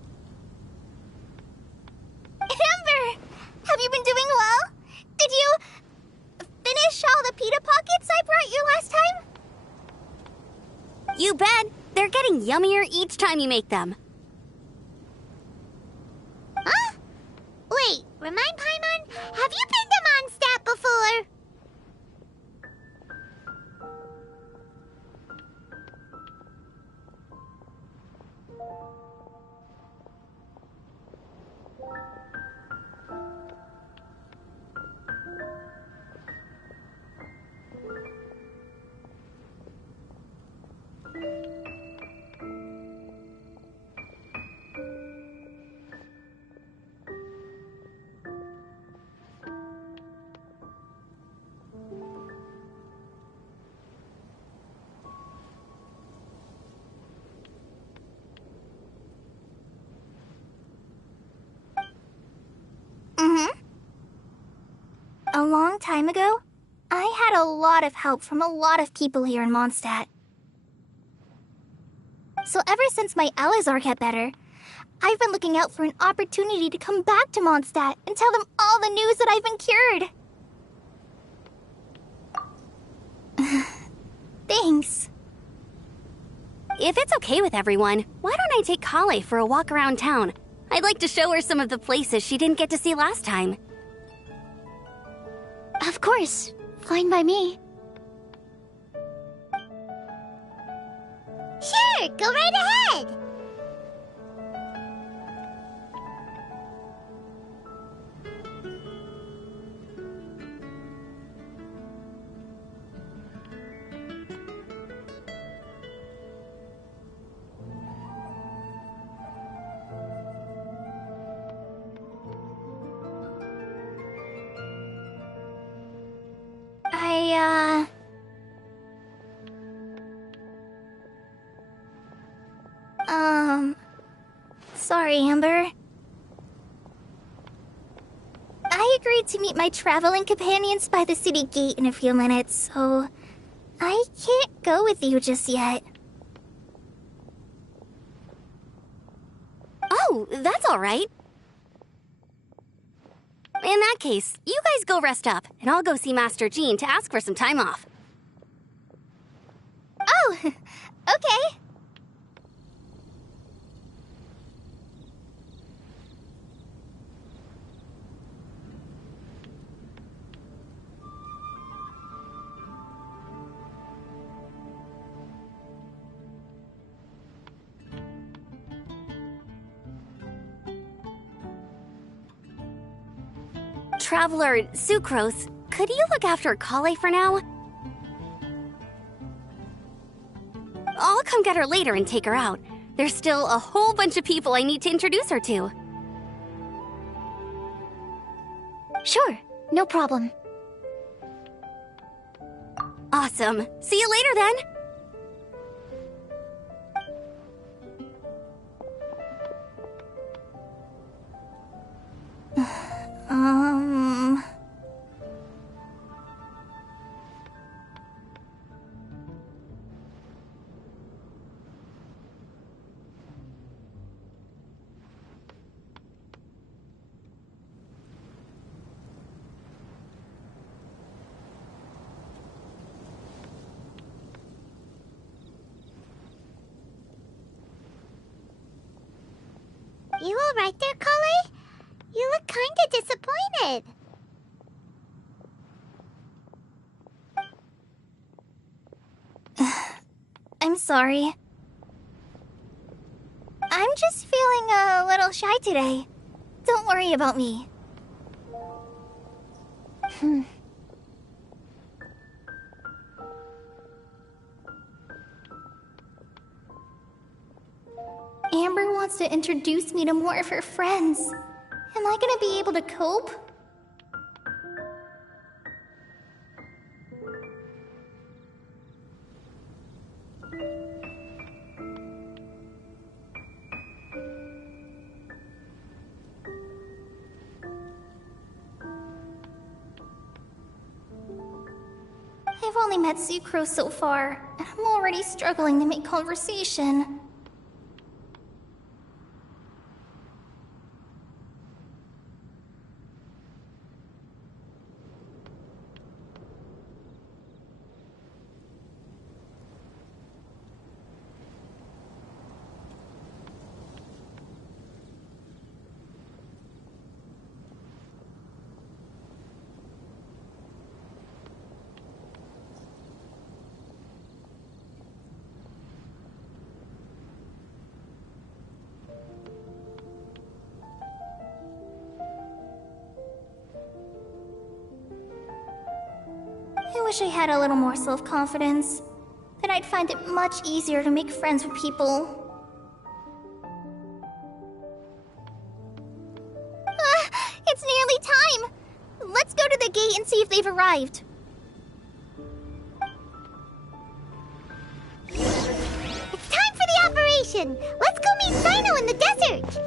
Amber! Have you been doing well? Did you finish all the pita pockets I brought you last time? You bet. They're getting yummier each time you make them. Huh? Wait, remind Paimon, have you been to Mondstadt before? A long time ago, I had a lot of help from a lot of people here in Mondstadt. So ever since my Elazar got better, I've been looking out for an opportunity to come back to Mondstadt and tell them all the news that I've been cured. Thanks. If it's okay with everyone, why don't I take Kale for a walk around town? I'd like to show her some of the places she didn't get to see last time. Of course. Fine by me. Sure, go right ahead. Sorry, Amber. I agreed to meet my traveling companions by the city gate in a few minutes, so I can't go with you just yet. Oh, that's all right. In that case, you guys go rest up, and I'll go see Master Jean to ask for some time off. Oh, okay. Traveler Sucrose, could you look after Kale for now? I'll come get her later and take her out. There's still a whole bunch of people I need to introduce her to. Sure, no problem. Awesome. See you later then. You alright there, Kale? You look kinda disappointed. I'm sorry. I'm just feeling a little shy today. Don't worry about me. Amber wants to introduce me to more of her friends. Am I gonna be able to cope? I've only met Sucrose so far, and I'm already struggling to make conversation. I wish I had a little more self-confidence. Then I'd find it much easier to make friends with people. It's nearly time! Let's go to the gate and see if they've arrived. It's time for the operation! Let's go meet Sino in the desert!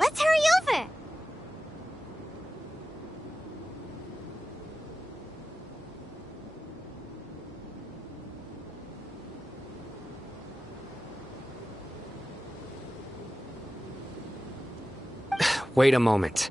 Let's hurry over! Wait a moment.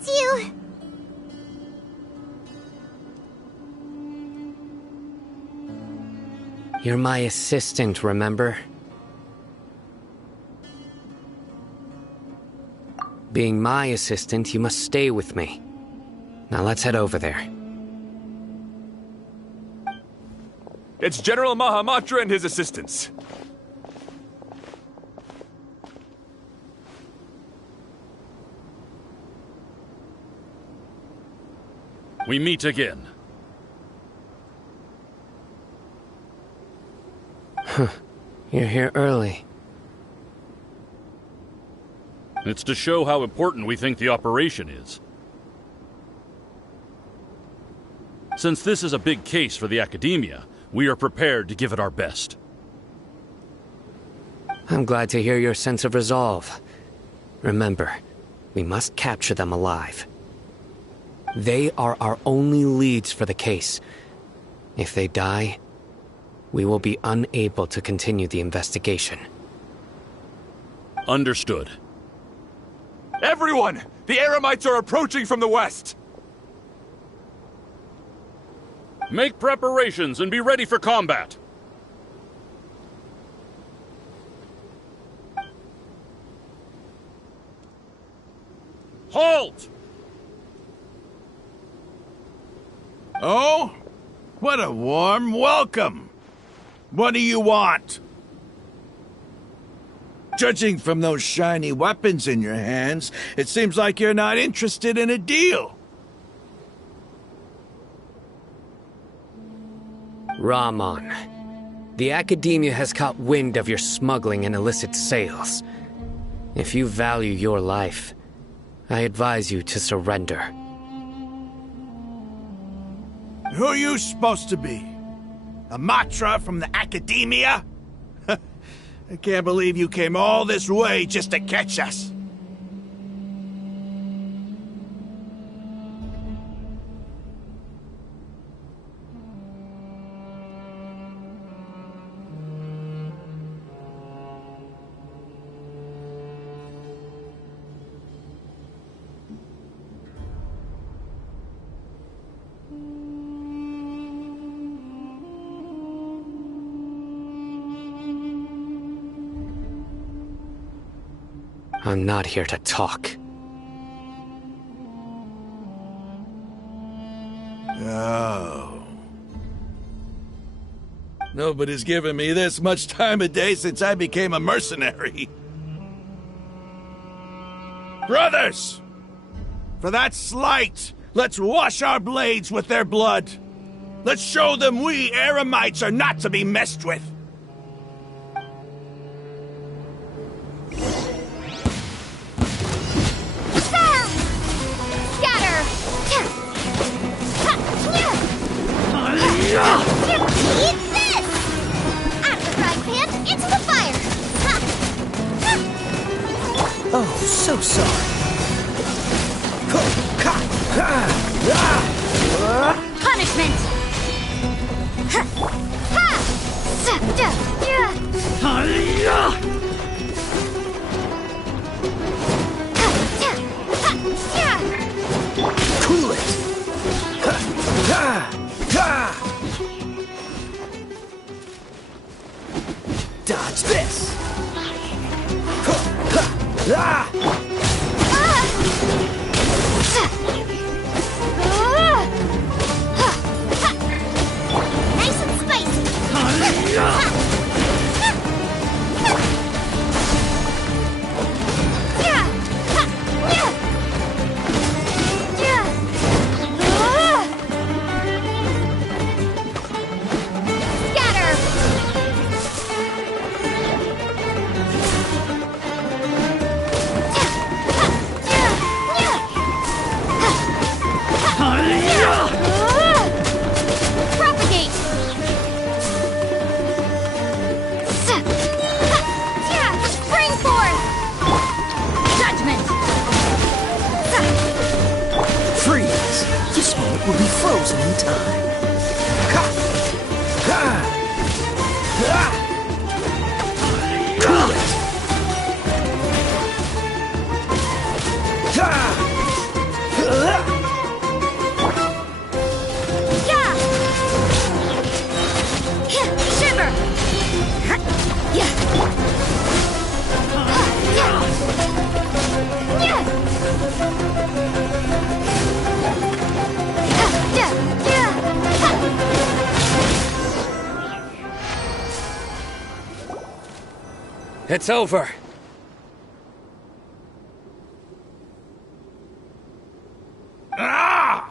It's you. You're my assistant, remember? Being my assistant, you must stay with me. Now let's head over there. It's General Mahamatra and his assistants. We meet again. You're here early. It's to show how important we think the operation is. Since this is a big case for the Academia, we are prepared to give it our best. I'm glad to hear your sense of resolve. Remember, we must capture them alive. They are our only leads for the case. If they die, we will be unable to continue the investigation. Understood. Everyone! The Eremites are approaching from the west! Make preparations and be ready for combat. Halt! Oh? What a warm welcome! What do you want? Judging from those shiny weapons in your hands, it seems like you're not interested in a deal. Rahman, the Academia has caught wind of your smuggling and illicit sales. If you value your life, I advise you to surrender. Who are you supposed to be? A Matra from the Academia? I can't believe you came all this way just to catch us. I'm not here to talk. Oh. Nobody's given me this much time of day since I became a mercenary. Brothers! For that slight, let's wash our blades with their blood. Let's show them we Eremites are not to be messed with. Eat this! Out of the frying pan, into the fire! Oh, so sorry. Punishment! Cool it! Dodge this! Nice and spicy! Propagate! Spring forth! Judgment! Freeze! This moment will be frozen in time. Cool it! It's over. Ah!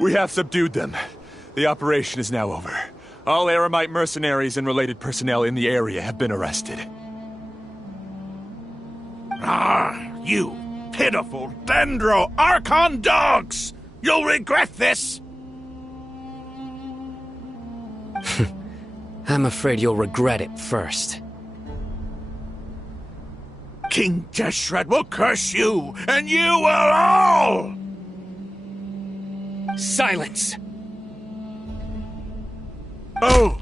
We have subdued them. The operation is now over. All Eremite mercenaries and related personnel in the area have been arrested. Ah, you pitiful Dendro Archon dogs! You'll regret this! I'm afraid you'll regret it first. King Deshret will curse you, and you will all! Silence! Oh,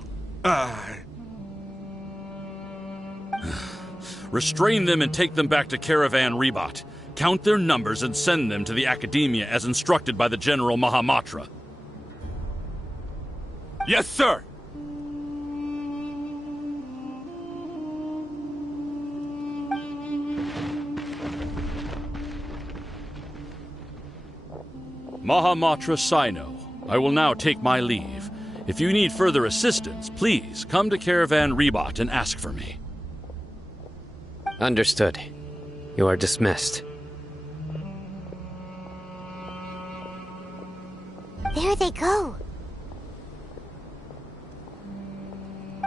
Restrain them and take them back to Caravan Rebot. Count their numbers and send them to the Academia as instructed by the General Mahamatra. Yes, sir! Mahamatra Sino, I will now take my leave. If you need further assistance, please come to Caravan Rebot and ask for me. Understood. You are dismissed. There they go.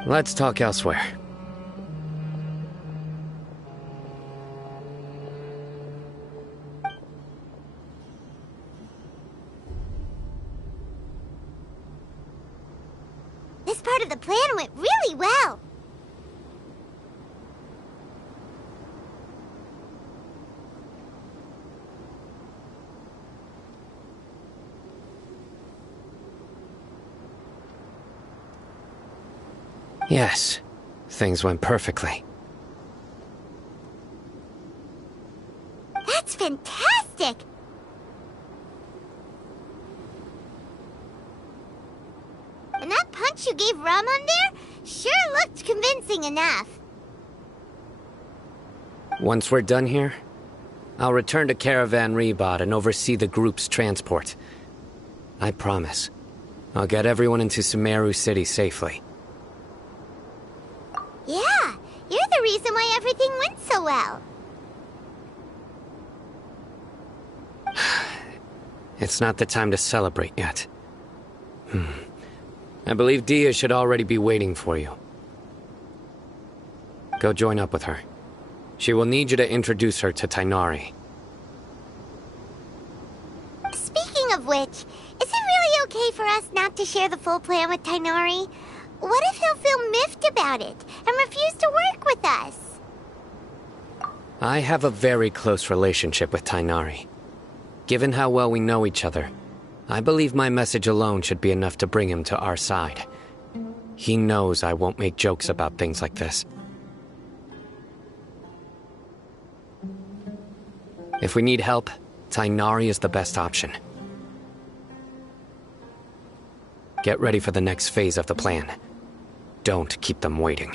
Let's talk elsewhere. This part of the plan went really well. Yes, things went perfectly. That's fantastic! And that punch you gave Ramon there sure looked convincing enough. Once we're done here, I'll return to Caravan Rebot and oversee the group's transport. I promise. I'll get everyone into Sumeru City safely. Yeah, you're the reason why everything went so well. It's not the time to celebrate yet. I believe Dia should already be waiting for you. Go join up with her. She will need you to introduce her to Tainari. Speaking of which, is it really okay for us not to share the full plan with Tainari? What if he'll feel miffed about it and refuse to work with us? I have a very close relationship with Tainari. Given how well we know each other, I believe my message alone should be enough to bring him to our side. He knows I won't make jokes about things like this. If we need help, Tainari is the best option. Get ready for the next phase of the plan. Don't keep them waiting.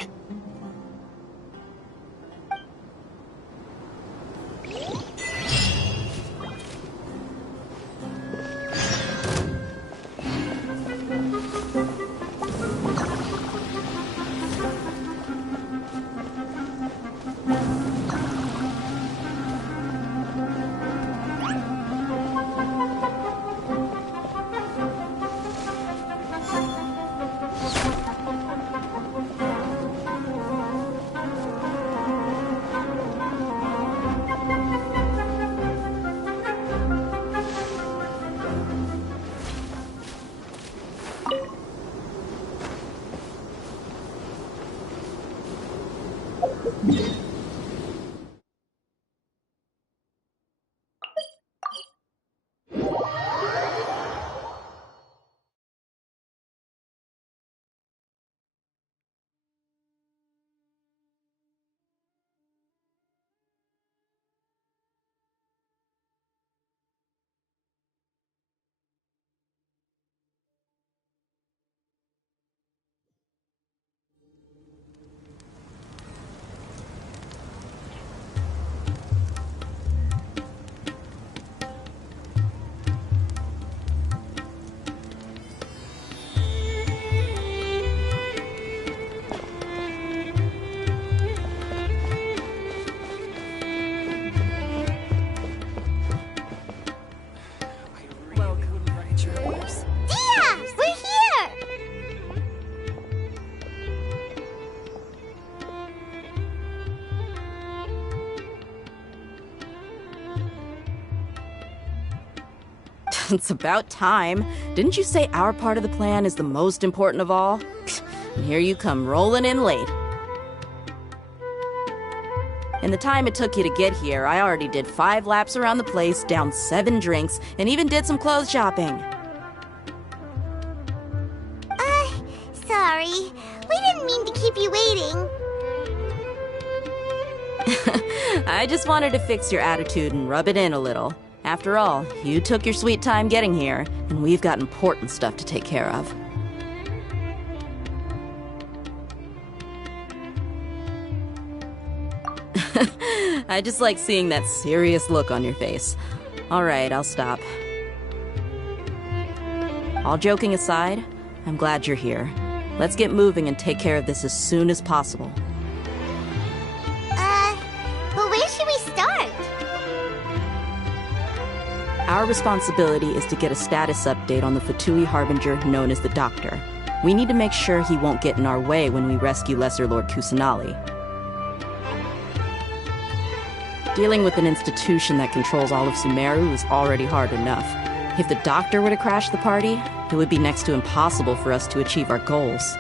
It's about time. Didn't you say our part of the plan is the most important of all? And here you come rolling in late. In the time it took you to get here, I already did 5 laps around the place, downed 7 drinks, and even did some clothes shopping. Sorry. We didn't mean to keep you waiting. I just wanted to fix your attitude and rub it in a little. After all, you took your sweet time getting here, and we've got important stuff to take care of. I just like seeing that serious look on your face. Alright, I'll stop. All joking aside, I'm glad you're here. Let's get moving and take care of this as soon as possible. But where should we start? Our responsibility is to get a status update on the Fatui Harbinger known as the Doctor. We need to make sure he won't get in our way when we rescue Lesser Lord Kusanali. Dealing with an institution that controls all of Sumeru is already hard enough. If the Doctor were to crash the party, it would be next to impossible for us to achieve our goals.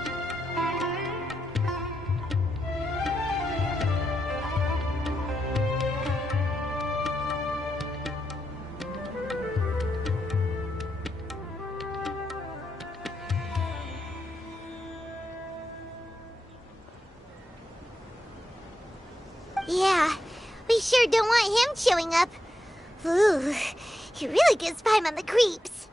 Yeah, we sure don't want him showing up. Ooh, he really gives Paimon the creeps.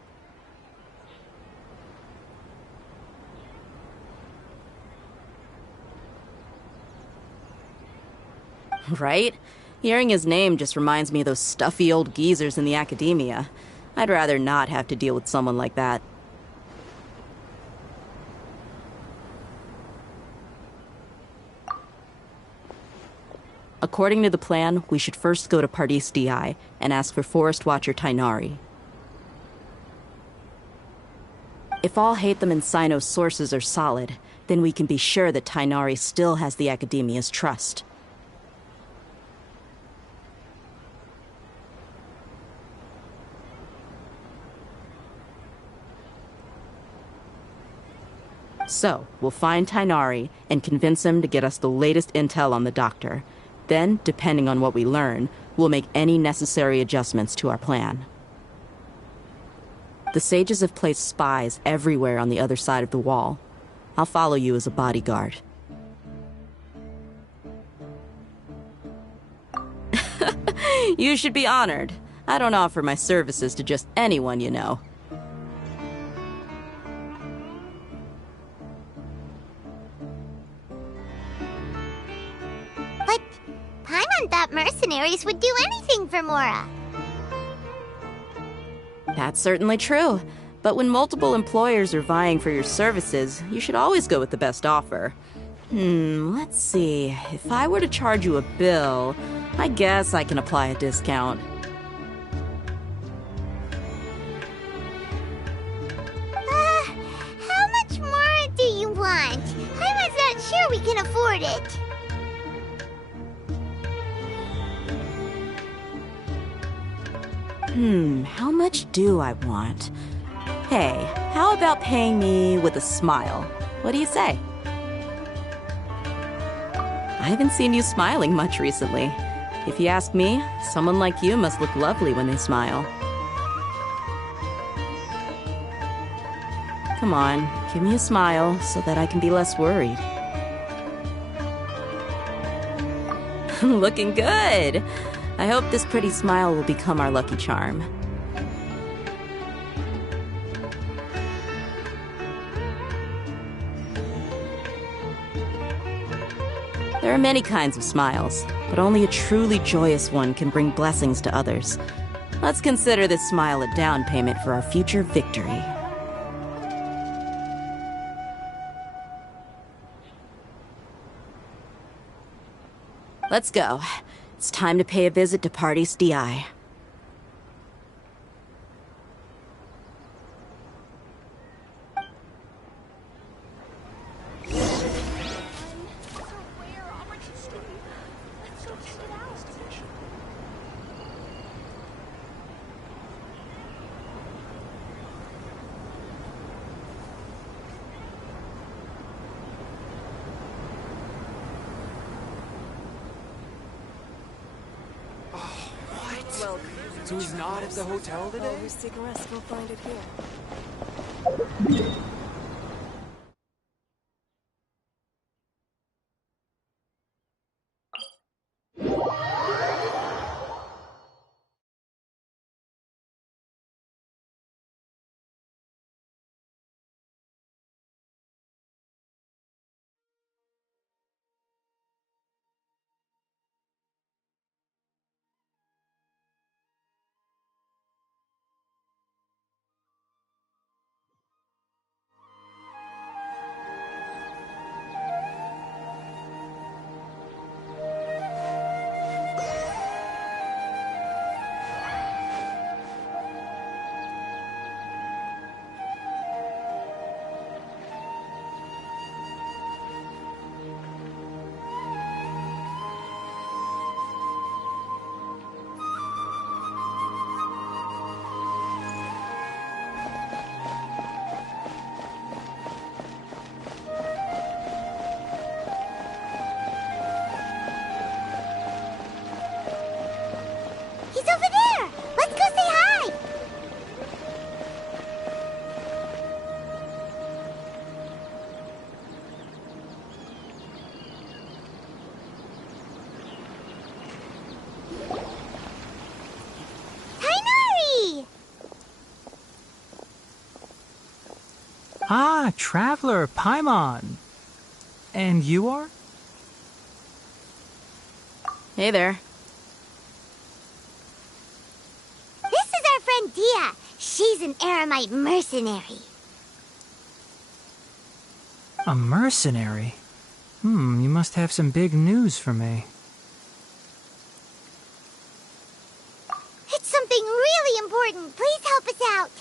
Right? Hearing his name just reminds me of those stuffy old geezers in the academia. I'd rather not have to deal with someone like that. According to the plan, we should first go to Pardis DI and ask for Forest Watcher Tainari. If all Hatham and Sino's sources are solid, then we can be sure that Tainari still has the Academia's trust. So, we'll find Tainari and convince him to get us the latest intel on the Doctor. Then, depending on what we learn, we'll make any necessary adjustments to our plan. The sages have placed spies everywhere on the other side of the wall. I'll follow you as a bodyguard. You should be honored. I don't offer my services to just anyone you know. But Paimon thought mercenaries would do anything for Mora. That's certainly true. But when multiple employers are vying for your services, you should always go with the best offer. Let's see. If I were to charge you a bill, I guess I can apply a discount. How much more do you want? Paimon's not sure we can afford it. How much do I want? Hey, how about paying me with a smile? What do you say? I haven't seen you smiling much recently. If you ask me, someone like you must look lovely when they smile. Come on, give me a smile so that I can be less worried. Looking good! I hope this pretty smile will become our lucky charm. There are many kinds of smiles, but only a truly joyous one can bring blessings to others. Let's consider this smile a down payment for our future victory. Let's go. It's time to pay a visit to Pardis DI. So he's not at the hotel today? Who's taking rest? We'll find it here. He's over there! Let's go say hi! Tainari! Ah, Traveler, Paimon. And you are? Hey there. This is our friend Dia. She's an Aramite mercenary. A mercenary? You must have some big news for me. It's something really important. Please help us out.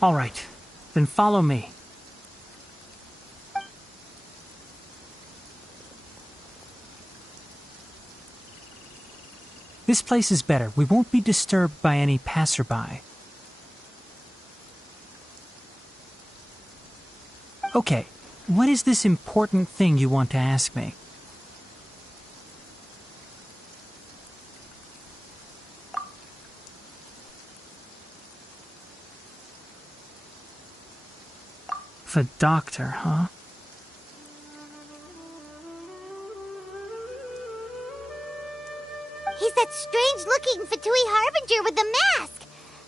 All right, then follow me. This place is better. We won't be disturbed by any passerby. Okay, what is this important thing you want to ask me? The doctor, huh? He's that strange-looking Fatui Harbinger with the mask.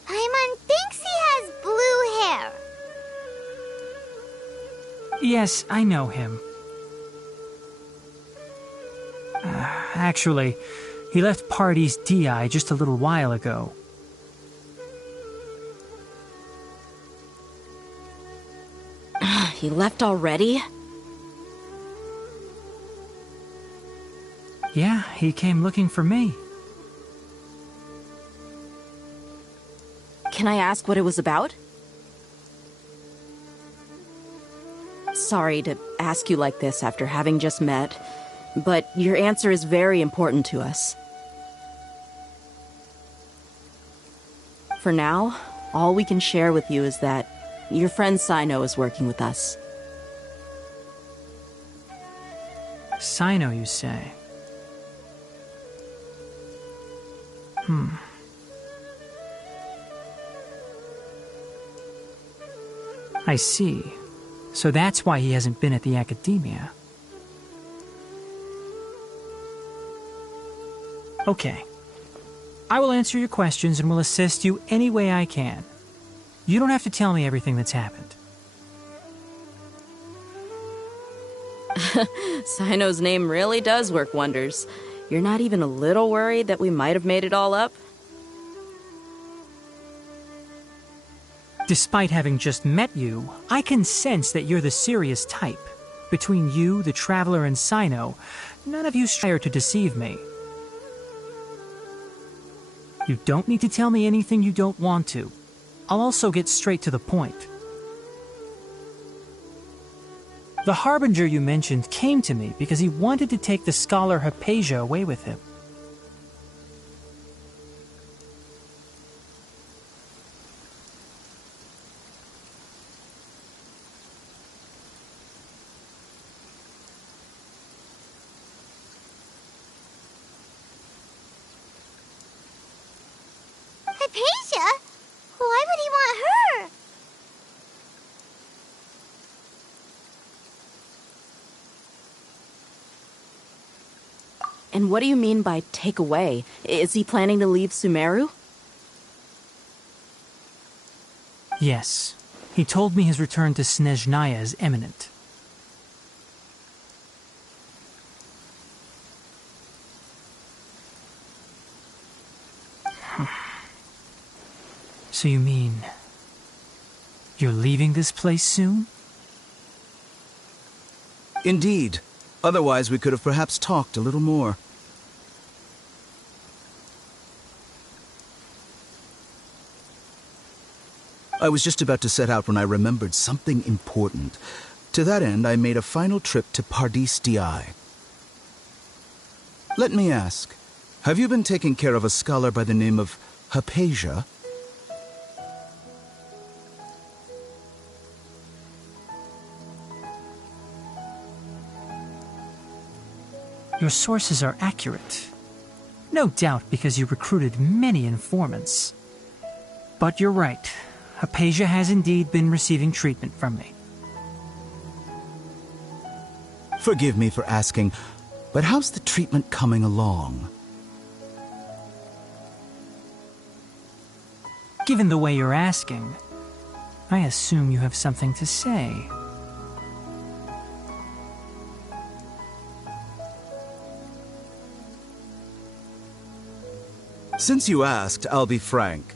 Paimon thinks he has blue hair. Yes, I know him. Actually, he left Party's DI just a little while ago. He left already? Yeah, he came looking for me. Can I ask what it was about? Sorry to ask you like this after having just met, but your answer is very important to us. For now, all we can share with you is that your friend Sino is working with us. Sino, you say? I see. So that's why he hasn't been at the academia. Okay. I will answer your questions and will assist you any way I can. You don't have to tell me everything that's happened. Sino's name really does work wonders. You're not even a little worried that we might have made it all up? Despite having just met you, I can sense that you're the serious type. Between you, the Traveler, and Sino, none of you strive to deceive me. You don't need to tell me anything you don't want to. I'll also get straight to the point. The Harbinger you mentioned came to me because he wanted to take the scholar Hypatia away with him. Hypatia? Why would he want her? And what do you mean by take away? Is he planning to leave Sumeru? Yes. He told me his return to Snezhnaya is imminent. So you mean... you're leaving this place soon? Indeed. Otherwise, we could have perhaps talked a little more. I was just about to set out when I remembered something important. To that end, I made a final trip to Pardis Di. Let me ask, have you been taking care of a scholar by the name of Hypatia? Your sources are accurate. No doubt because you recruited many informants. But you're right. Hypatia has indeed been receiving treatment from me. Forgive me for asking, but how's the treatment coming along? Given the way you're asking, I assume you have something to say. Since you asked, I'll be frank.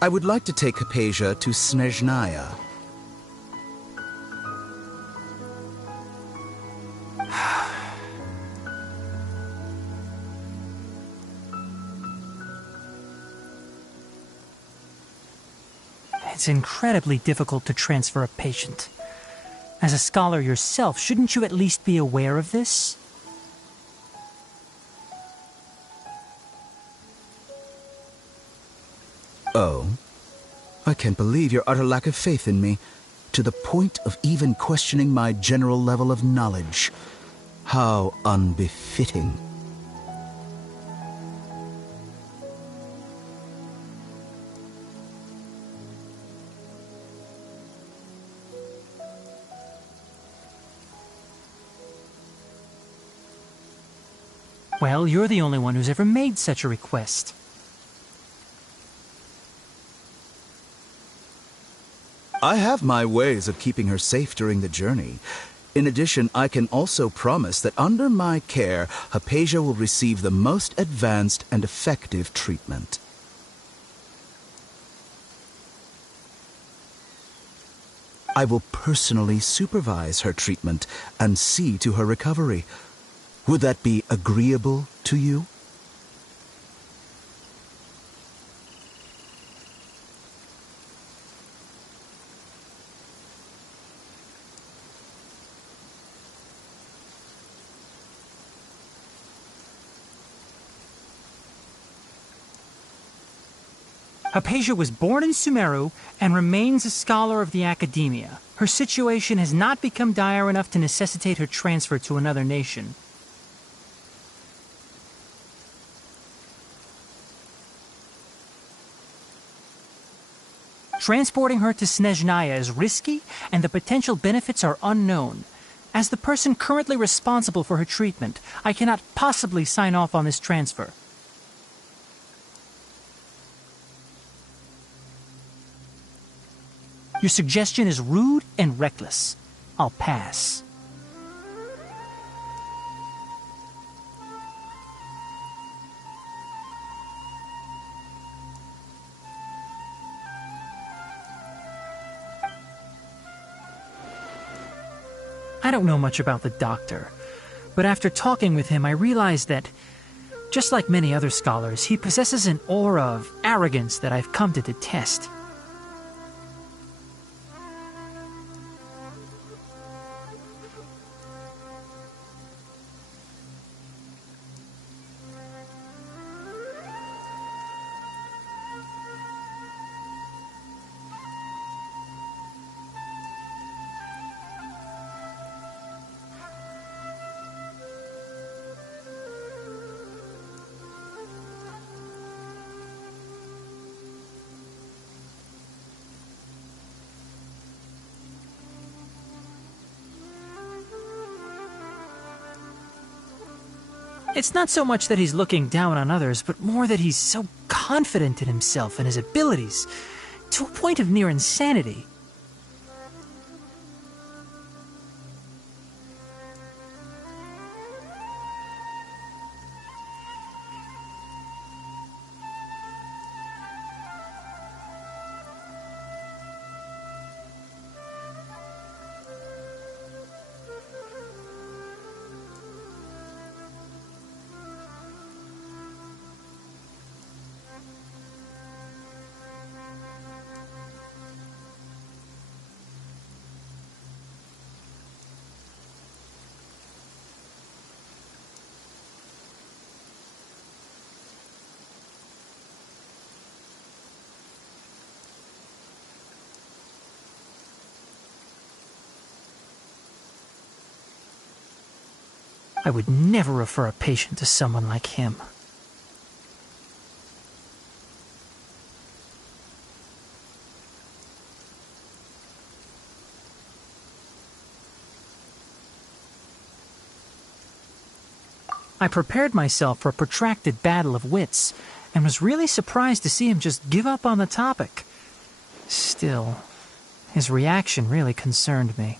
I would like to take Hypatia to Snezhnaya. It's incredibly difficult to transfer a patient. As a scholar yourself, shouldn't you at least be aware of this? Oh, I can't believe your utter lack of faith in me, to the point of even questioning my general level of knowledge. How unbefitting. Well, you're the only one who's ever made such a request. I have my ways of keeping her safe during the journey. In addition, I can also promise that under my care, Hypatia will receive the most advanced and effective treatment. I will personally supervise her treatment and see to her recovery. Would that be agreeable to you? Hypatia was born in Sumeru and remains a scholar of the academia. Her situation has not become dire enough to necessitate her transfer to another nation. Transporting her to Snezhnaya is risky, and the potential benefits are unknown. As the person currently responsible for her treatment, I cannot possibly sign off on this transfer. Your suggestion is rude and reckless. I'll pass. I don't know much about the doctor, but after talking with him, I realized that, just like many other scholars, he possesses an aura of arrogance that I've come to detest. It's not so much that he's looking down on others, but more that he's so confident in himself and his abilities, to a point of near insanity. I would never refer a patient to someone like him. I prepared myself for a protracted battle of wits, and was really surprised to see him just give up on the topic. Still, his reaction really concerned me.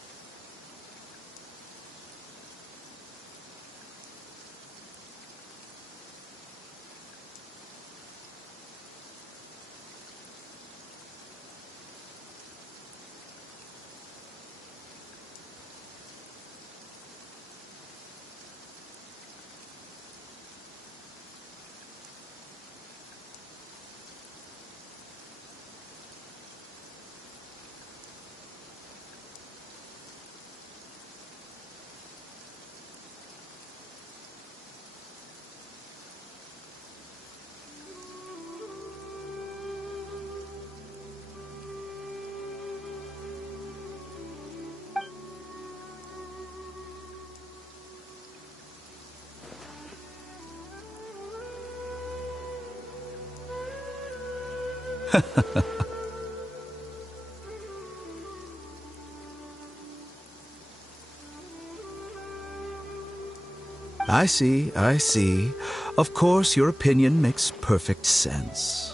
I see, I see. Of course, your opinion makes perfect sense.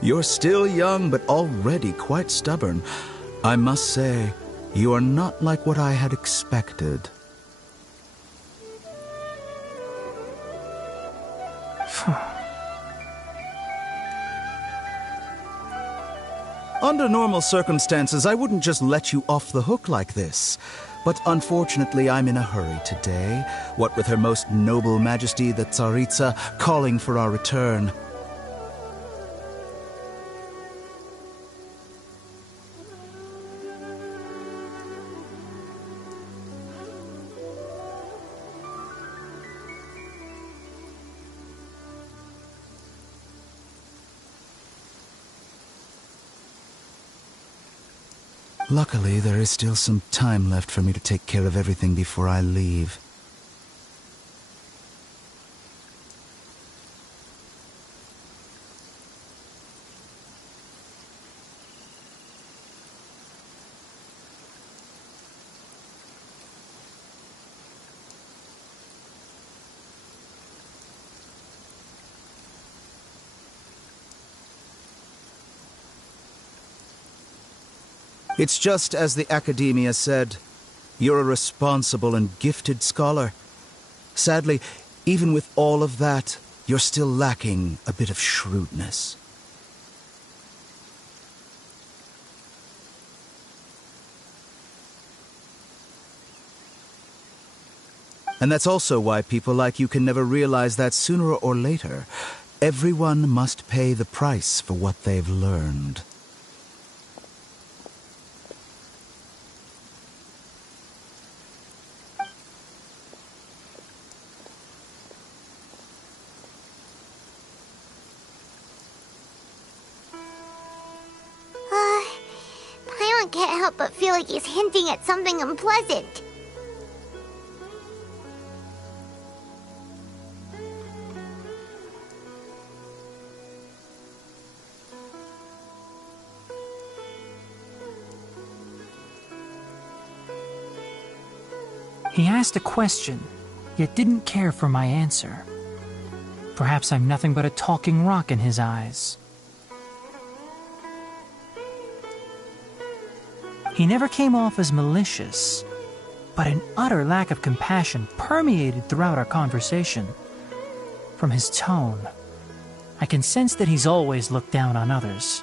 You're still young, but already quite stubborn. I must say, you are not like what I had expected. Under normal circumstances, I wouldn't just let you off the hook like this. But unfortunately, I'm in a hurry today, what with Her Most Noble Majesty the Tsaritsa calling for our return. Luckily, there is still some time left for me to take care of everything before I leave. It's just as the Academia said. You're a responsible and gifted scholar. Sadly, even with all of that, you're still lacking a bit of shrewdness. And that's also why people like you can never realize that sooner or later, everyone must pay the price for what they've learned. Paimon can't help but feel like he's hinting at something unpleasant. He asked a question, yet didn't care for my answer. Perhaps I'm nothing but a talking rock in his eyes. He never came off as malicious, but an utter lack of compassion permeated throughout our conversation. From his tone, I can sense that he's always looked down on others.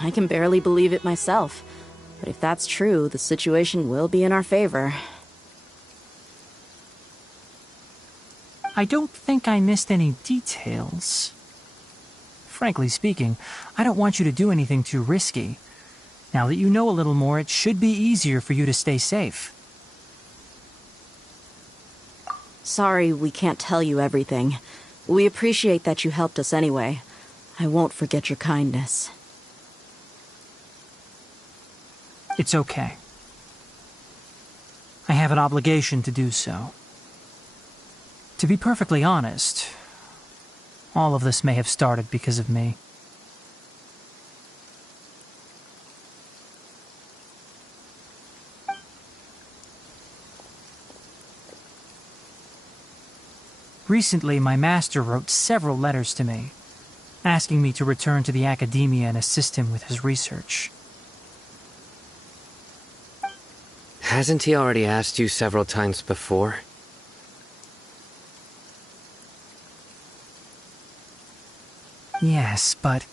I can barely believe it myself, but if that's true, the situation will be in our favor. I don't think I missed any details. Frankly speaking, I don't want you to do anything too risky. Now that you know a little more, it should be easier for you to stay safe. Sorry we can't tell you everything. We appreciate that you helped us anyway. I won't forget your kindness. It's okay. I have an obligation to do so. To be perfectly honest, all of this may have started because of me. Recently, my master wrote several letters to me, asking me to return to the academia and assist him with his research. Hasn't he already asked you several times before? Yes, but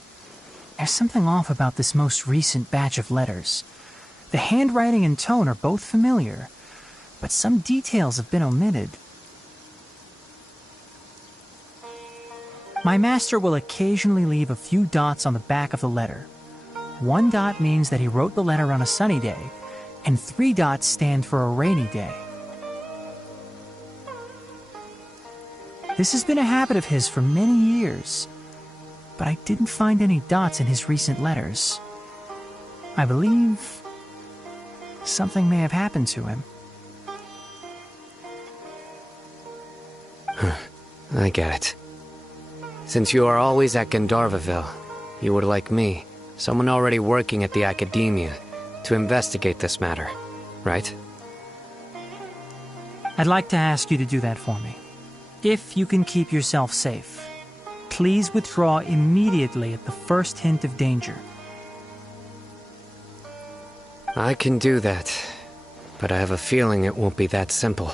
there's something off about this most recent batch of letters. The handwriting and tone are both familiar, but some details have been omitted. My master will occasionally leave a few dots on the back of the letter. 1 dot means that he wrote the letter on a sunny day, and 3 dots stand for a rainy day. This has been a habit of his for many years, but I didn't find any dots in his recent letters. I believe something may have happened to him. I get it. Since you are always at Gandharvaville, you would like me, someone already working at the academia, to investigate this matter, right? I'd like to ask you to do that for me. If you can keep yourself safe, please withdraw immediately at the first hint of danger. I can do that, but I have a feeling it won't be that simple.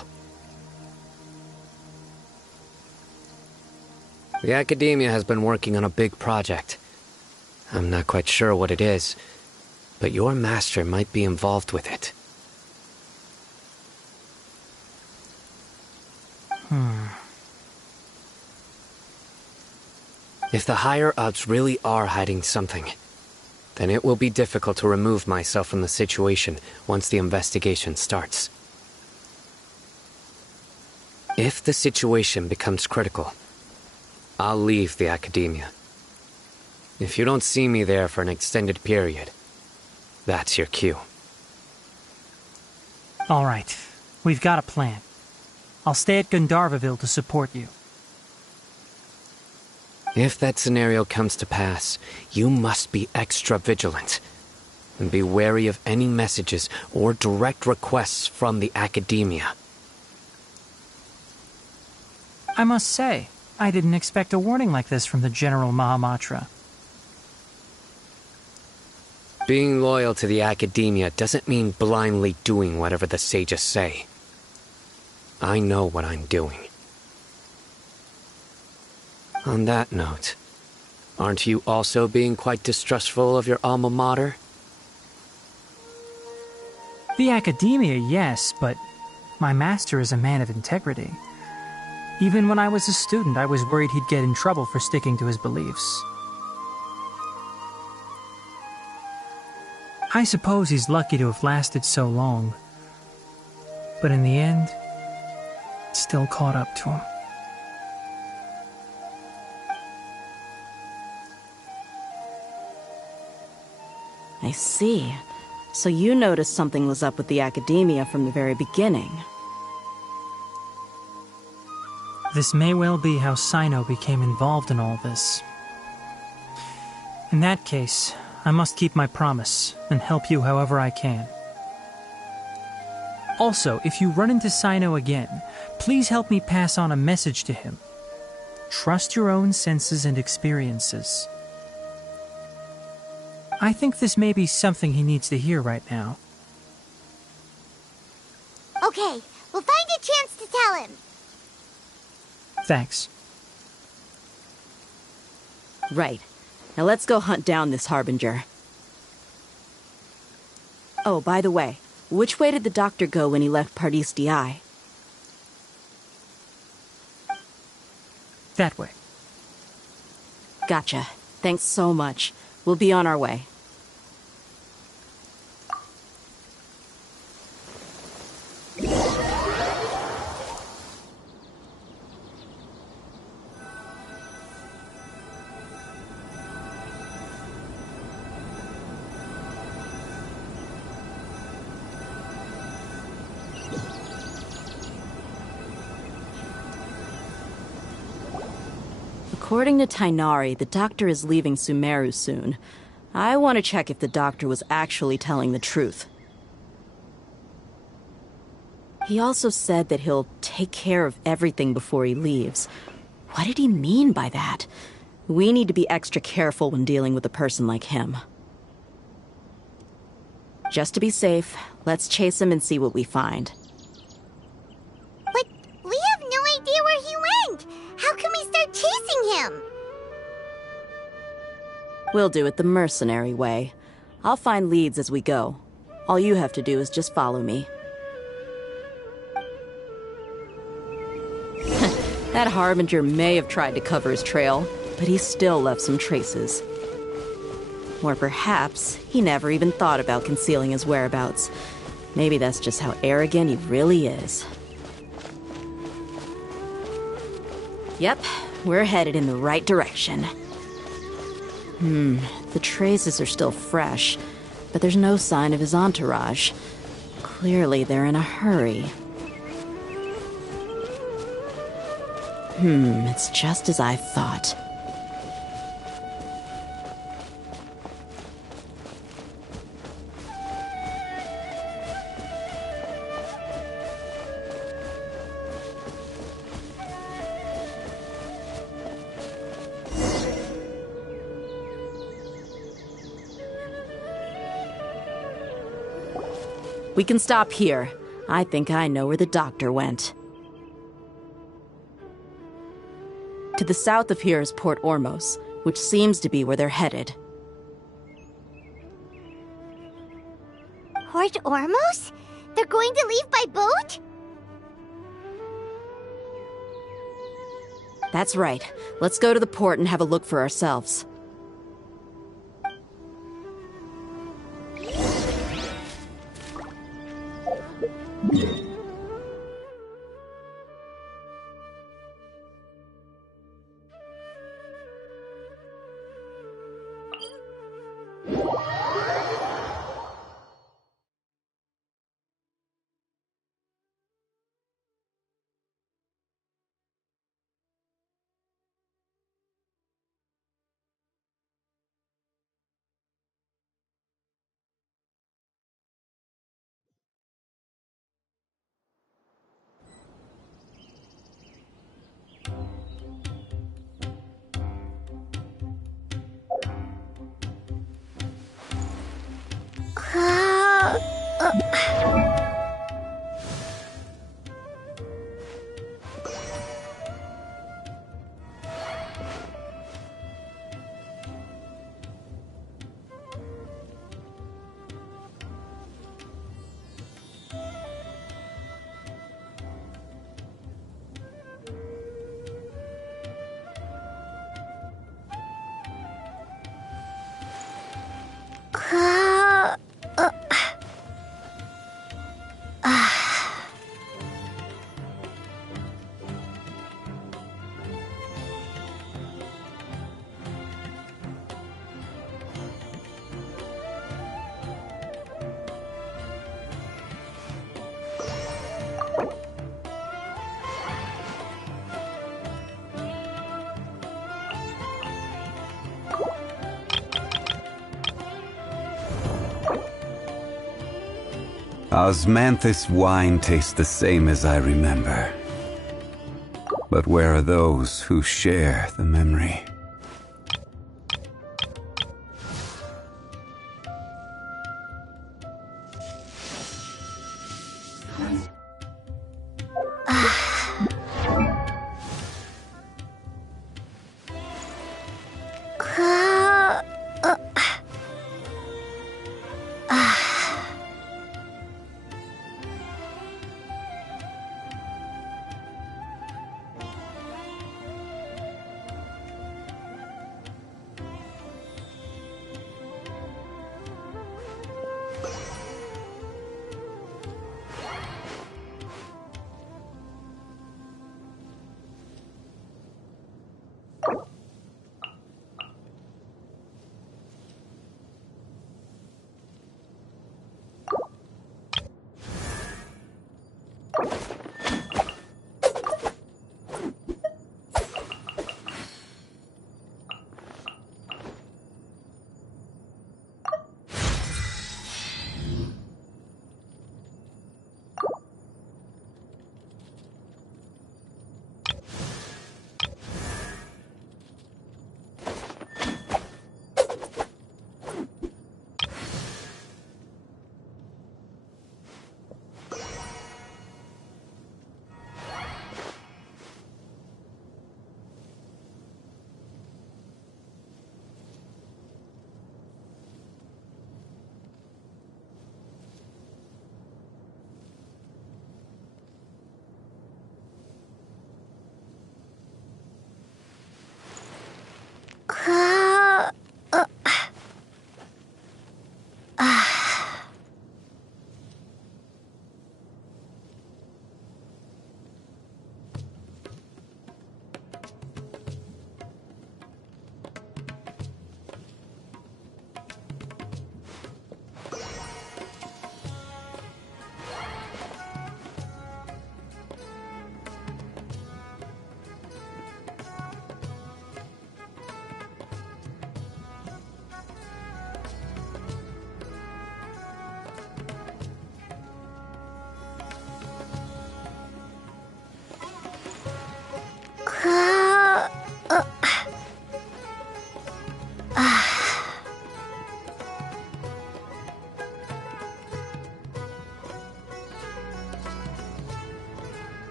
The academia has been working on a big project. I'm not quite sure what it is, but your master might be involved with it. If the higher-ups really are hiding something, then it will be difficult to remove myself from the situation once the investigation starts. If the situation becomes critical, I'll leave the academia. If you don't see me there for an extended period, that's your cue. All right, we've got a plan. I'll stay at Gandharvaville to support you. If that scenario comes to pass, you must be extra vigilant. And be wary of any messages or direct requests from the academia. I must say, I didn't expect a warning like this from the General Mahamatra. Being loyal to the academia doesn't mean blindly doing whatever the sages say. I know what I'm doing. On that note, Aren't you also being quite distrustful of your alma mater? The academia, yes, but my master is a man of integrity. Even when I was a student, I was worried he'd get in trouble for sticking to his beliefs. I suppose he's lucky to have lasted so long. But in the end, it still caught up to him. I see. So you noticed something was up with the academia from the very beginning. This may well be how Sino became involved in all this. In that case, I must keep my promise and help you however I can. Also, if you run into Sino again, please help me pass on a message to him. Trust your own senses and experiences. I think this may be something he needs to hear right now. Okay, we'll find a chance to tell him. Thanks. Right. Now let's go hunt down this Harbinger. Oh, by the way, which way did the doctor go when he left Pardis DI? That way. Gotcha. Thanks so much. We'll be on our way. According to Tainari, the doctor is leaving Sumeru soon. I want to check if the doctor was actually telling the truth. He also said that he'll take care of everything before he leaves. What did he mean by that? We need to be extra careful when dealing with a person like him. Just to be safe, let's chase him and see what we find. But we have no idea where he went! How can we start chasing him? We'll do it the mercenary way. I'll find leads as we go. All you have to do is just follow me. That Harbinger may have tried to cover his trail, but he still left some traces. Or perhaps he never even thought about concealing his whereabouts. Maybe that's just how arrogant he really is. Yep, we're headed in the right direction. The traces are still fresh, but there's no sign of his entourage. Clearly they're in a hurry. It's just as I thought. We can stop here. I think I know where the doctor went. To the south of here is Port Ormos, which seems to be where they're headed. Port Ormos? They're going to leave by boat? That's right. Let's go to the port and have a look for ourselves. Osmanthus wine tastes the same as I remember. But where are those who share the memory?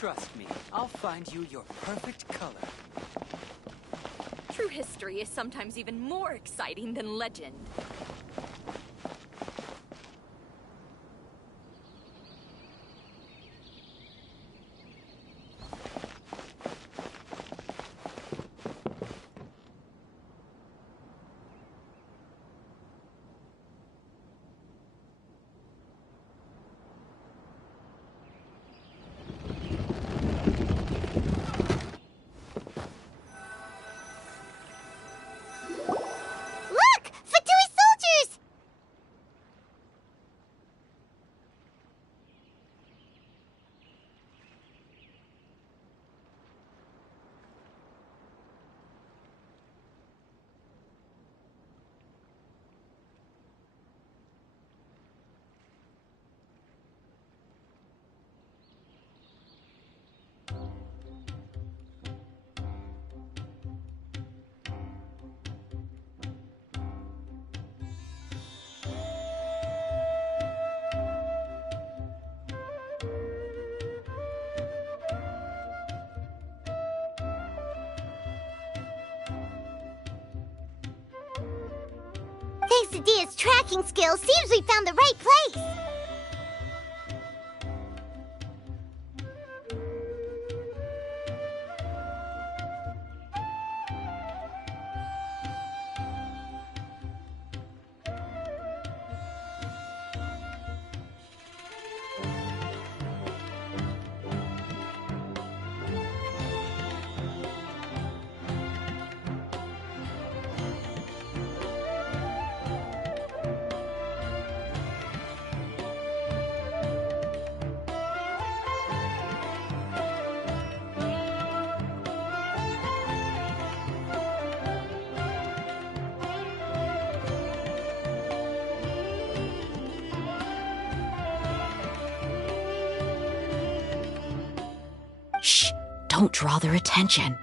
Trust me, I'll find you your perfect color. True history is sometimes even more exciting than legend. Thanks to Dia's tracking skills, seems we found the right place. Shh! Don't draw their attention.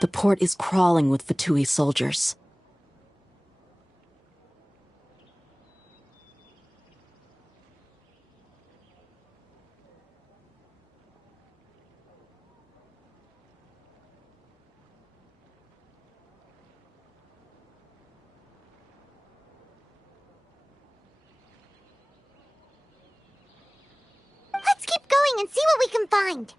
The port is crawling with Fatui soldiers. Let's keep going going and see what we can find.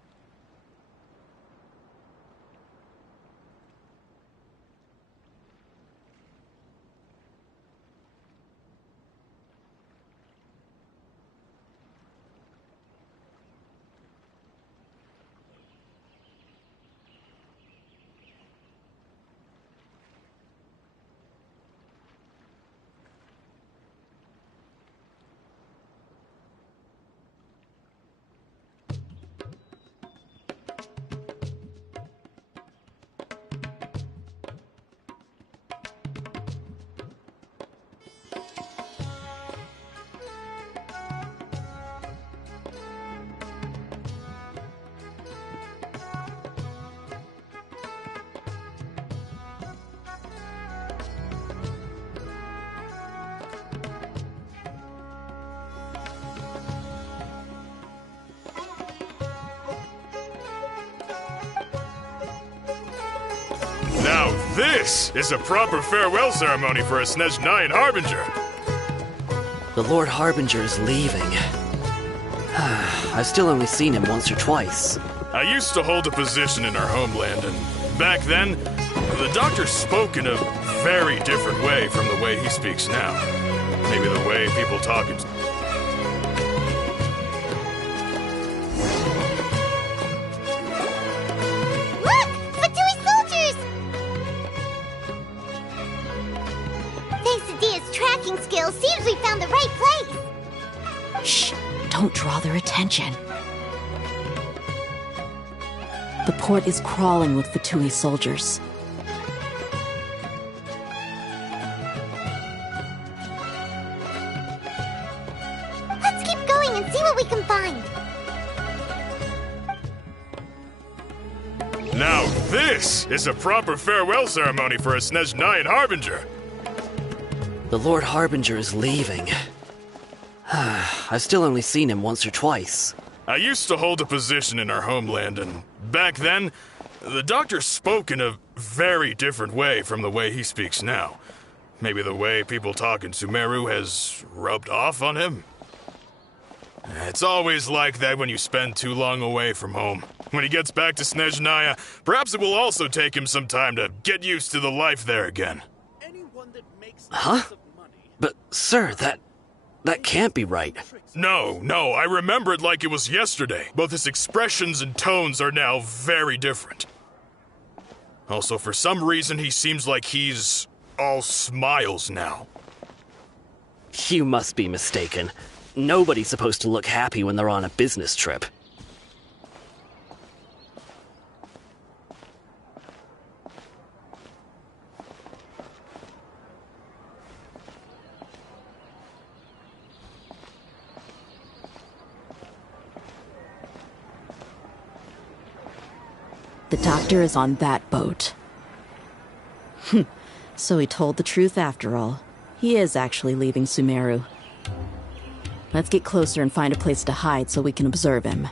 Now this is a proper farewell ceremony for a Snezhnayan Harbinger. The Lord Harbinger is leaving. I've still only seen him once or twice. I used to hold a position in our homeland, and back then, the doctor spoke in a very different way from the way he speaks now. Maybe the way people talk in... Look! Fatui soldiers! Thanks to Dia's tracking skills, seems we found the right place. Shh! Don't draw their attention. The port is crawling with Fatui soldiers. Let's keep going and see what we can find. Now this is a proper farewell ceremony for a Snezhnayan Harbinger. The Lord Harbinger is leaving. I've still only seen him once or twice. I used to hold a position in our homeland, and back then, the doctor spoke in a very different way from the way he speaks now. Maybe the way people talk in Sumeru has rubbed off on him? It's always like that when you spend too long away from home. When he gets back to Snezhnaya, perhaps it will also take him some time to get used to the life there again. Huh? But, sir, that can't be right. No, I remember it like it was yesterday. Both his expressions and tones are now very different. Also, for some reason, he seems like he's all smiles now. You must be mistaken. Nobody's supposed to look happy when they're on a business trip. The doctor is on that boat. So he told the truth after all. He is actually leaving Sumeru. Let's get closer and find a place to hide so we can observe him.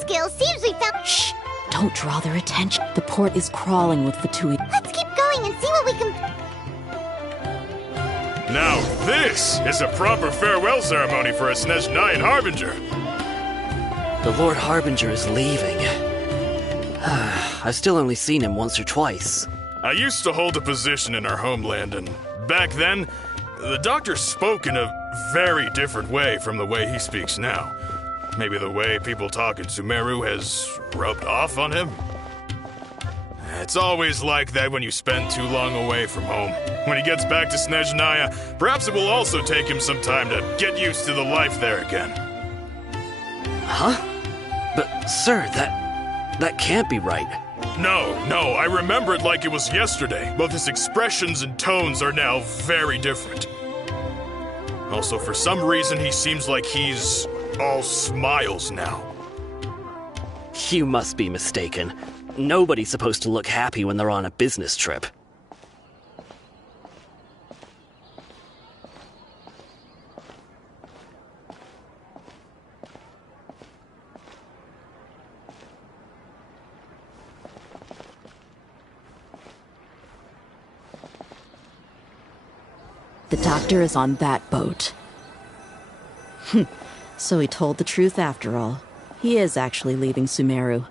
Skills seems we found. Shh! Don't draw their attention. The port is crawling with Fatui. Let's keep going and see what we can. Now this is a proper farewell ceremony for a Snezhnayan Harbinger. The Lord Harbinger is leaving. I've still only seen him once or twice. I used to hold a position in our homeland, and back then, the doctor spoke in a very different way from the way he speaks now. Maybe the way people talk in Sumeru has rubbed off on him? It's always like that when you spend too long away from home. When he gets back to Snezhnaya, perhaps it will also take him some time to get used to the life there again. Huh? But, sir, that can't be right. No, I remember it like it was yesterday. Both his expressions and tones are now very different. Also, for some reason, he seems like he's all smiles now. You must be mistaken. Nobody's supposed to look happy when they're on a business trip. The doctor is on that boat. So he told the truth after all. He is actually leaving Sumeru.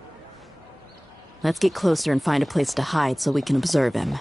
Let's get closer and find a place to hide so we can observe him.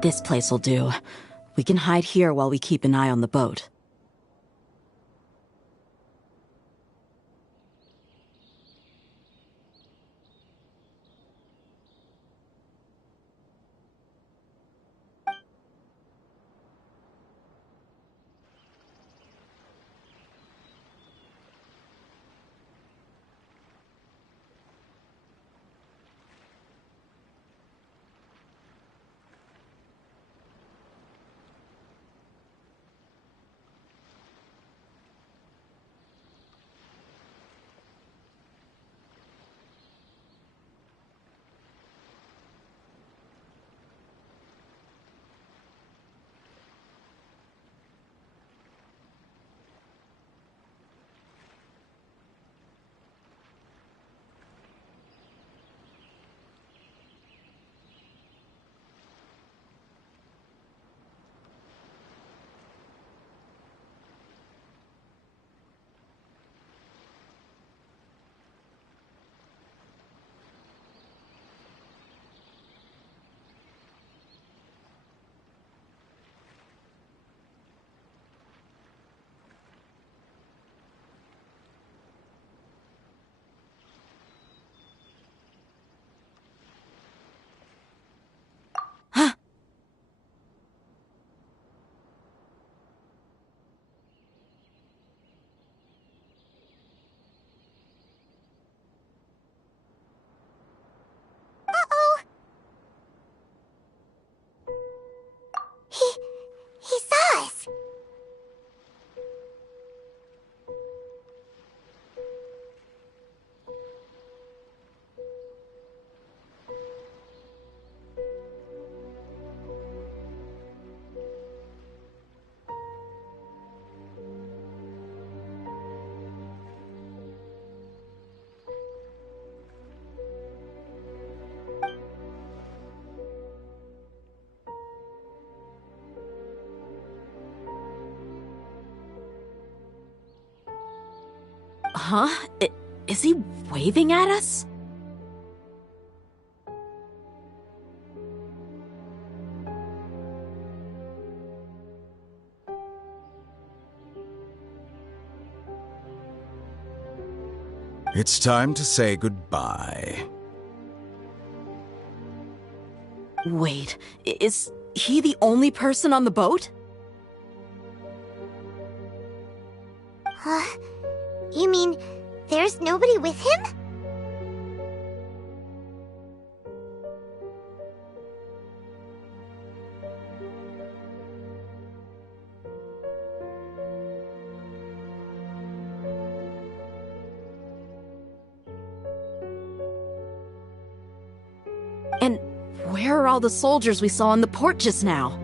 This place will do. We can hide here while we keep an eye on the boat. He saw us. Huh? Is he waving at us? It's time to say goodbye. Wait, is he the only person on the boat? You mean there's nobody with him? And where are all the soldiers we saw in the port just now?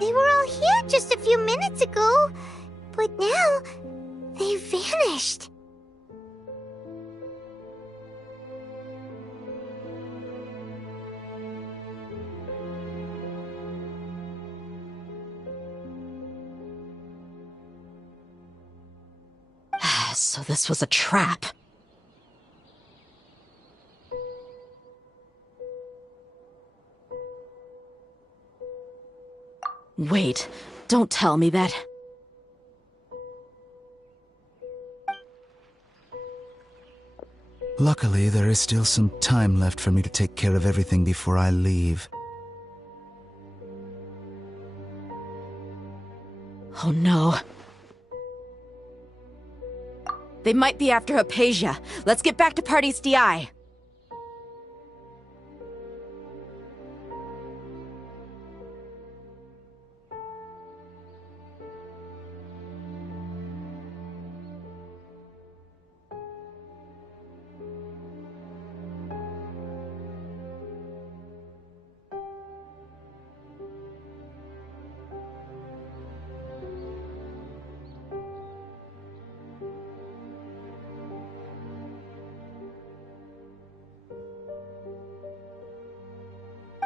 They were all here just a few minutes ago, but now they vanished. So this was a trap. Wait, don't tell me that. Luckily, there is still some time left for me to take care of everything before I leave. Oh no. They might be after Hypatia. Let's get back to Party's DI.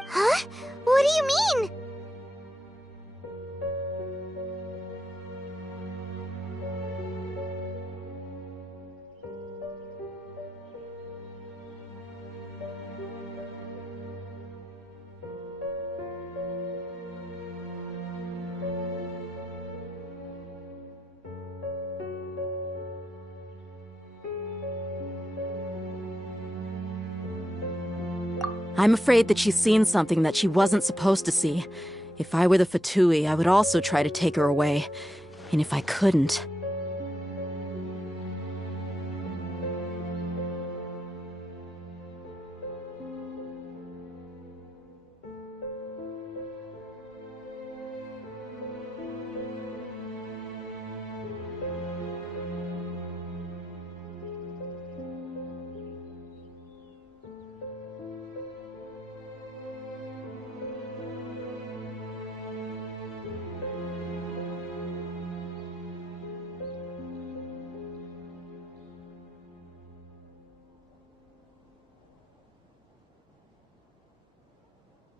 Huh? What do you mean? I'm afraid that she's seen something that she wasn't supposed to see. If I were the Fatui, I would also try to take her away. And if I couldn't...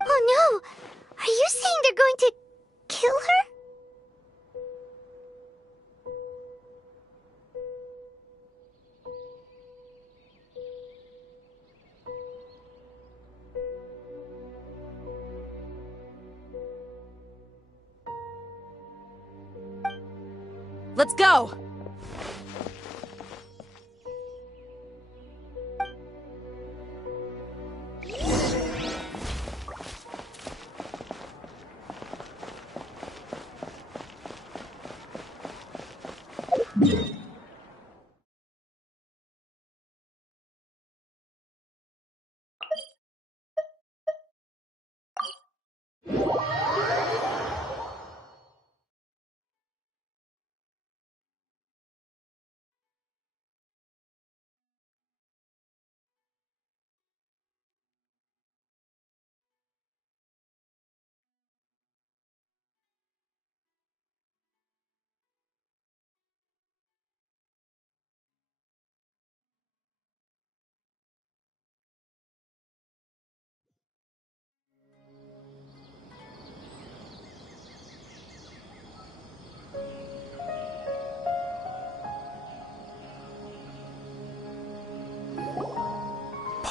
Oh no! Are you saying they're going to kill her? Let's go!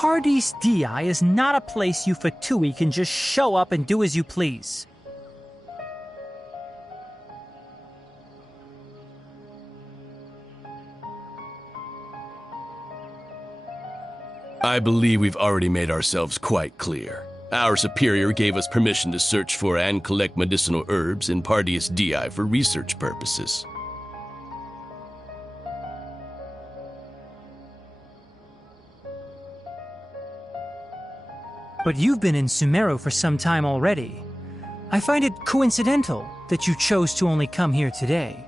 Paradis Di is not a place you Fatui can just show up and do as you please. I believe we've already made ourselves quite clear. Our superior gave us permission to search for and collect medicinal herbs in Paradis Di for research purposes. But you've been in Sumeru for some time already. I find it coincidental that you chose to only come here today.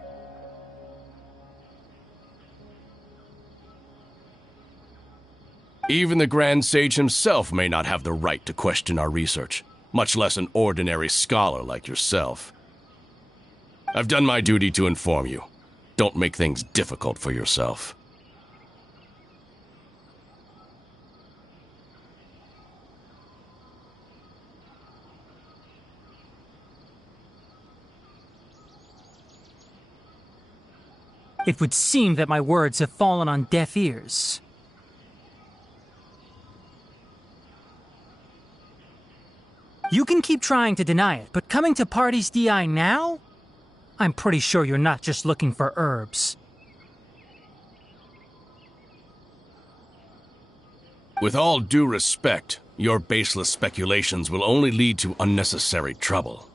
Even the Grand Sage himself may not have the right to question our research, much less an ordinary scholar like yourself. I've done my duty to inform you. Don't make things difficult for yourself. It would seem that my words have fallen on deaf ears. You can keep trying to deny it, but coming to Party's DI now? I'm pretty sure you're not just looking for herbs. With all due respect, your baseless speculations will only lead to unnecessary trouble.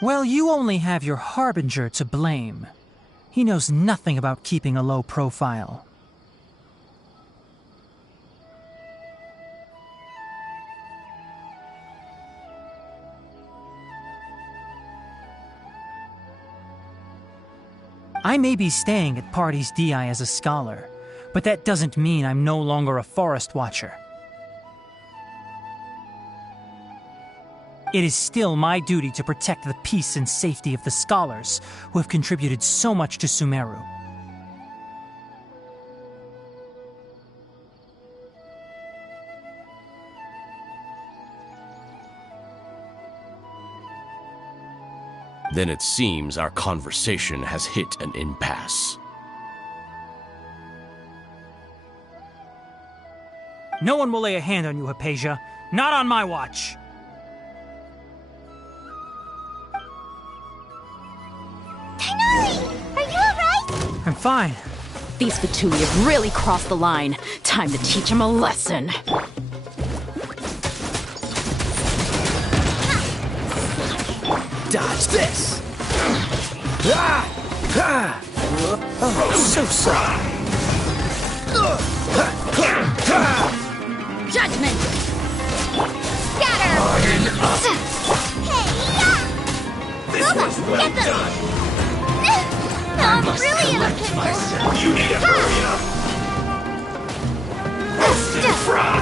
Well, you only have your Harbinger to blame. He knows nothing about keeping a low profile. I may be staying at Party's DI as a scholar, but that doesn't mean I'm no longer a forest watcher. It is still my duty to protect the peace and safety of the scholars who have contributed so much to Sumeru. Then it seems our conversation has hit an impasse. No one will lay a hand on you, Hypatia. Not on my watch! I'm fine. These Fatui have really crossed the line. Time to teach them a lesson. Dodge this! Oh, so sorry. Judgment! Scatter! Hey, Luma, get them! I'm really in a pickle. You need to hurry up. Roast and fry.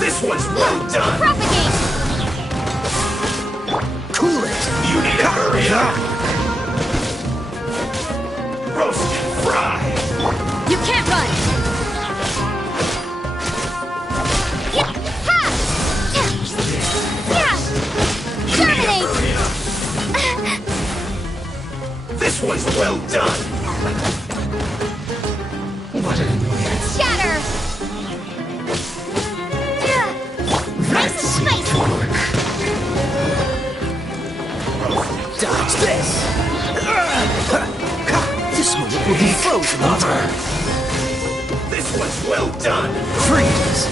This one's well done. Propagate. Cool it. You need to hurry up. Roast and fry. You can't run. This one's well done. What an annoyance. Shatter. Let's see torque. Dodge this! This moment will be frozen over. This one's well done. Freeze!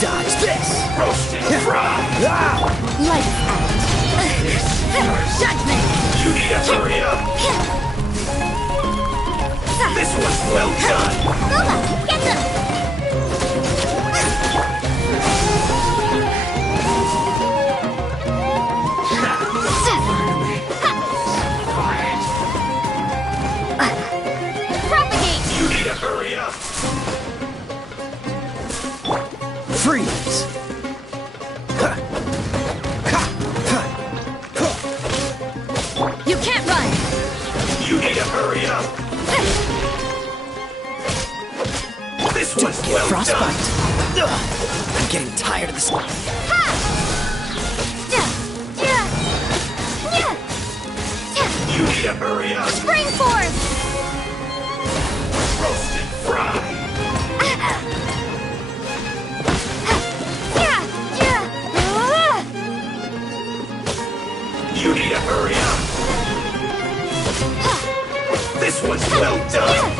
Dodge this! Roast and fry! Light out. Judgment! You need to hurry up! This one's well done! Luma, get them! Propagate! You need to hurry up! Freeze! You can't run! You need to hurry up! This one's well Frostbite! done! I'm getting tired of this. You need to hurry up. Spring force! Roast and fry. You need to hurry up. This one's well done.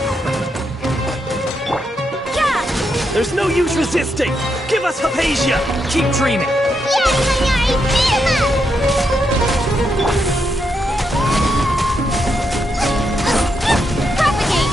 There's no use resisting! Give us Hypatia! Keep dreaming! Yes, Minari! Beat him up! Propagate!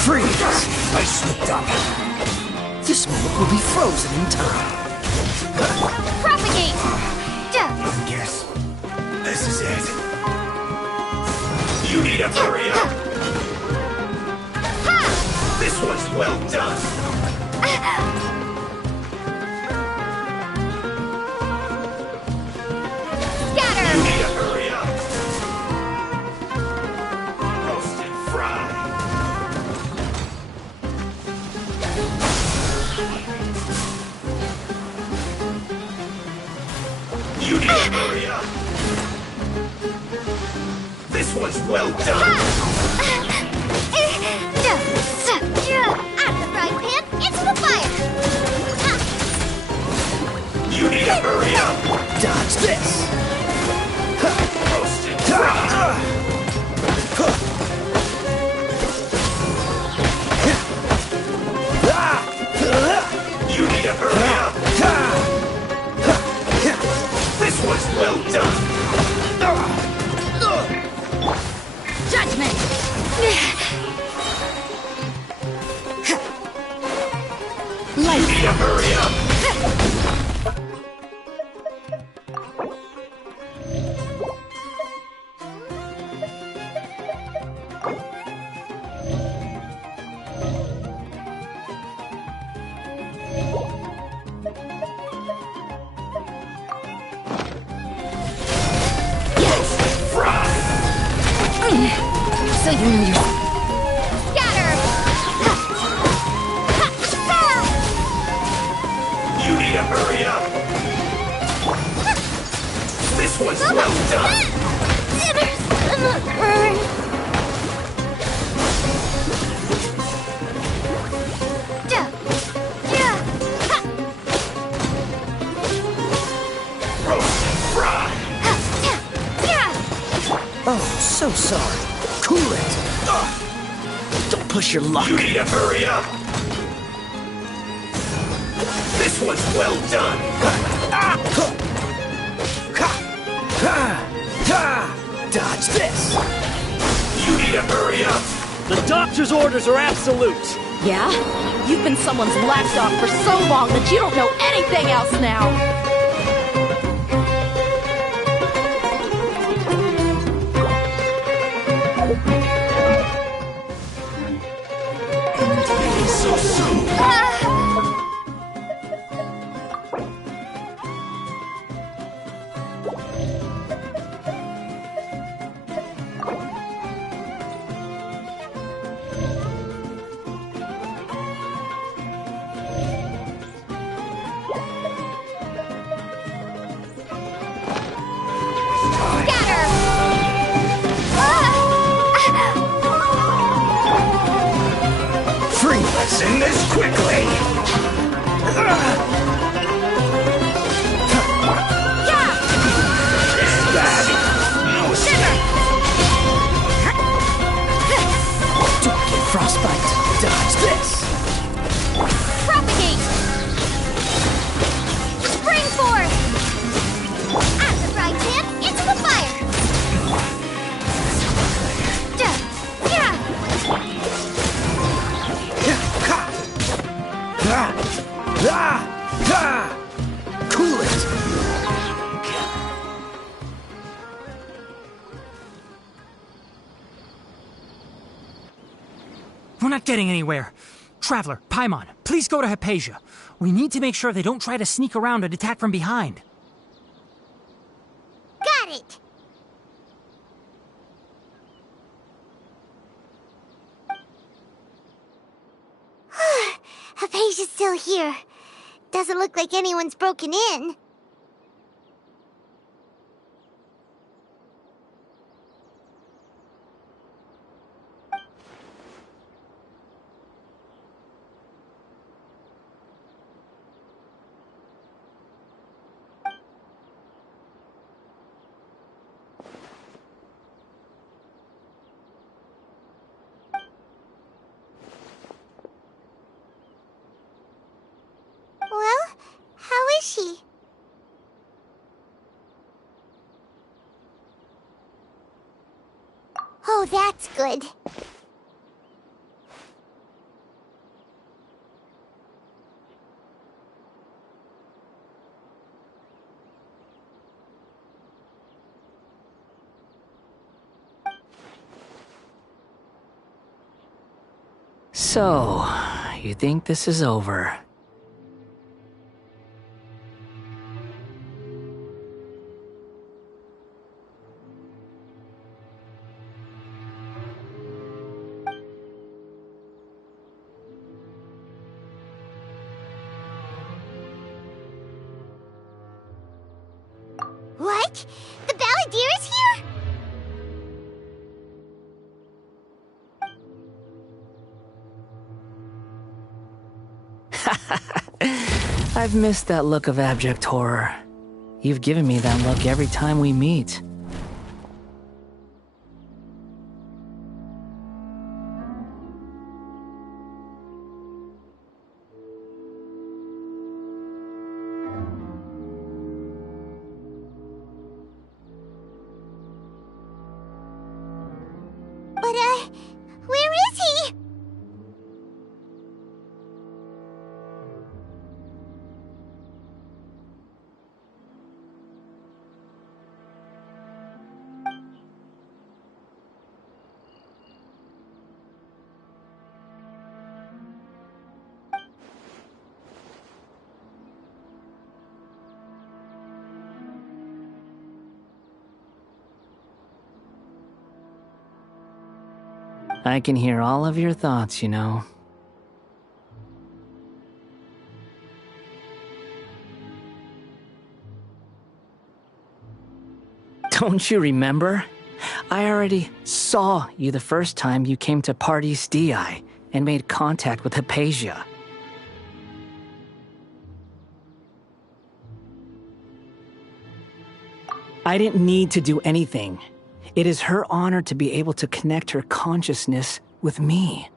Freeze! I slipped up. This moment will be frozen in time. Propagate! Yes. This is it. You need to hurry up. This one's well done. Scatter! You need to hurry up. Roast and fry. You need to hurry up. This one's well done. Out of the frying pan, into the fire! You need to hurry up. Dodge this! Roast and fry. You need to hurry up. This one's well done. Judgment! You need to hurry up. Roast and fry. So you know you're... Scatter! You need to hurry up. This one's well done. Roast and fry. Oh, so sorry. Cool it. Don't push your luck. You need to hurry up. This one's well done. Dodge this. You need to hurry up. The doctor's orders are absolute. Yeah? You've been someone's lapdog for so long that you don't know anything else now. So soon. Let's end this quickly. It's bad. No escape. Cool it! We're not getting anywhere. Traveler, Paimon, please go to Hypatia. We need to make sure they don't try to sneak around and attack from behind. Got it! Hypatia's still here. Doesn't look like anyone's broken in. Well, how is she? Oh, that's good. So, you think this is over? What? The Balladeer is here? I've missed that look of abject horror. You've given me that look every time we meet. But, where is he? I can hear all of your thoughts, you know. Don't you remember? I already saw you the first time you came to Party Stii and made contact with Hypatia. I didn't need to do anything. It is her honor to be able to connect her consciousness with me.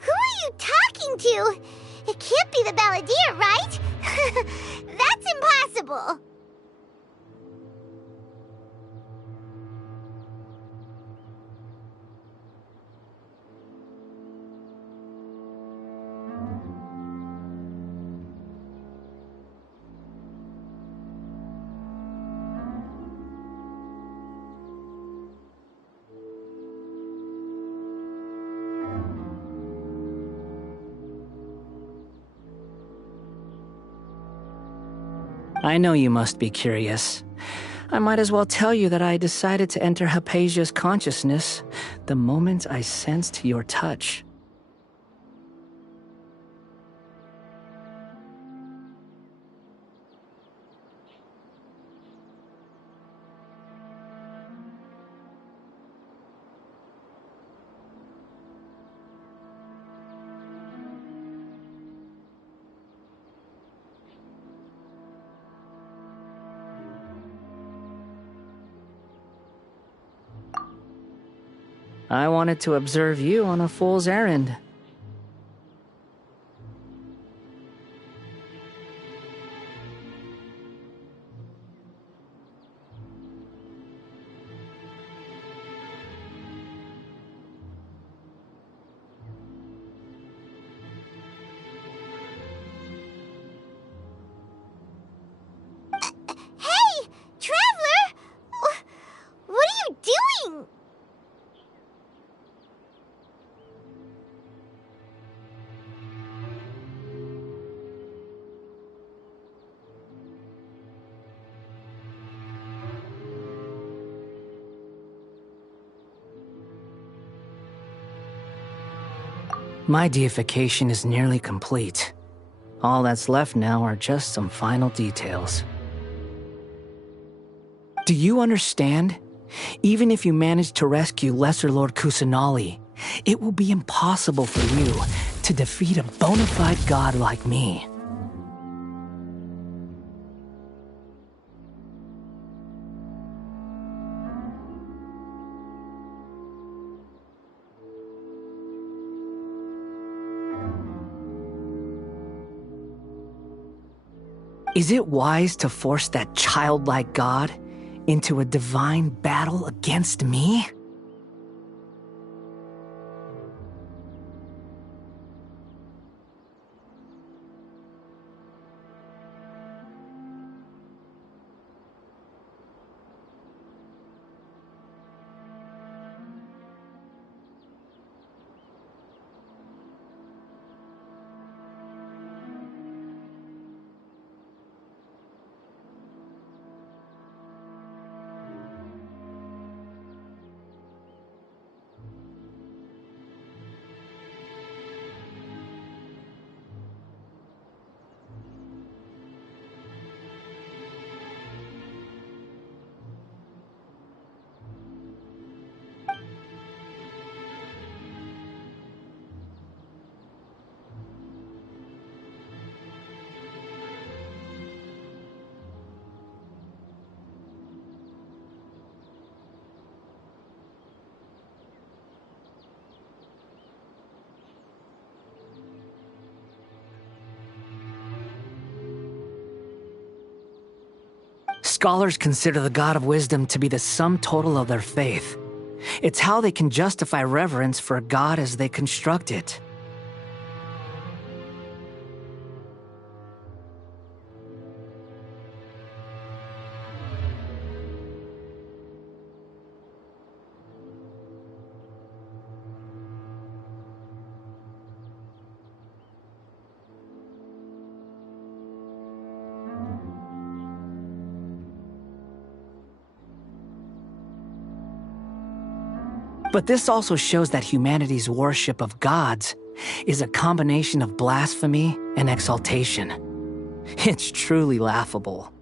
Who are you talking to? It can't be the Balladeer, right? That's impossible. I know you must be curious. I might as well tell you that I decided to enter Hypatia's consciousness the moment I sensed your touch. I wanted to observe you on a fool's errand. Hey, Traveler! What are you doing? My deification is nearly complete. All that's left now are just some final details. Do you understand? Even if you manage to rescue Lesser Lord Kusanali, it will be impossible for you to defeat a bona fide god like me. Is it wise to force that childlike god into a divine battle against me? Scholars consider the God of Wisdom to be the sum total of their faith. It's how they can justify reverence for a god as they construct it. But this also shows that humanity's worship of gods is a combination of blasphemy and exaltation. It's truly laughable.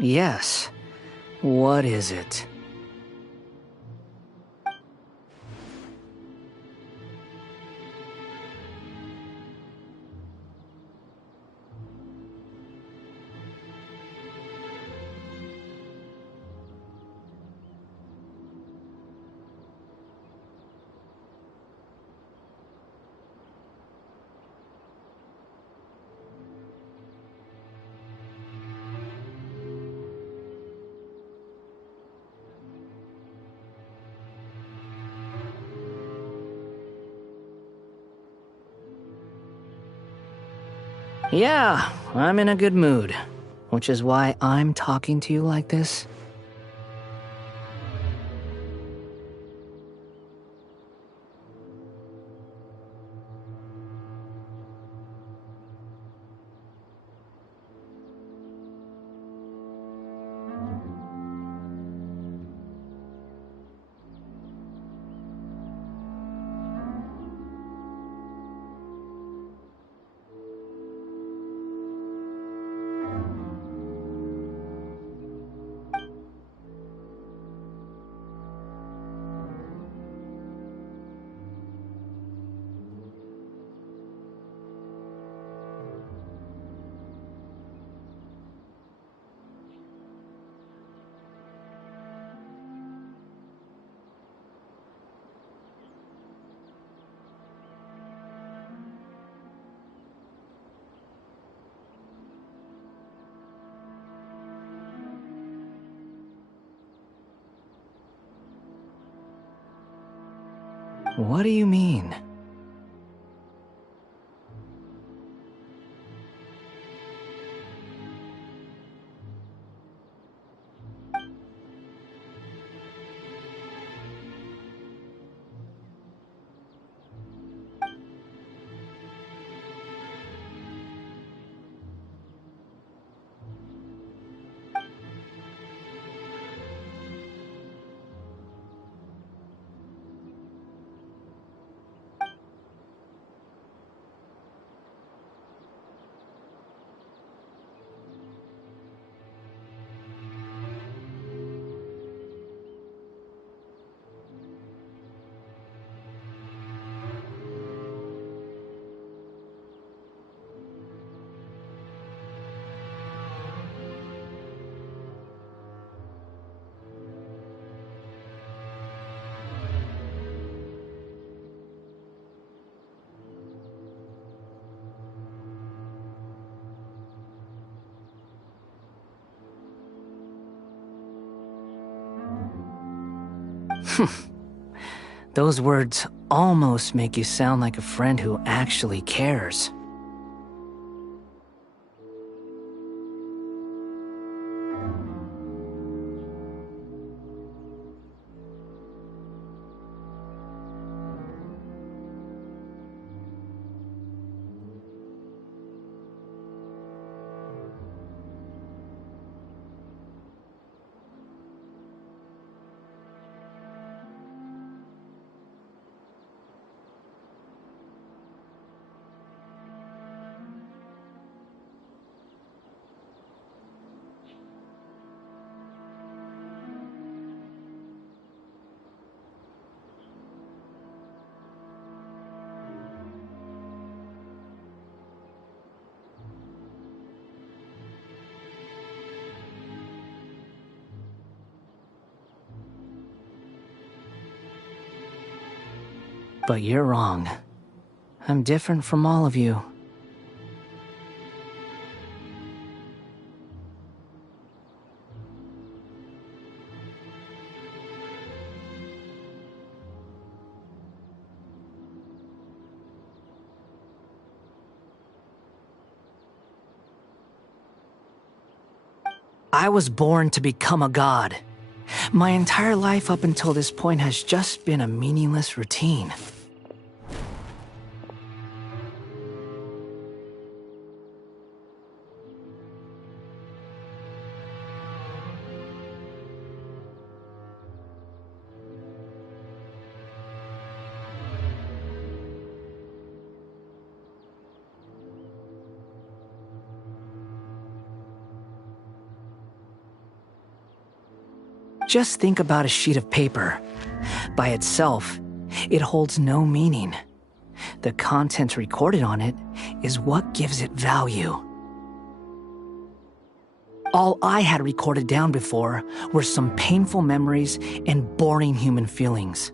Yes. What is it? Yeah, I'm in a good mood, which is why I'm talking to you like this. What do you mean? Those words almost make you sound like a friend who actually cares. But you're wrong. I'm different from all of you. I was born to become a god. My entire life up until this point has just been a meaningless routine. Just think about a sheet of paper. By itself, it holds no meaning. The content recorded on it is what gives it value. All I had recorded down before were some painful memories and boring human feelings.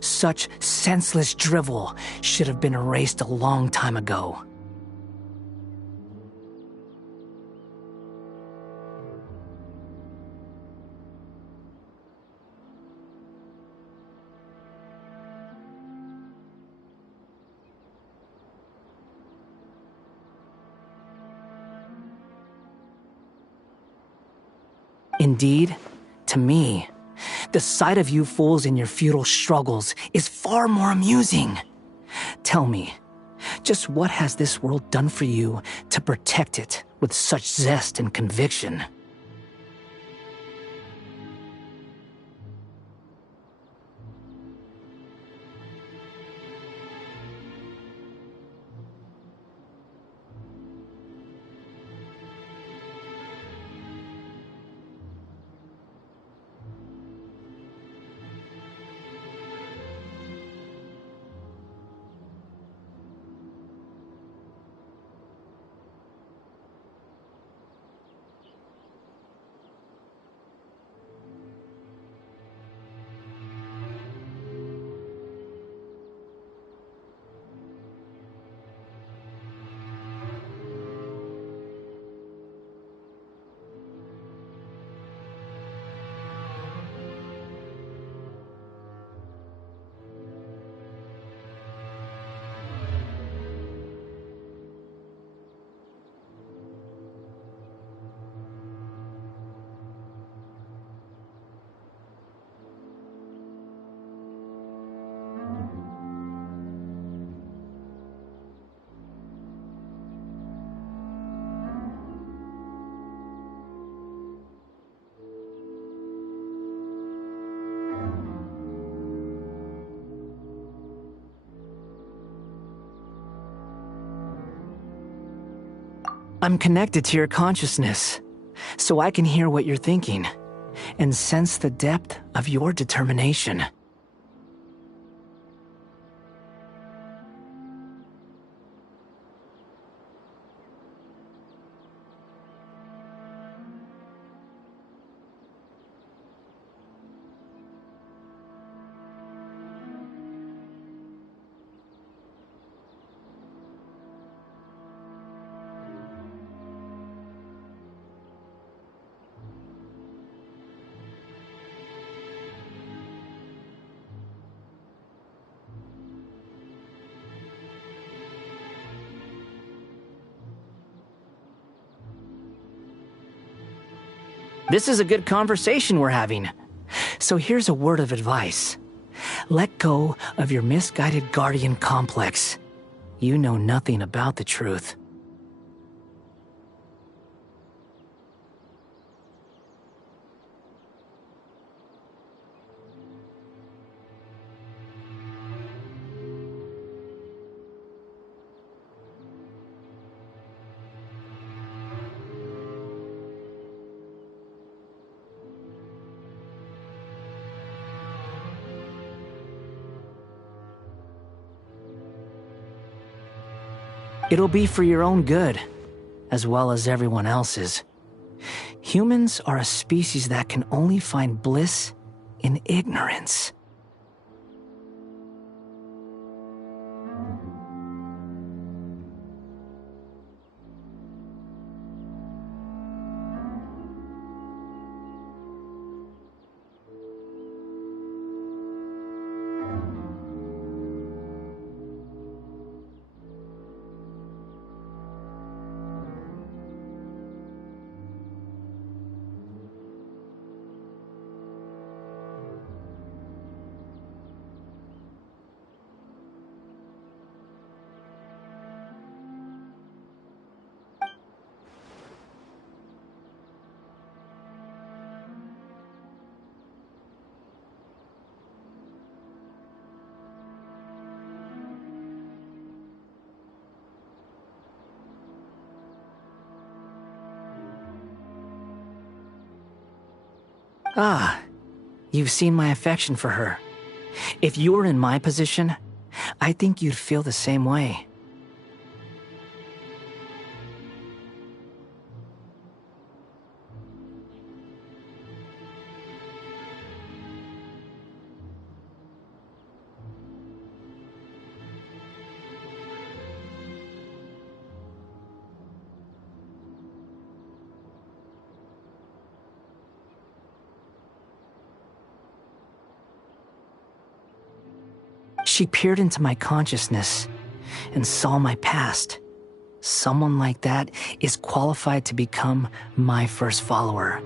Such senseless drivel should have been erased a long time ago. Indeed, to me, the sight of you fools in your futile struggles is far more amusing. Tell me, just what has this world done for you to protect it with such zest and conviction? I'm connected to your consciousness, so I can hear what you're thinking and sense the depth of your determination. This is a good conversation we're having. So here's a word of advice. Let go of your misguided guardian complex. You know nothing about the truth. It'll be for your own good, as well as everyone else's. Humans are a species that can only find bliss in ignorance. Ah, you've seen my affection for her. If you were in my position, I think you'd feel the same way. She peered into my consciousness and saw my past. Someone like that is qualified to become my first follower.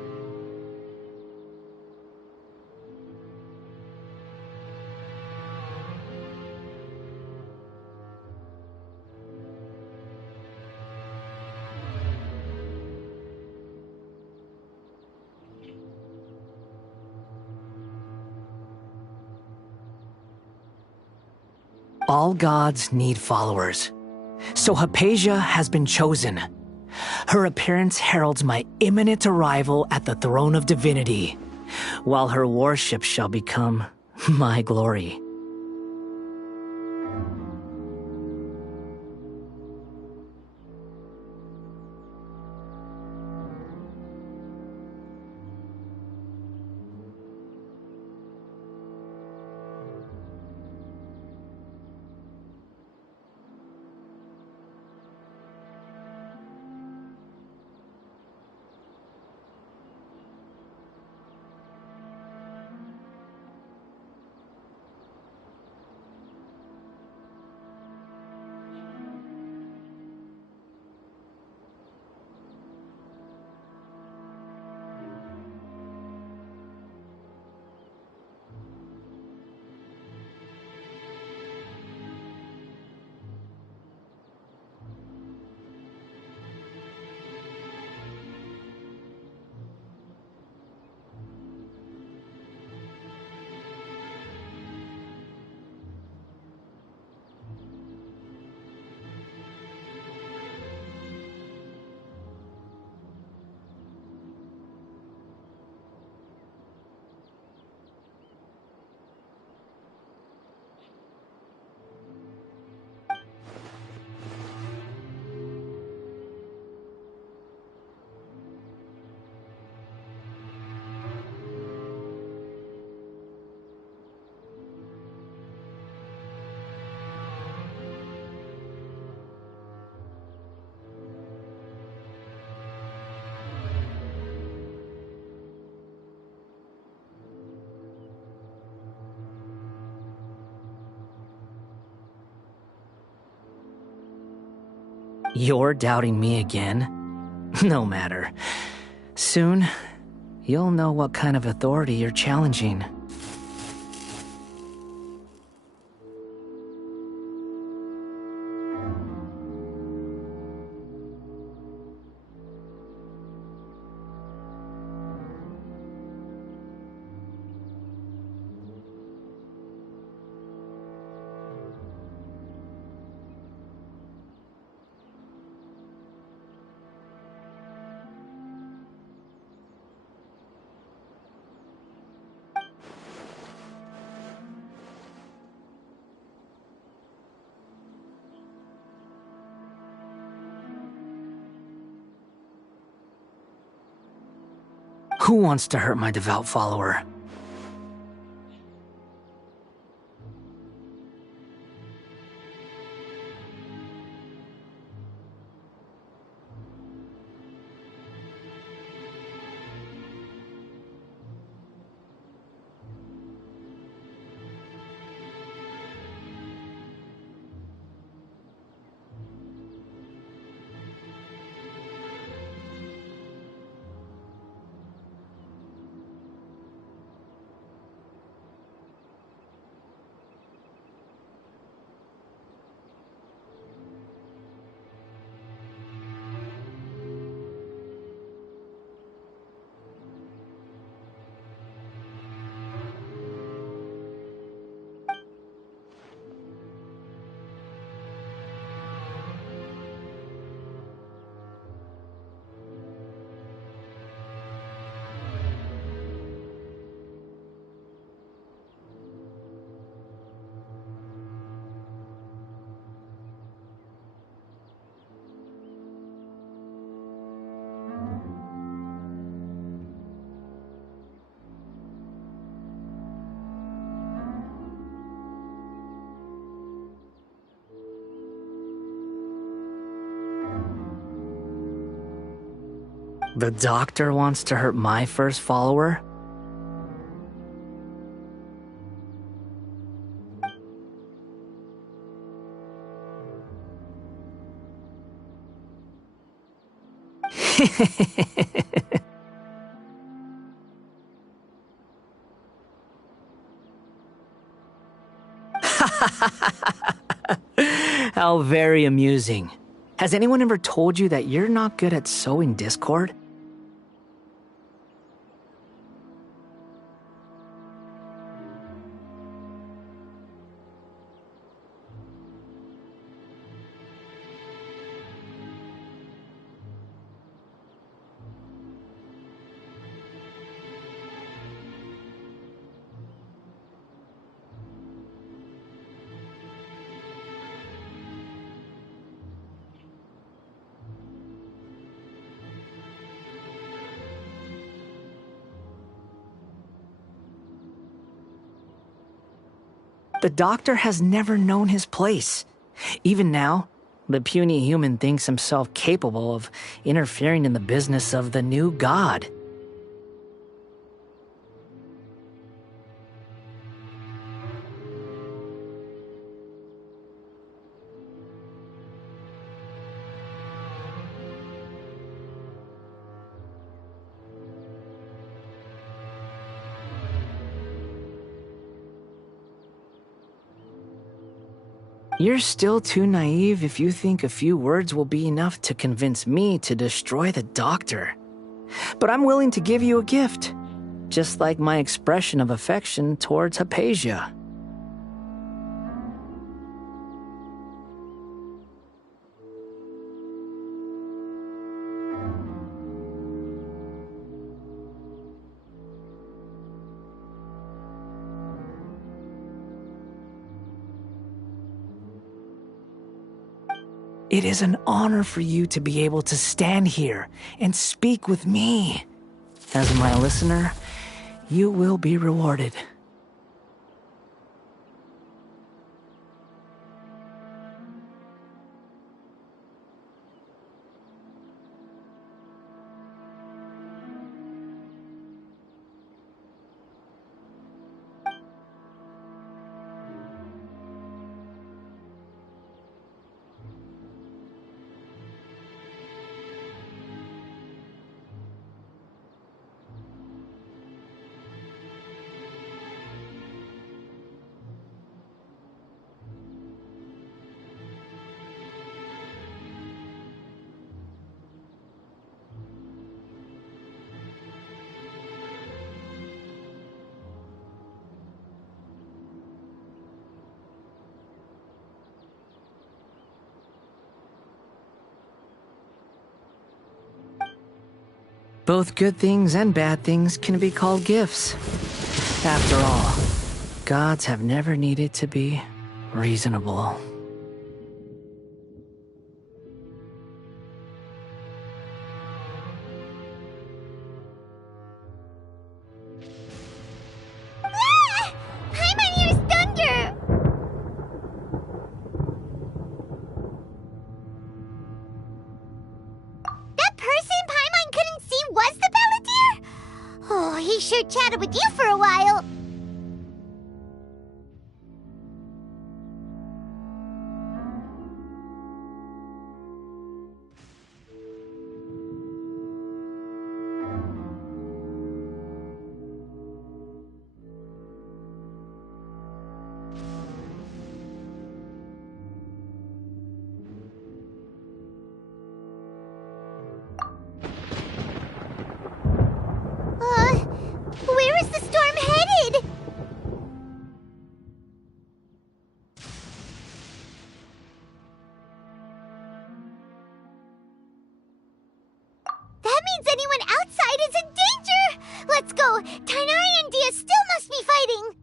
All gods need followers. So Hypatia has been chosen. Her appearance heralds my imminent arrival at the throne of divinity, while her worship shall become my glory. You're doubting me again? No matter. Soon, you'll know what kind of authority you're challenging. Who wants to hurt my devout follower? The doctor wants to hurt my first follower? How very amusing. Has anyone ever told you that you're not good at sowing discord? The doctor has never known his place. Even now, the puny human thinks himself capable of interfering in the business of the new god. You're still too naive if you think a few words will be enough to convince me to destroy the doctor. But I'm willing to give you a gift, just like my expression of affection towards Hypatia. It is an honor for you to be able to stand here and speak with me. As my listener, you will be rewarded. Both good things and bad things can be called gifts. After all, gods have never needed to be reasonable. Ah! Paimon hears thunder! That person Paimon couldn't see was the Palantir? Oh, he sure chatted with you for a while. Where is the storm headed? That means anyone outside is in danger! Let's go! Tainari and Dia still must be fighting!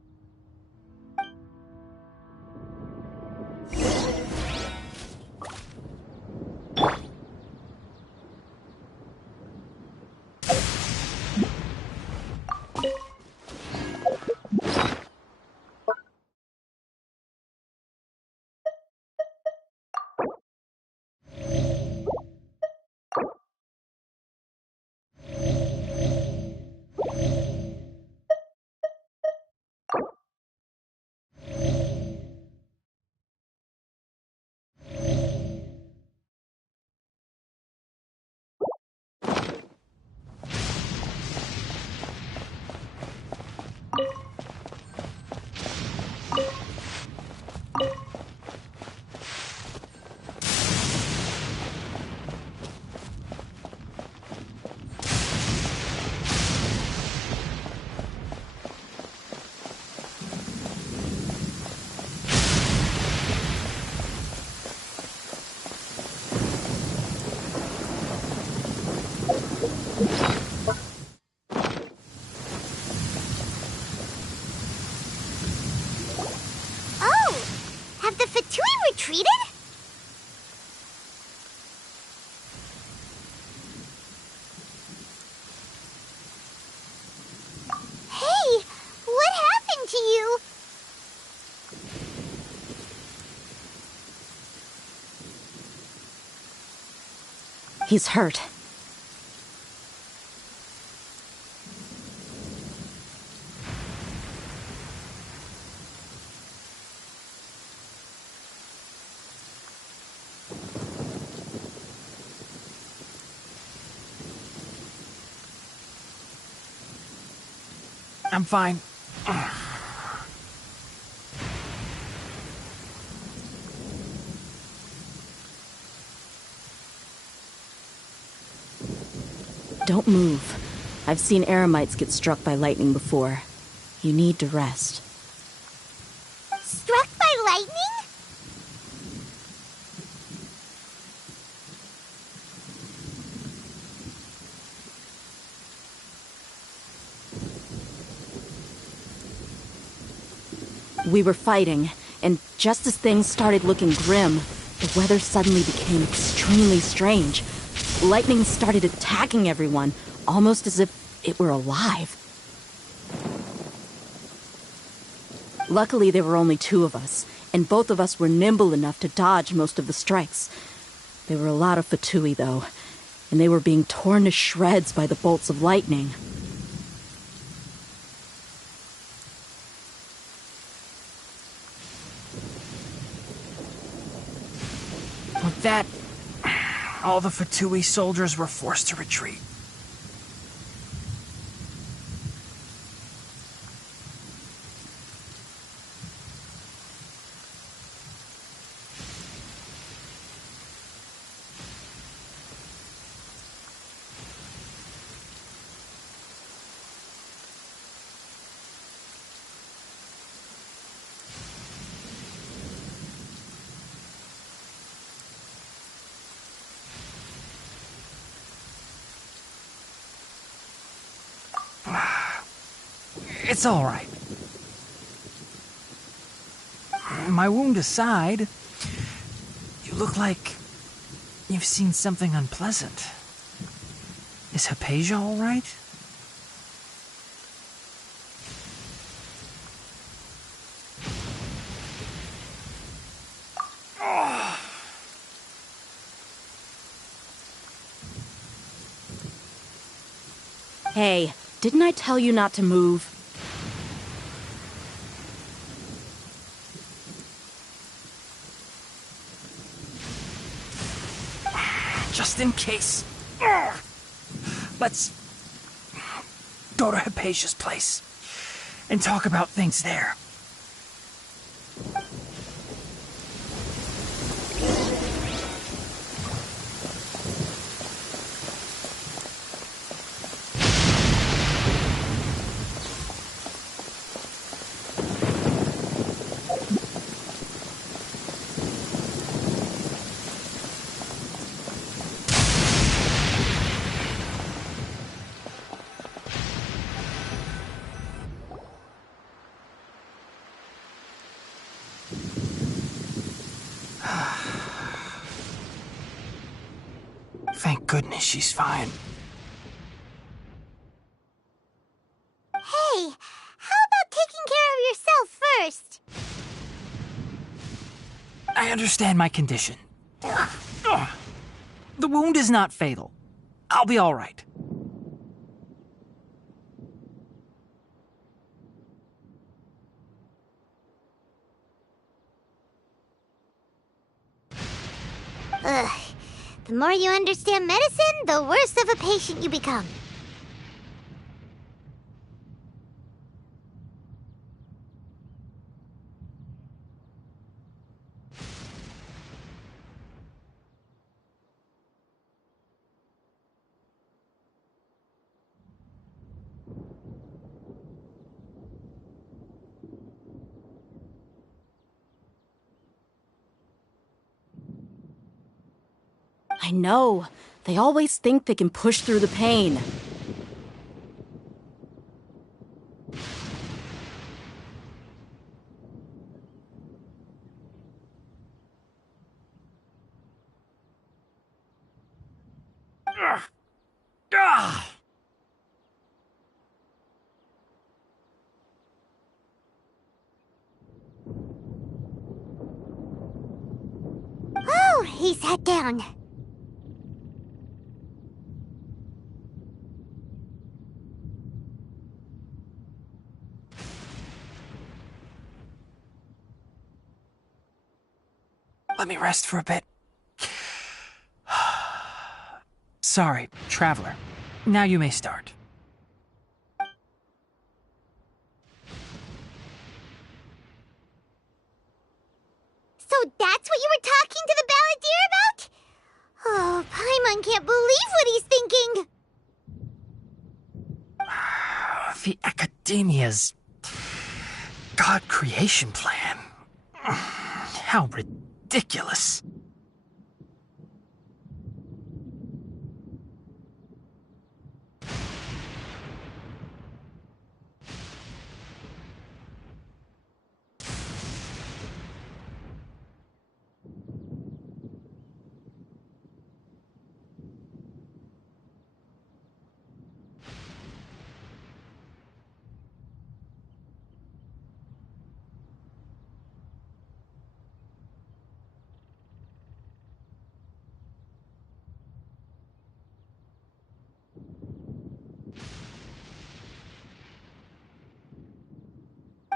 Oh! Have the Fatui retreated? Hey! What happened to you? He's hurt. I'm fine. Don't move. I've seen eremites get struck by lightning before. You need to rest. Struck by lightning? We were fighting, and just as things started looking grim, the weather suddenly became extremely strange. Lightning started attacking everyone, almost as if it were alive. Luckily, there were only two of us, and both of us were nimble enough to dodge most of the strikes. There were a lot of Fatui, though, and they were being torn to shreds by the bolts of lightning. With that, all the Fatui soldiers were forced to retreat. It's all right. My wound aside, you look like you've seen something unpleasant. Is Hypatia all right? Hey, didn't I tell you not to move? Just in case. Let's go to Hypatia's place and talk about things there. Thank goodness she's fine. Hey, how about taking care of yourself first? I understand my condition. The wound is not fatal. I'll be all right. Ugh. The more you understand medicine, the worse of a patient you become. I know. They always think they can push through the pain. Oh, he sat down. Let me rest for a bit. Sorry, traveler. Now you may start. So that's what you were talking to the balladeer about? Oh, Paimon can't believe what he's thinking. The Academia's God creation plan. How ridiculous.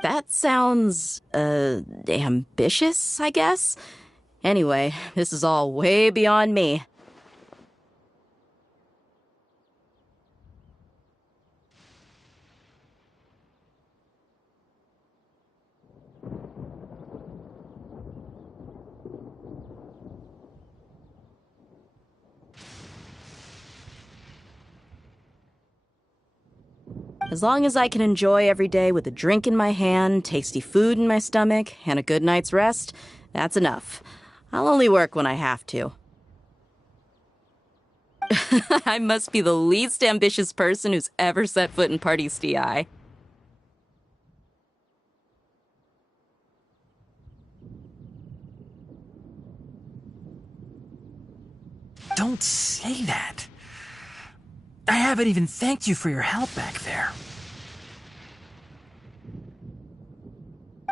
That sounds, ambitious, I guess? Anyway, this is all way beyond me. As long as I can enjoy every day with a drink in my hand, tasty food in my stomach, and a good night's rest, that's enough. I'll only work when I have to. I must be the least ambitious person who's ever set foot in Party's DI. Don't say that. I haven't even thanked you for your help back there.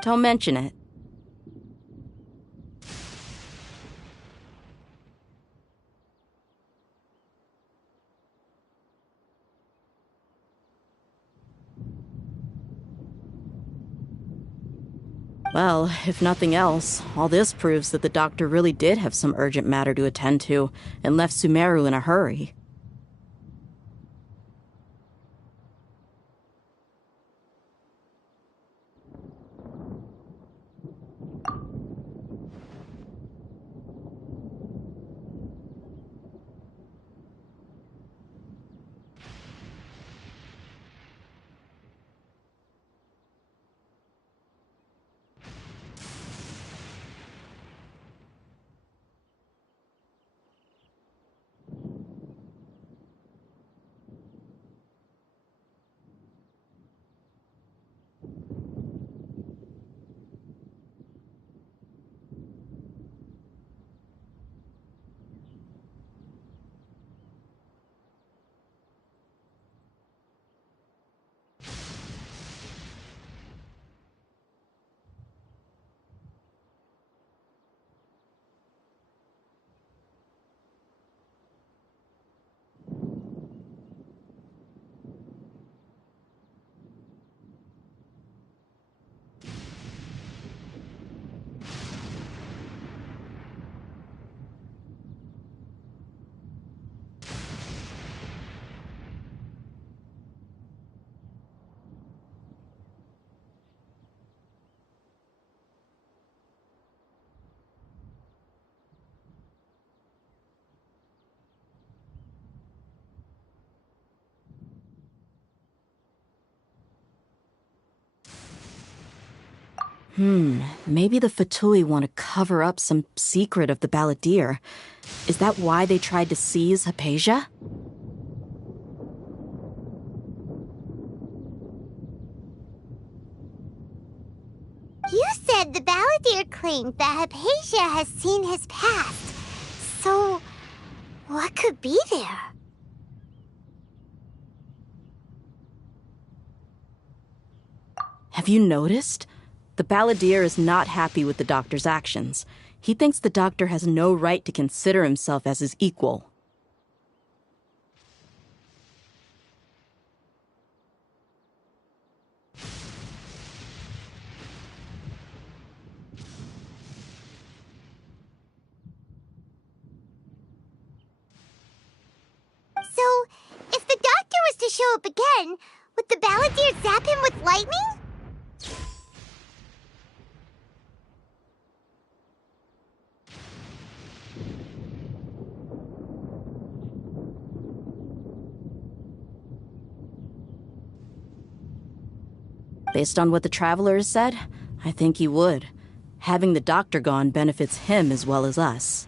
Don't mention it. Well, if nothing else, all this proves that the doctor really did have some urgent matter to attend to and left Sumeru in a hurry. Maybe the Fatui want to cover up some secret of the Balladeer. Is that why they tried to seize Hypatia? You said the Balladeer claimed that Hypatia has seen his past. So, what could be there? Have you noticed? The Balladeer is not happy with the doctor's actions. He thinks the doctor has no right to consider himself as his equal. So, if the doctor was to show up again, would the Balladeer zap him with lightning? Based on what the Traveler has said, I think he would. Having the doctor gone benefits him as well as us.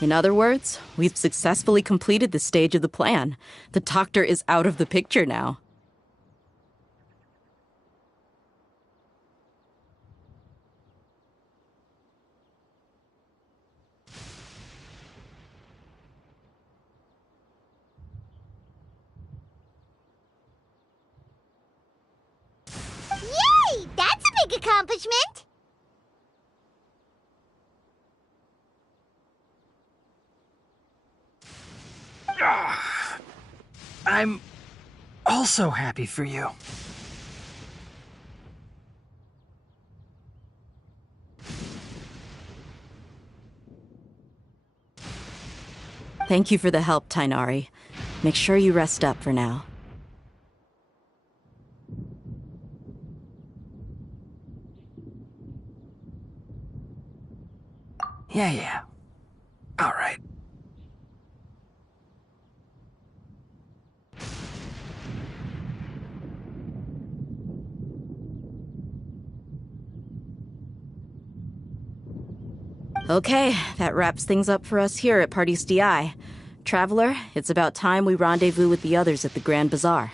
In other words, we've successfully completed this stage of the plan. The doctor is out of the picture now. Yay! That's a big accomplishment! I'm also happy for you. Thank you for the help, Tainari. Make sure you rest up for now. Yeah. All right. Okay, that wraps things up for us here at Party's DI. Traveler, it's about time we rendezvous with the others at the Grand Bazaar.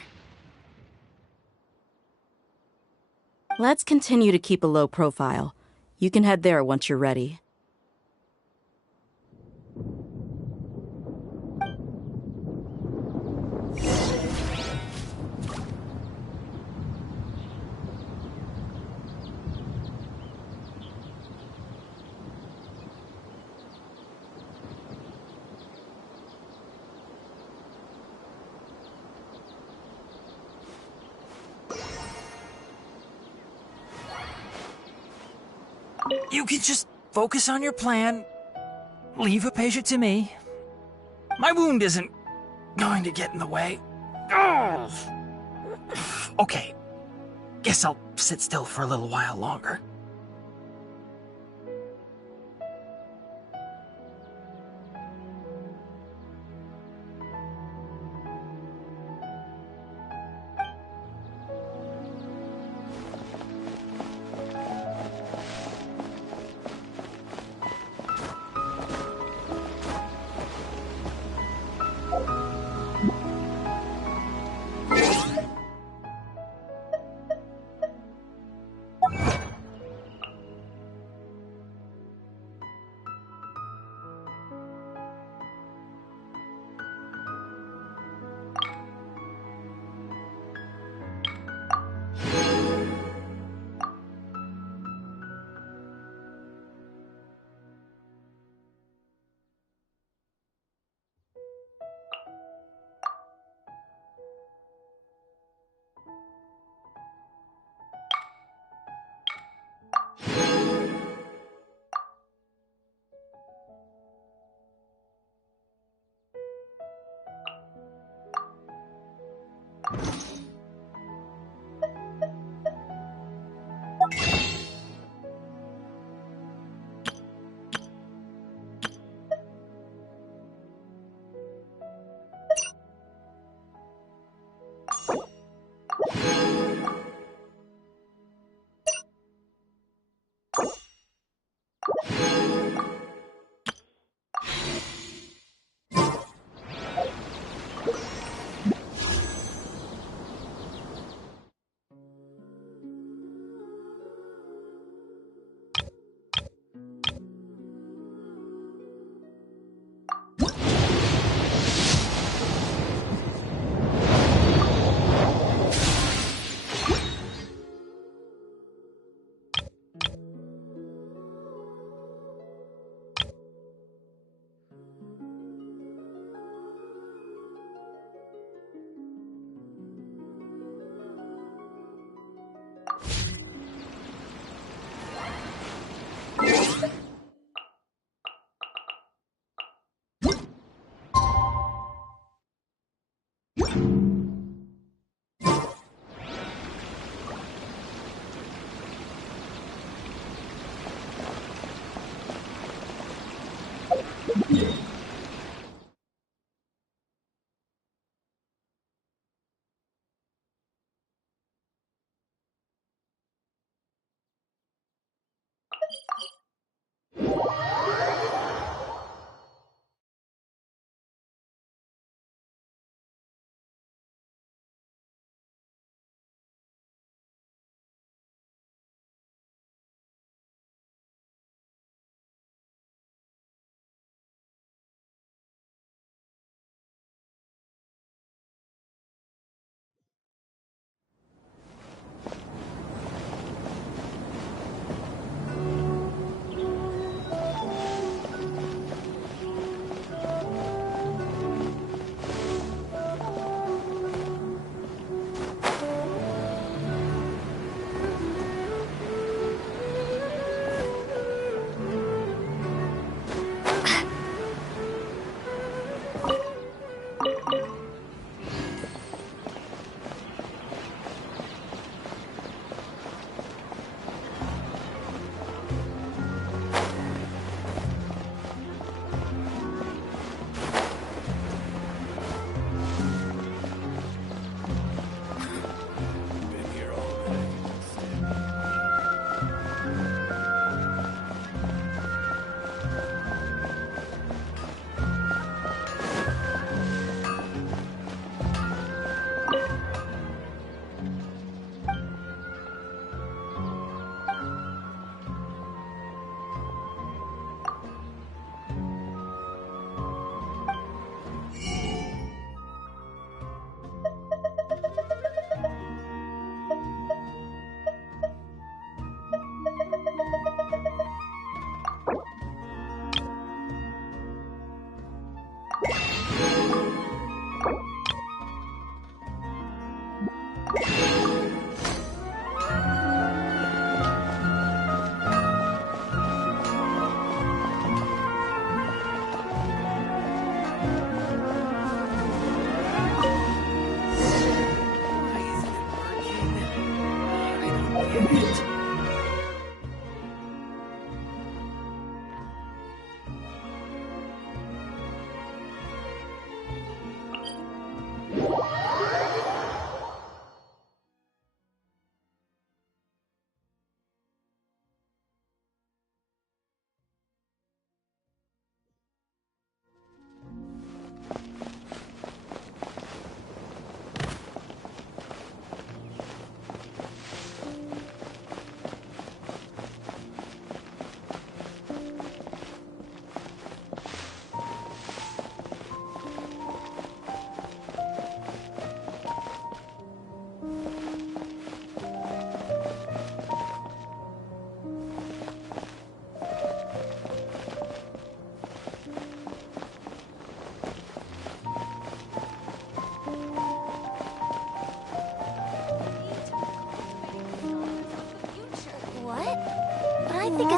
Let's continue to keep a low profile. You can head there once you're ready. You can just focus on your plan. Leave Hypatia to me. My wound isn't going to get in the way. Oh. Okay. Guess I'll sit still for a little while longer.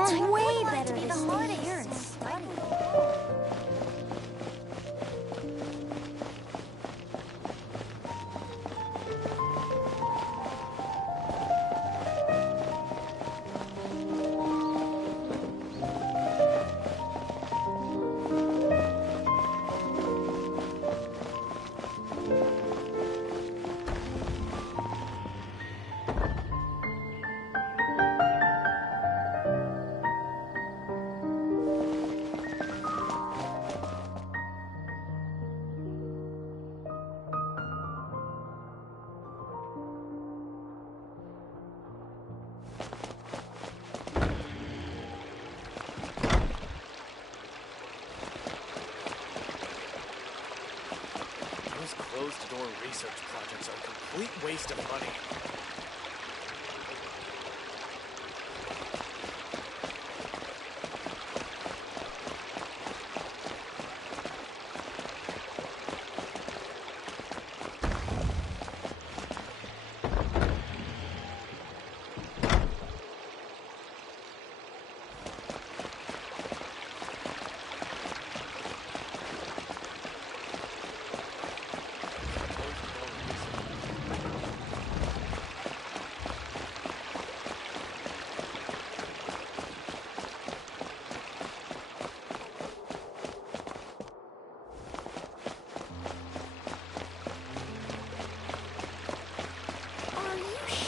It's way better to stay here and study. Those closed-door research projects are a complete waste of money.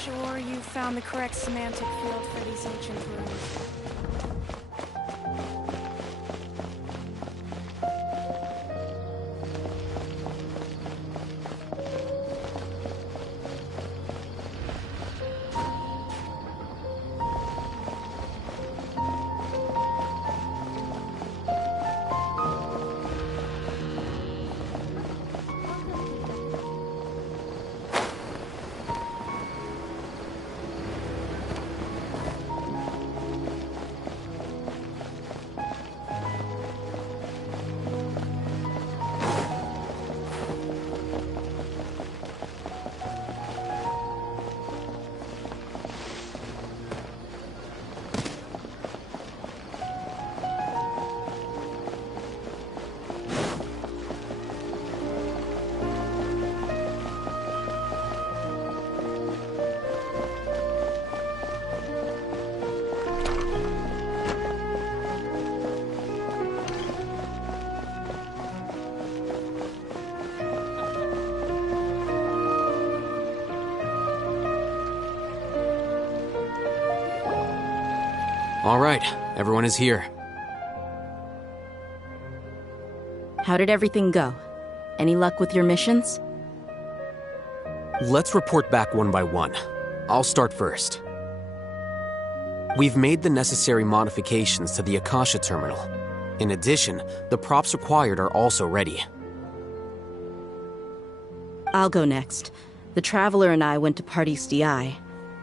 Sure you found the correct semantic field for these ancient runes. All right, everyone is here. How did everything go? Any luck with your missions? Let's report back one by one. I'll start first. We've made the necessary modifications to the Akasha terminal. In addition, the props required are also ready. I'll go next. The Traveler and I went to Party's DI.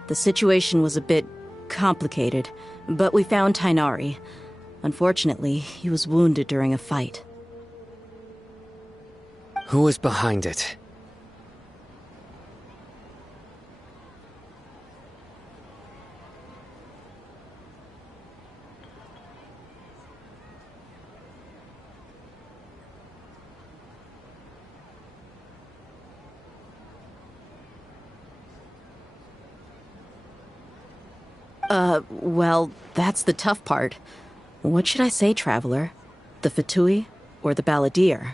The situation was a bit complicated, but we found Tainari. Unfortunately, he was wounded during a fight. Who is behind it? Well, that's the tough part. What should I say, Traveler? The Fatui or the Balladeer?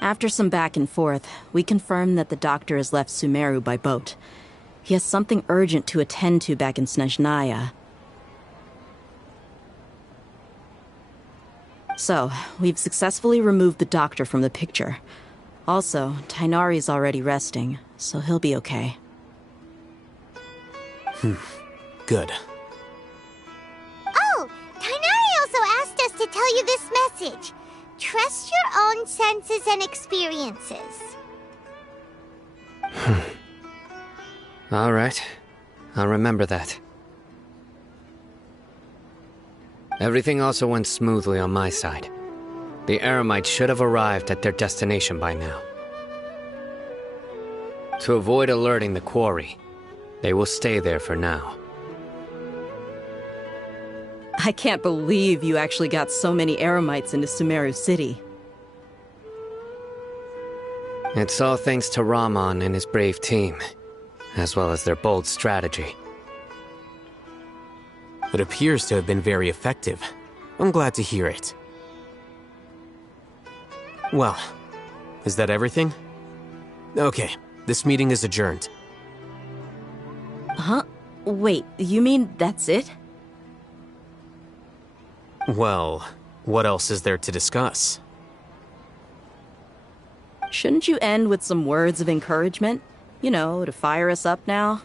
After some back and forth, we confirmed that the doctor has left Sumeru by boat. He has something urgent to attend to back in Snezhnaya. So, we've successfully removed the doctor from the picture. Also, Tainari's already resting, so he'll be okay. Good. Oh, Tainari also asked us to tell you this message. Trust your own senses and experiences. All right. I'll remember that. Everything also went smoothly on my side. The Eremites should have arrived at their destination by now. To avoid alerting the quarry, they will stay there for now. I can't believe you actually got so many Eremites into Sumeru City. It's all thanks to Rahman and his brave team, as well as their bold strategy. It appears to have been very effective. I'm glad to hear it. Well, is that everything? Okay, this meeting is adjourned. Huh? Wait, you mean that's it? Well, what else is there to discuss? Shouldn't you end with some words of encouragement? You know, to fire us up now?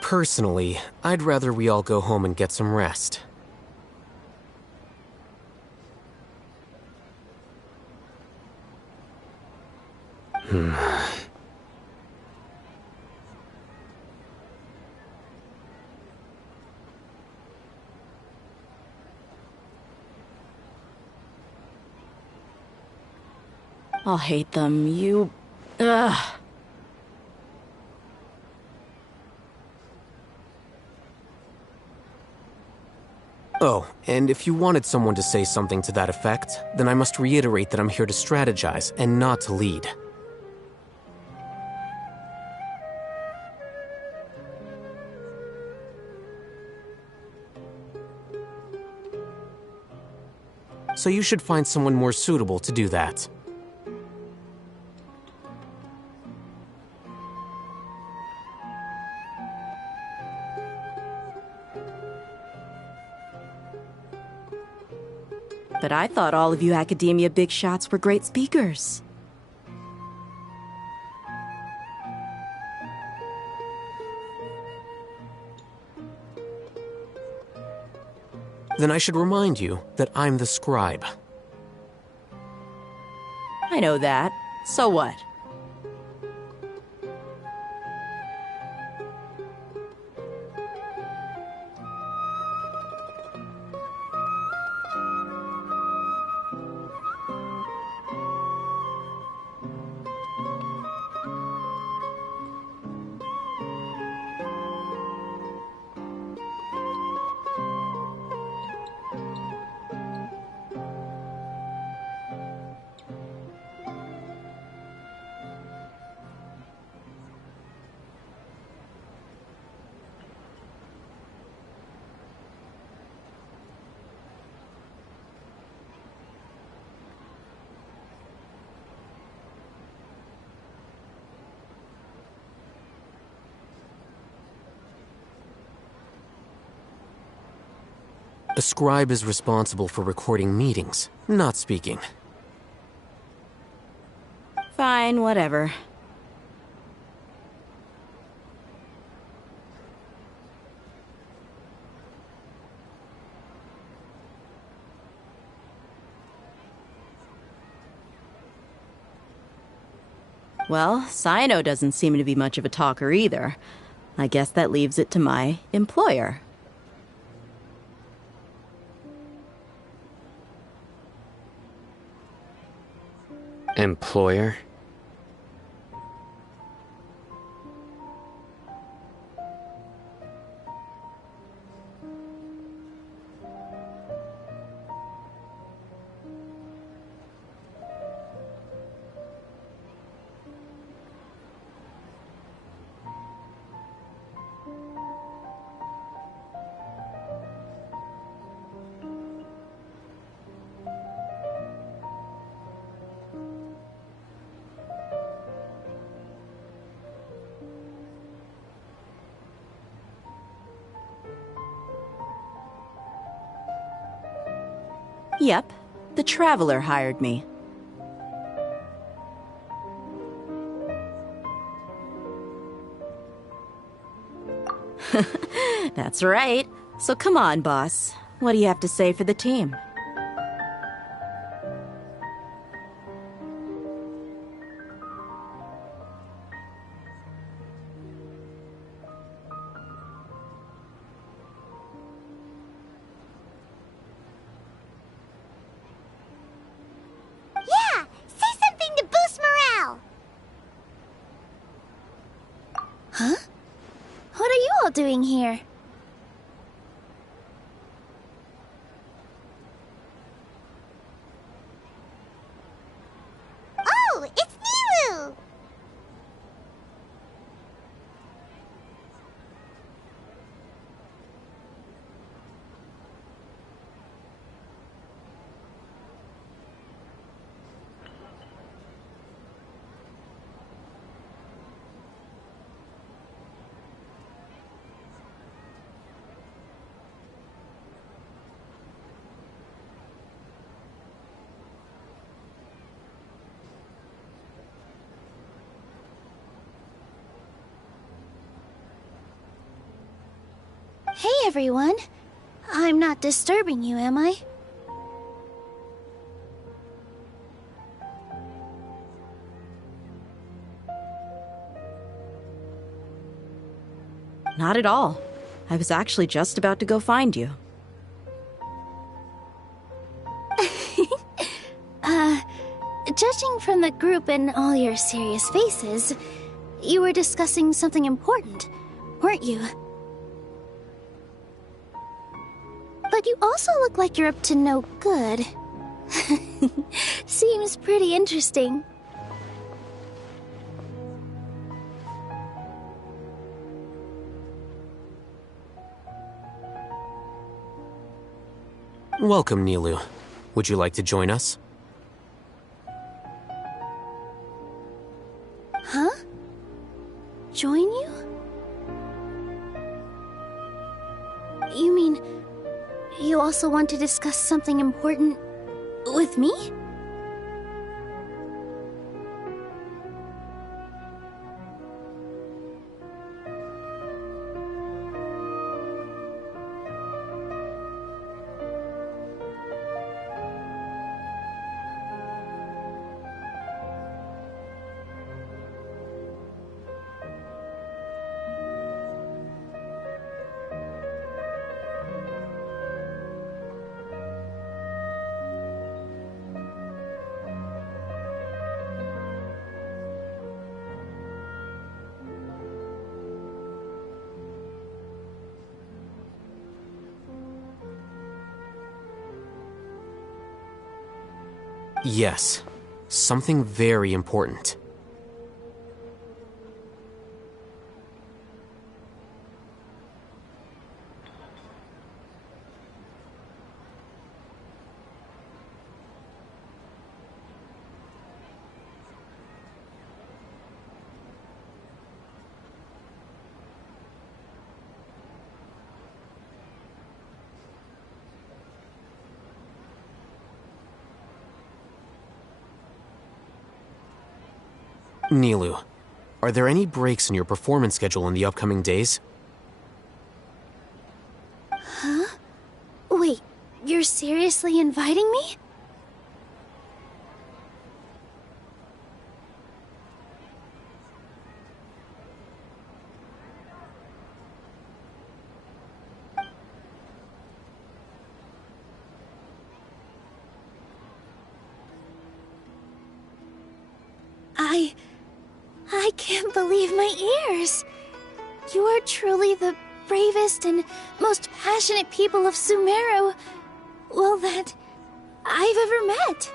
Personally, I'd rather we all go home and get some rest. I'll hate them. You... Ugh. Oh, and if you wanted someone to say something to that effect, then I must reiterate that I'm here to strategize and not to lead. So you should find someone more suitable to do that. But I thought all of you academia big shots were great speakers. Then I should remind you that I'm the scribe. I know that. So what? A scribe is responsible for recording meetings, not speaking. Fine, whatever. Well, Cyno doesn't seem to be much of a talker either. I guess that leaves it to my employer. Employer? Yep, the Traveler hired me. That's right. So come on, boss. What do you have to say for the team? doing here? Oh, it's Nilu! Hey everyone. I'm not disturbing you, am I? Not at all. I was actually just about to go find you. Judging from the group and all your serious faces, you were discussing something important, weren't you? But you also look like you're up to no good. Seems pretty interesting. Welcome, Nilu. Would you like to join us? Huh? Join you? You mean you also want to discuss something important with me? Yes. Something very important. Nilu, are there any breaks in your performance schedule in the upcoming days? Huh? Wait, you're seriously inviting me? I can't believe my ears. You are truly the bravest and most passionate people of Sumeru, well, that I've ever met.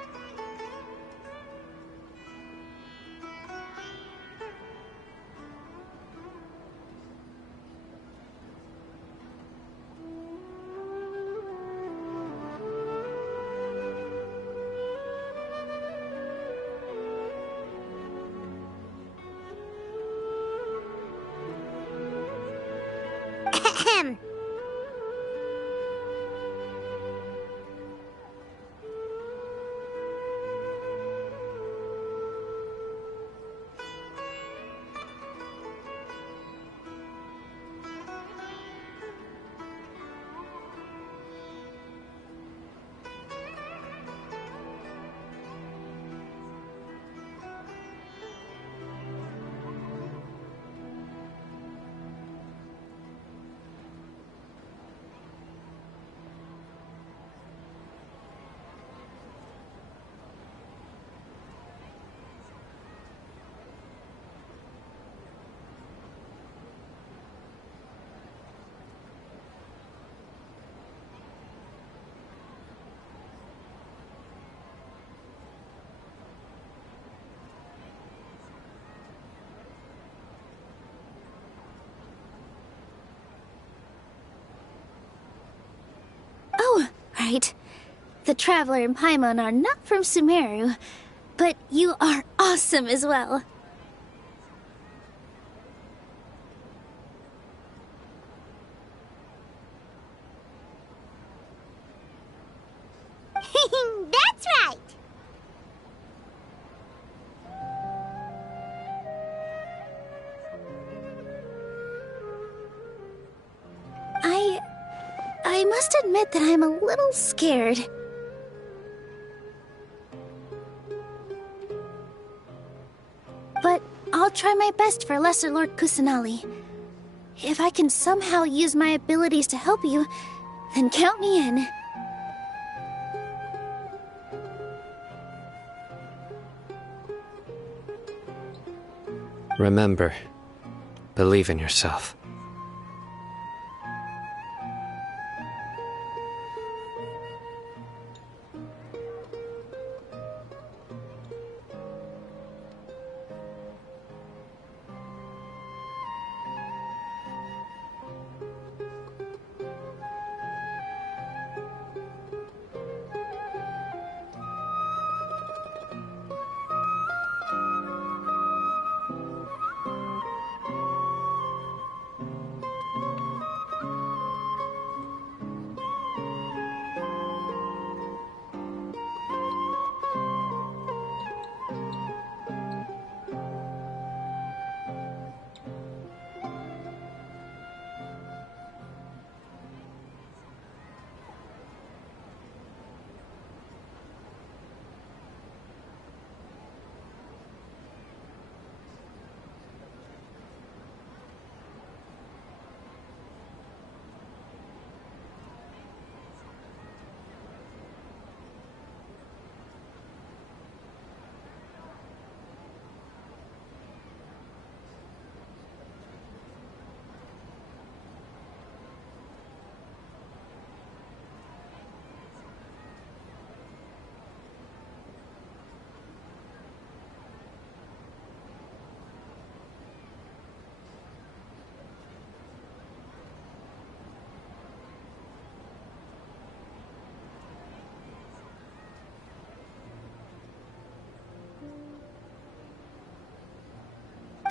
right. The Traveler and Paimon are not from Sumeru, but you are awesome as well. That's right! I must admit that I'm a little scared. But I'll try my best for Lesser Lord Kusanali. If I can somehow use my abilities to help you, then count me in. Remember, believe in yourself.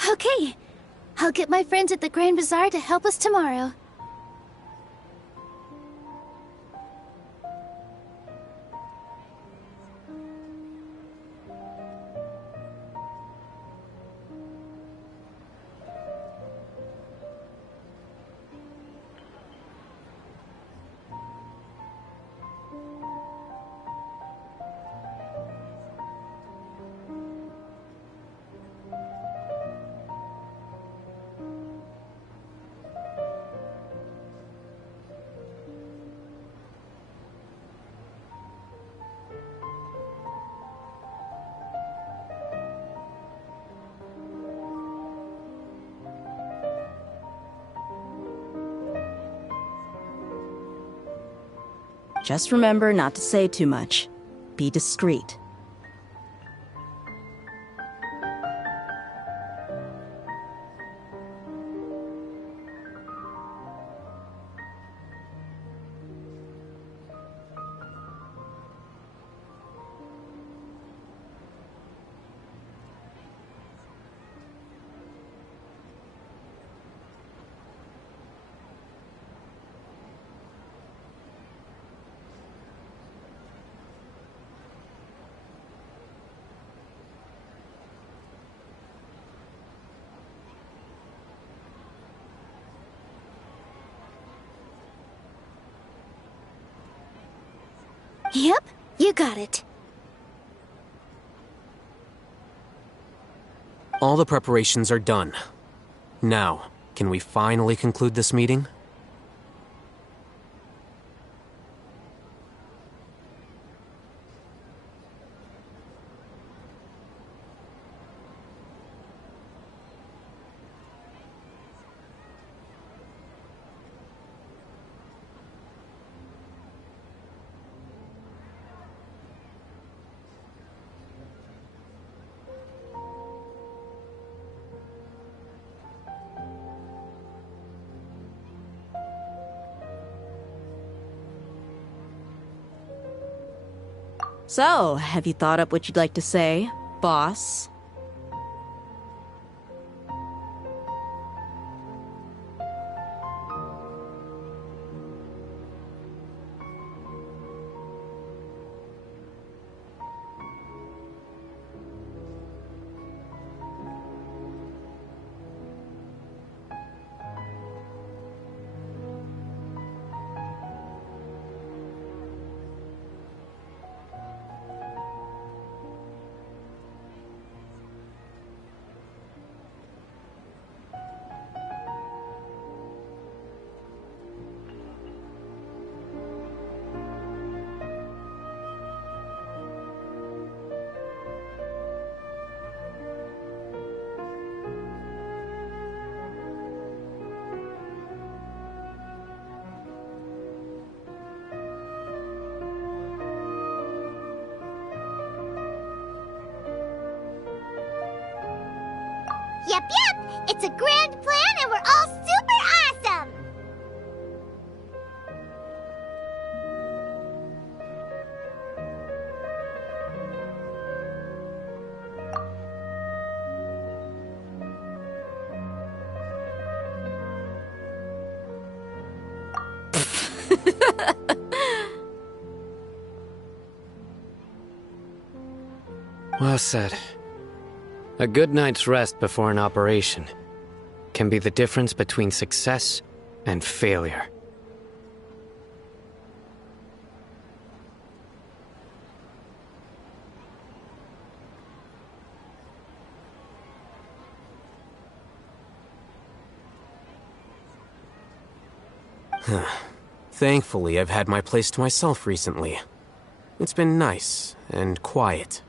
Okay, I'll get my friends at the Grand Bazaar to help us tomorrow. Just remember not to say too much. Be discreet. Yep, you got it. All the preparations are done. Now, can we finally conclude this meeting? So, have you thought up what you'd like to say, boss? Yep, it's a grand plan and we're all super awesome! Well said. A good night's rest before an operation can be the difference between success and failure. Thankfully, I've had my place to myself recently. It's been nice and quiet.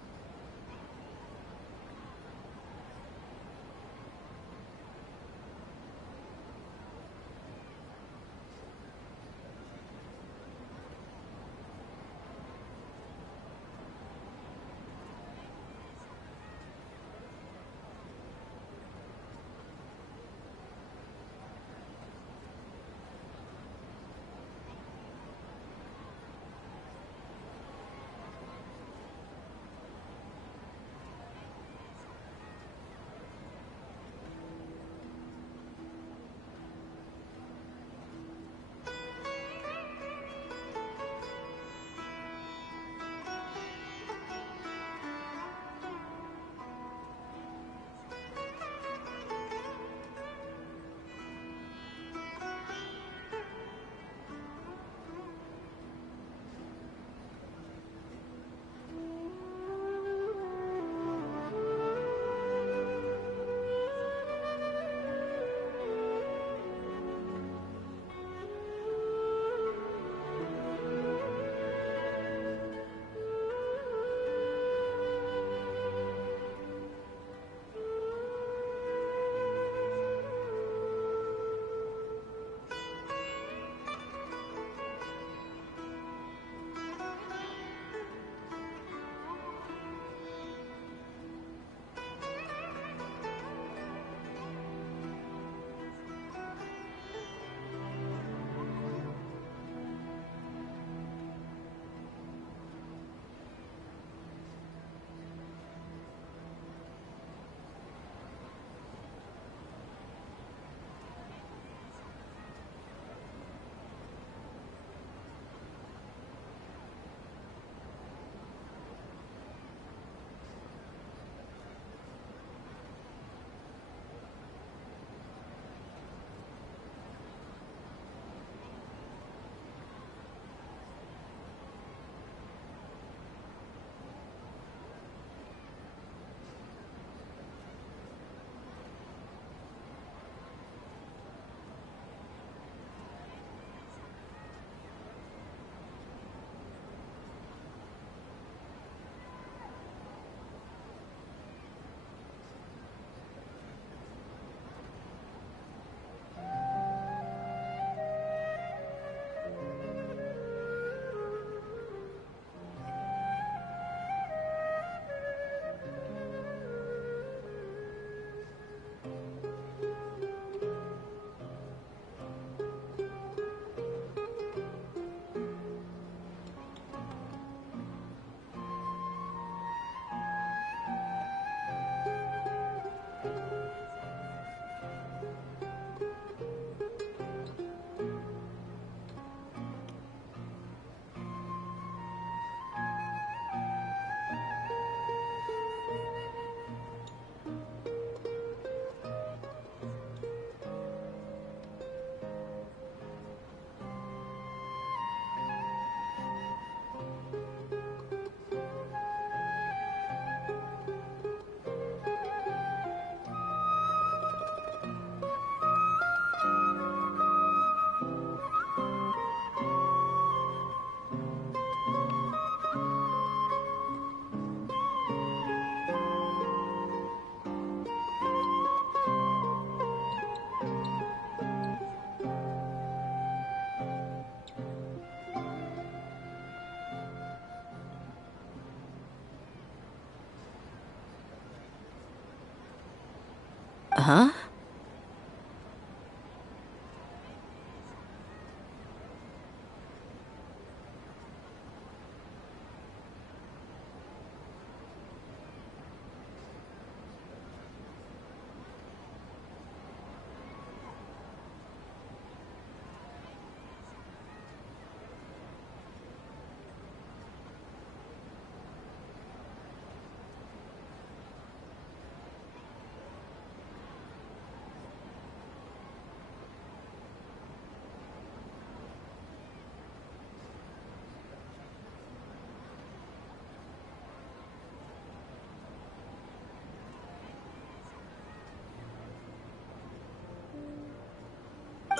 Uh-huh.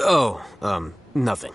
Oh, nothing.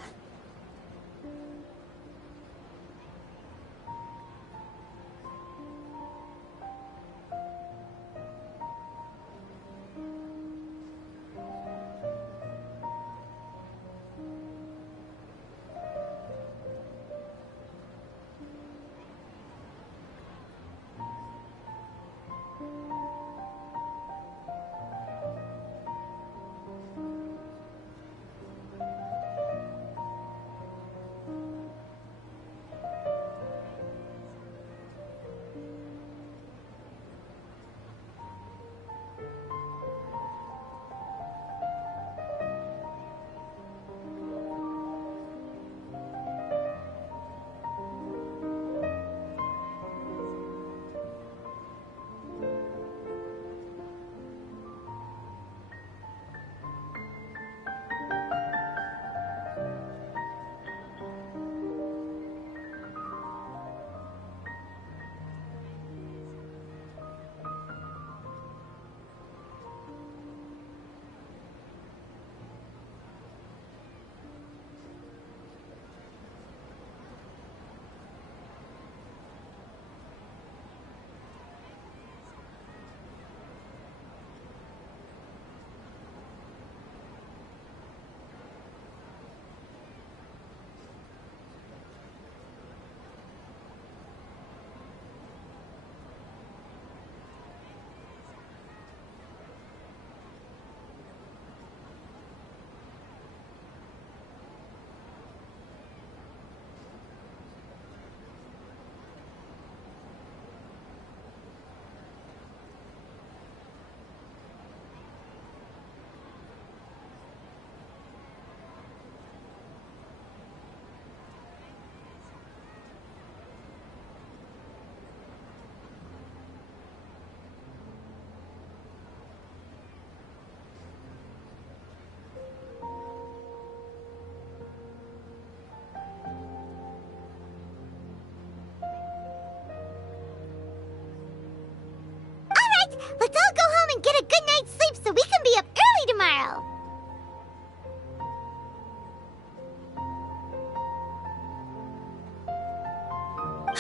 Let's all go home and get a good night's sleep so we can be up early tomorrow.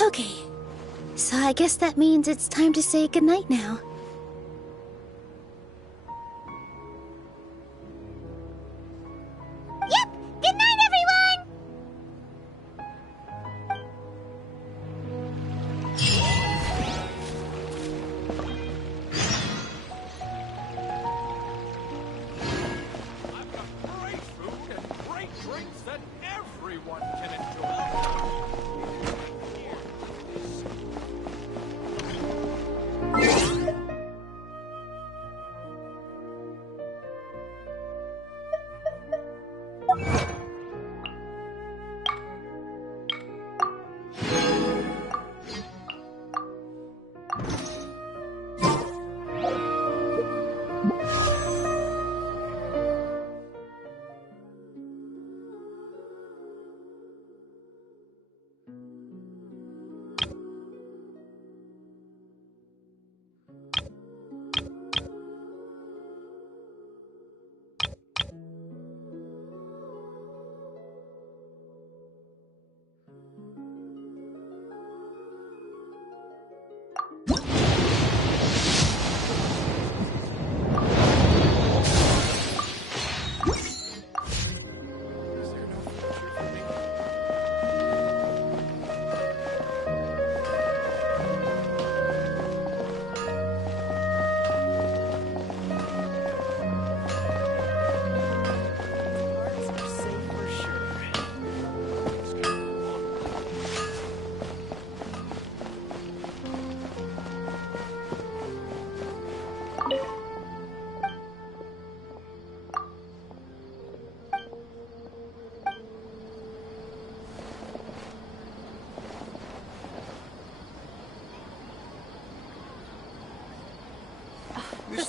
Okay, so I guess that means it's time to say goodnight now. Yep, good night, everyone! Great food and great drinks that everyone can enjoy.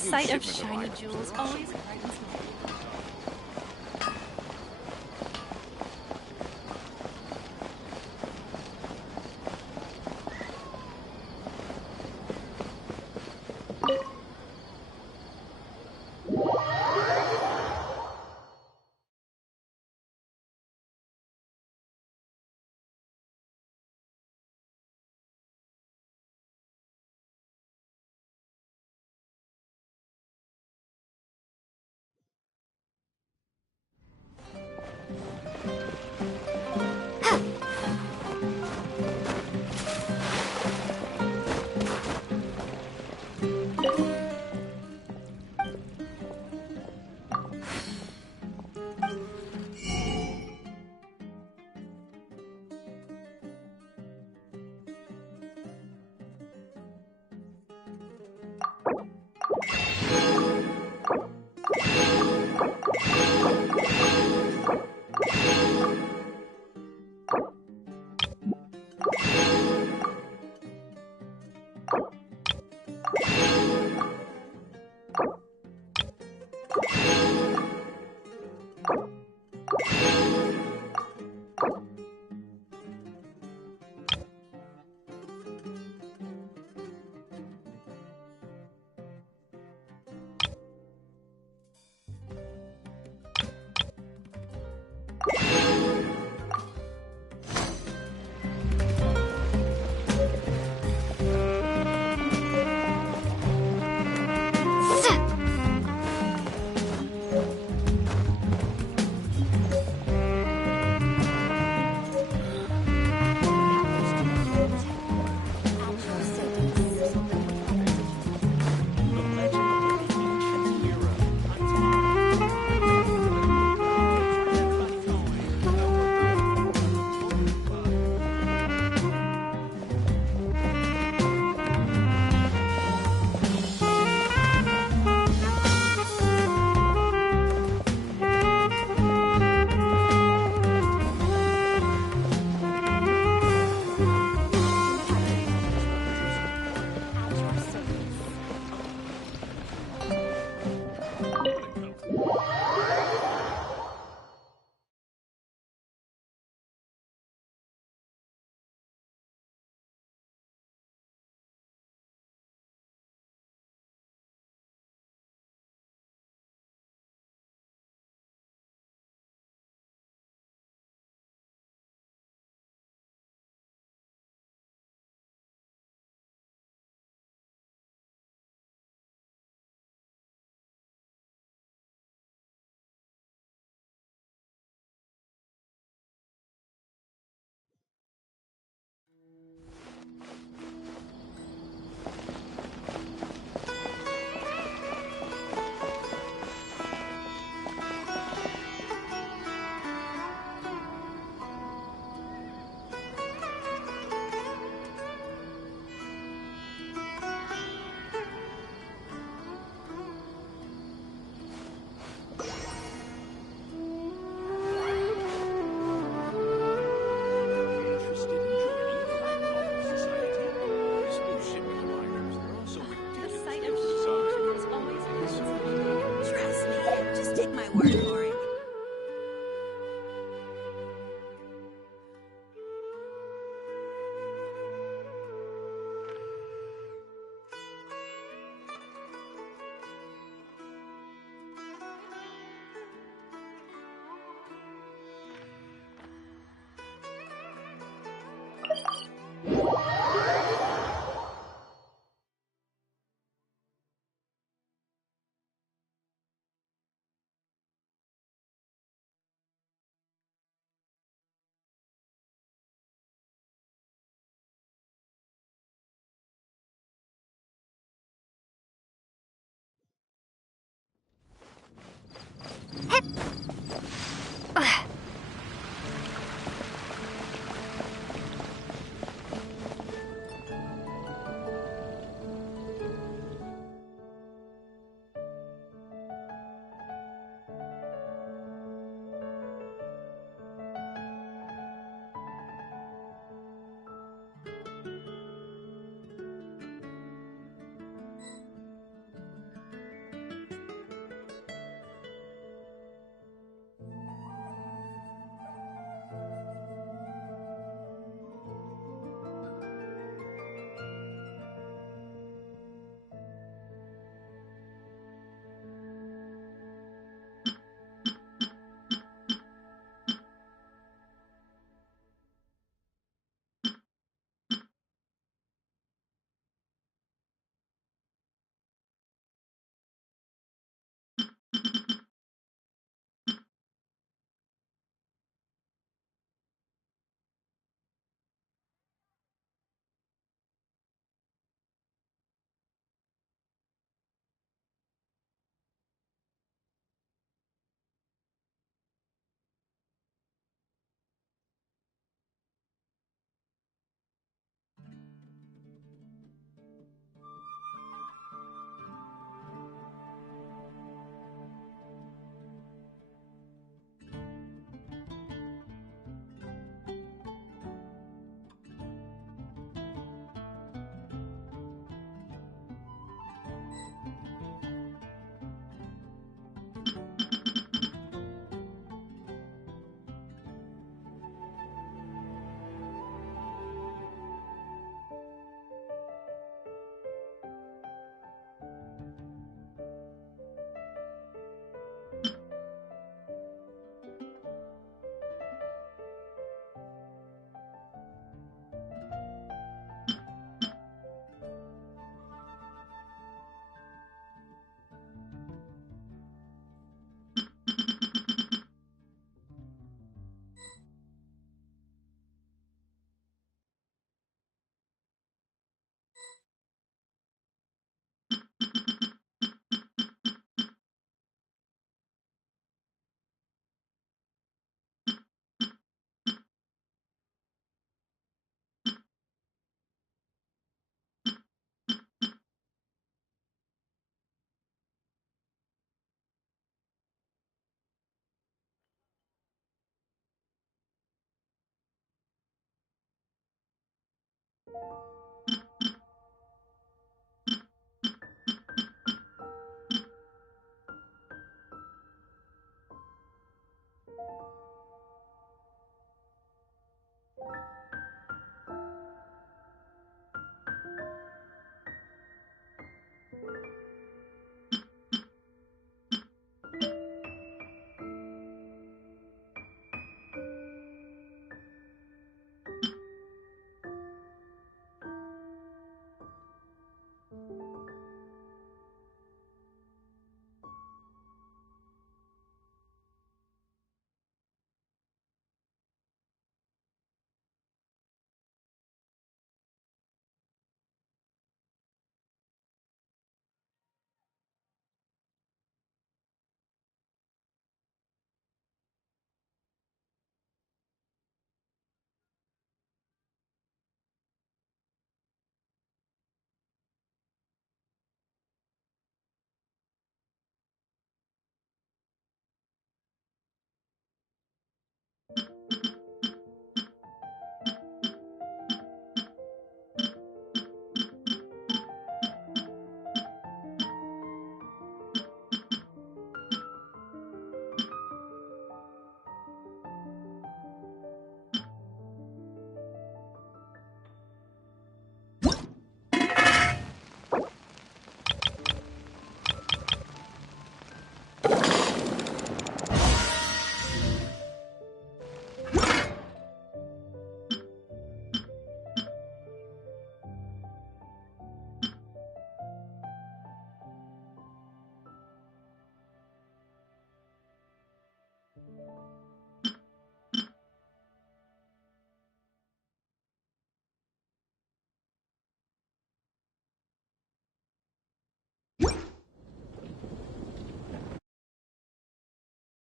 sight of shiny jewels always frightens me.